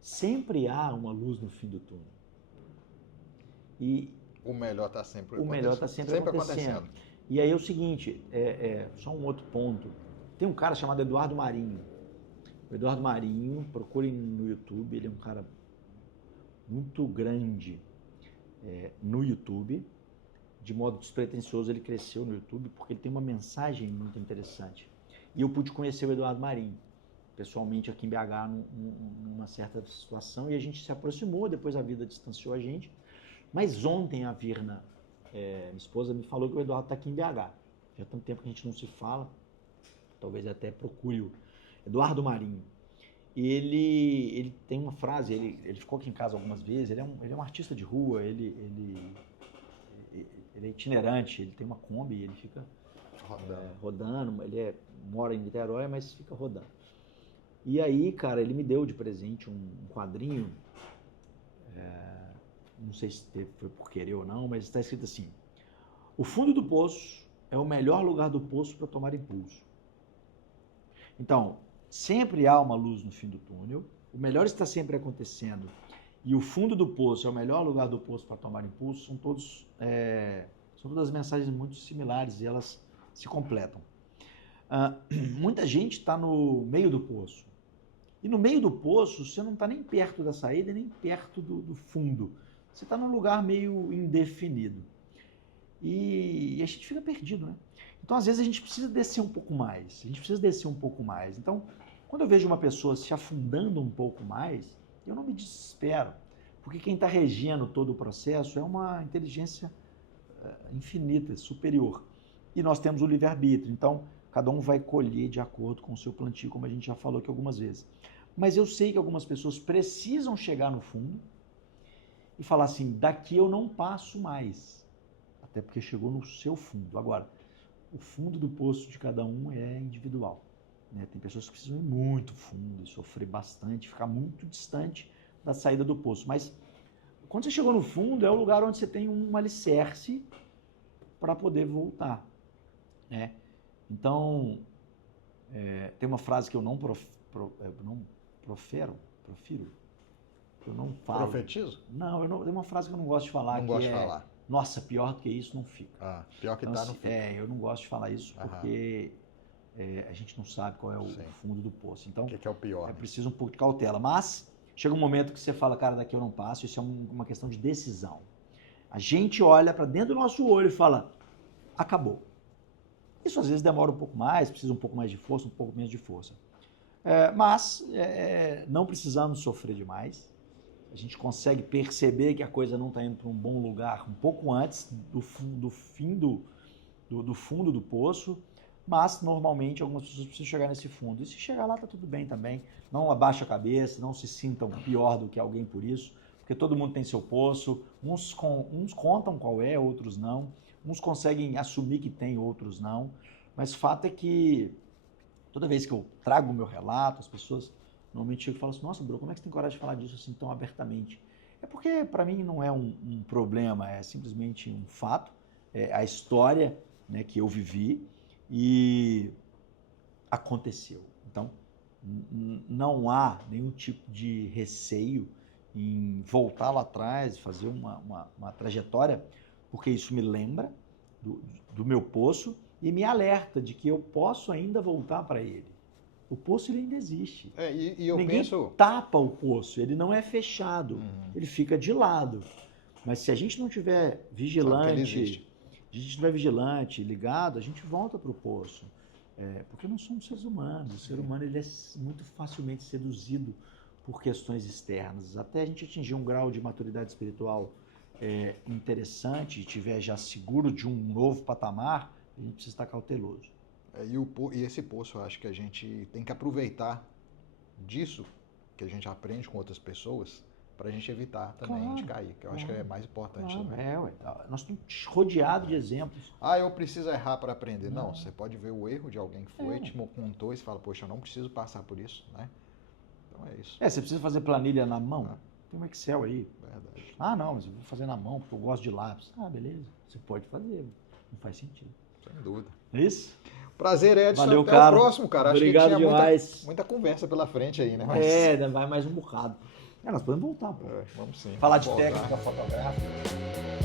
sempre há uma luz no fim do túnel. E o melhor está sempre acontecendo. O melhor está sempre acontecendo. E aí é o seguinte, só um outro ponto, tem um cara chamado Eduardo Marinho. O Eduardo Marinho, procurem no YouTube, ele é um cara muito grande no YouTube, de modo despretensioso ele cresceu no YouTube porque ele tem uma mensagem muito interessante. E eu pude conhecer o Eduardo Marinho, pessoalmente aqui em BH, numa certa situação, e a gente se aproximou, depois a vida distanciou a gente. Mas ontem a Virna, minha esposa, me falou que o Eduardo está aqui em BH. Já há tanto tempo que a gente não se fala, talvez até procure o Eduardo Marinho. Ele tem uma frase, ele ficou aqui em casa algumas vezes, ele é um artista de rua, ele é itinerante, ele tem uma Kombi, ele fica rodando, ele mora em Niterói, mas fica rodando. E aí, cara, ele me deu de presente um quadrinho, não sei se foi por querer ou não, mas está escrito assim: o fundo do poço é o melhor lugar do poço para tomar impulso. Então, sempre há uma luz no fim do túnel, o melhor está sempre acontecendo, e o fundo do poço é o melhor lugar do poço para tomar impulso, são todas mensagens muito similares e elas se completam. Muita gente está no meio do poço. E no meio do poço, você não está nem perto da saída, nem perto do fundo. Você está num lugar meio indefinido. E a gente fica perdido, né? Então, às vezes, a gente precisa descer um pouco mais. Então, quando eu vejo uma pessoa se afundando um pouco mais, eu não me desespero. Porque quem está regendo todo o processo é uma inteligência infinita, superior. E nós temos o livre-arbítrio. Então, cada um vai colher de acordo com o seu plantio, como a gente já falou aqui algumas vezes. Mas eu sei que algumas pessoas precisam chegar no fundo e falar assim, daqui eu não passo mais. Até porque chegou no seu fundo. Agora, o fundo do poço de cada um é individual, né? Tem pessoas que precisam ir muito fundo, sofrer bastante, ficar muito distante da saída do poço. Mas quando você chegou no fundo, é o lugar onde você tem um alicerce para poder voltar, né? Então, tem uma frase que eu não profiro, eu não falo. Profetizo? Não, tem uma frase que eu não gosto de falar. Não gosto de falar. Nossa, pior do que isso não fica. Pior que então, tá, não fica. Eu não gosto de falar isso porque a gente não sabe qual é o fundo do poço. Então, o que é o pior? É preciso um pouco de cautela. Mas chega um momento que você fala, cara, daqui eu não passo. Isso é uma questão de decisão. A gente olha para dentro do nosso olho e fala, acabou. Isso às vezes demora um pouco mais, precisa um pouco mais de força, um pouco menos de força. Mas não precisamos sofrer demais. A gente consegue perceber que a coisa não está indo para um bom lugar um pouco antes do fundo do poço, mas normalmente algumas pessoas precisam chegar nesse fundo. E se chegar lá está tudo bem também. Não abaixa a cabeça, não se sintam pior do que alguém por isso, porque todo mundo tem seu poço. Uns contam qual é, outros não. Uns conseguem assumir que tem, outros não. Mas o fato é que toda vez que eu trago o meu relato, as pessoas normalmente chegam e falam assim, nossa, Bruno, como é que você tem coragem de falar disso assim tão abertamente? É porque para mim não é um problema, é simplesmente um fato, é a história, né, que eu vivi e aconteceu. Então, não há nenhum tipo de receio em voltar lá atrás, fazer uma trajetória, porque isso me lembra do meu poço e me alerta de que eu posso ainda voltar para ele. O poço ele ainda existe. E eu Ninguém penso... tapa o poço, ele não é fechado, ele fica de lado. Mas se a gente não tiver vigilante, ligado, a gente volta para o poço. Porque nós somos seres humanos. O ser humano ele é muito facilmente seduzido por questões externas. Até a gente atingir um grau de maturidade espiritual interessante, estiver já seguro de um novo patamar, a gente precisa estar cauteloso. E esse poço, eu acho que a gente tem que aproveitar disso que a gente aprende com outras pessoas para a gente evitar também de cair, que eu acho que é mais importante também. Nós estamos rodeados de exemplos. Eu preciso errar para aprender. Não, você pode ver o erro de alguém que foi, te contou e você fala, poxa, eu não preciso passar por isso, né? Então é isso. Você precisa fazer planilha na mão? Tem um Excel aí. Verdade. Não, mas eu vou fazer na mão porque eu gosto de lápis. Beleza, você pode fazer, não faz sentido. Sem dúvida. É isso? Prazer, Edson. Valeu, até cara. o próximo, cara. Obrigado acho que tinha demais. muita conversa pela frente aí, né? Vai mais um bocado. Nós podemos voltar, pô. Vamos sim. Falar de técnica fotográfica.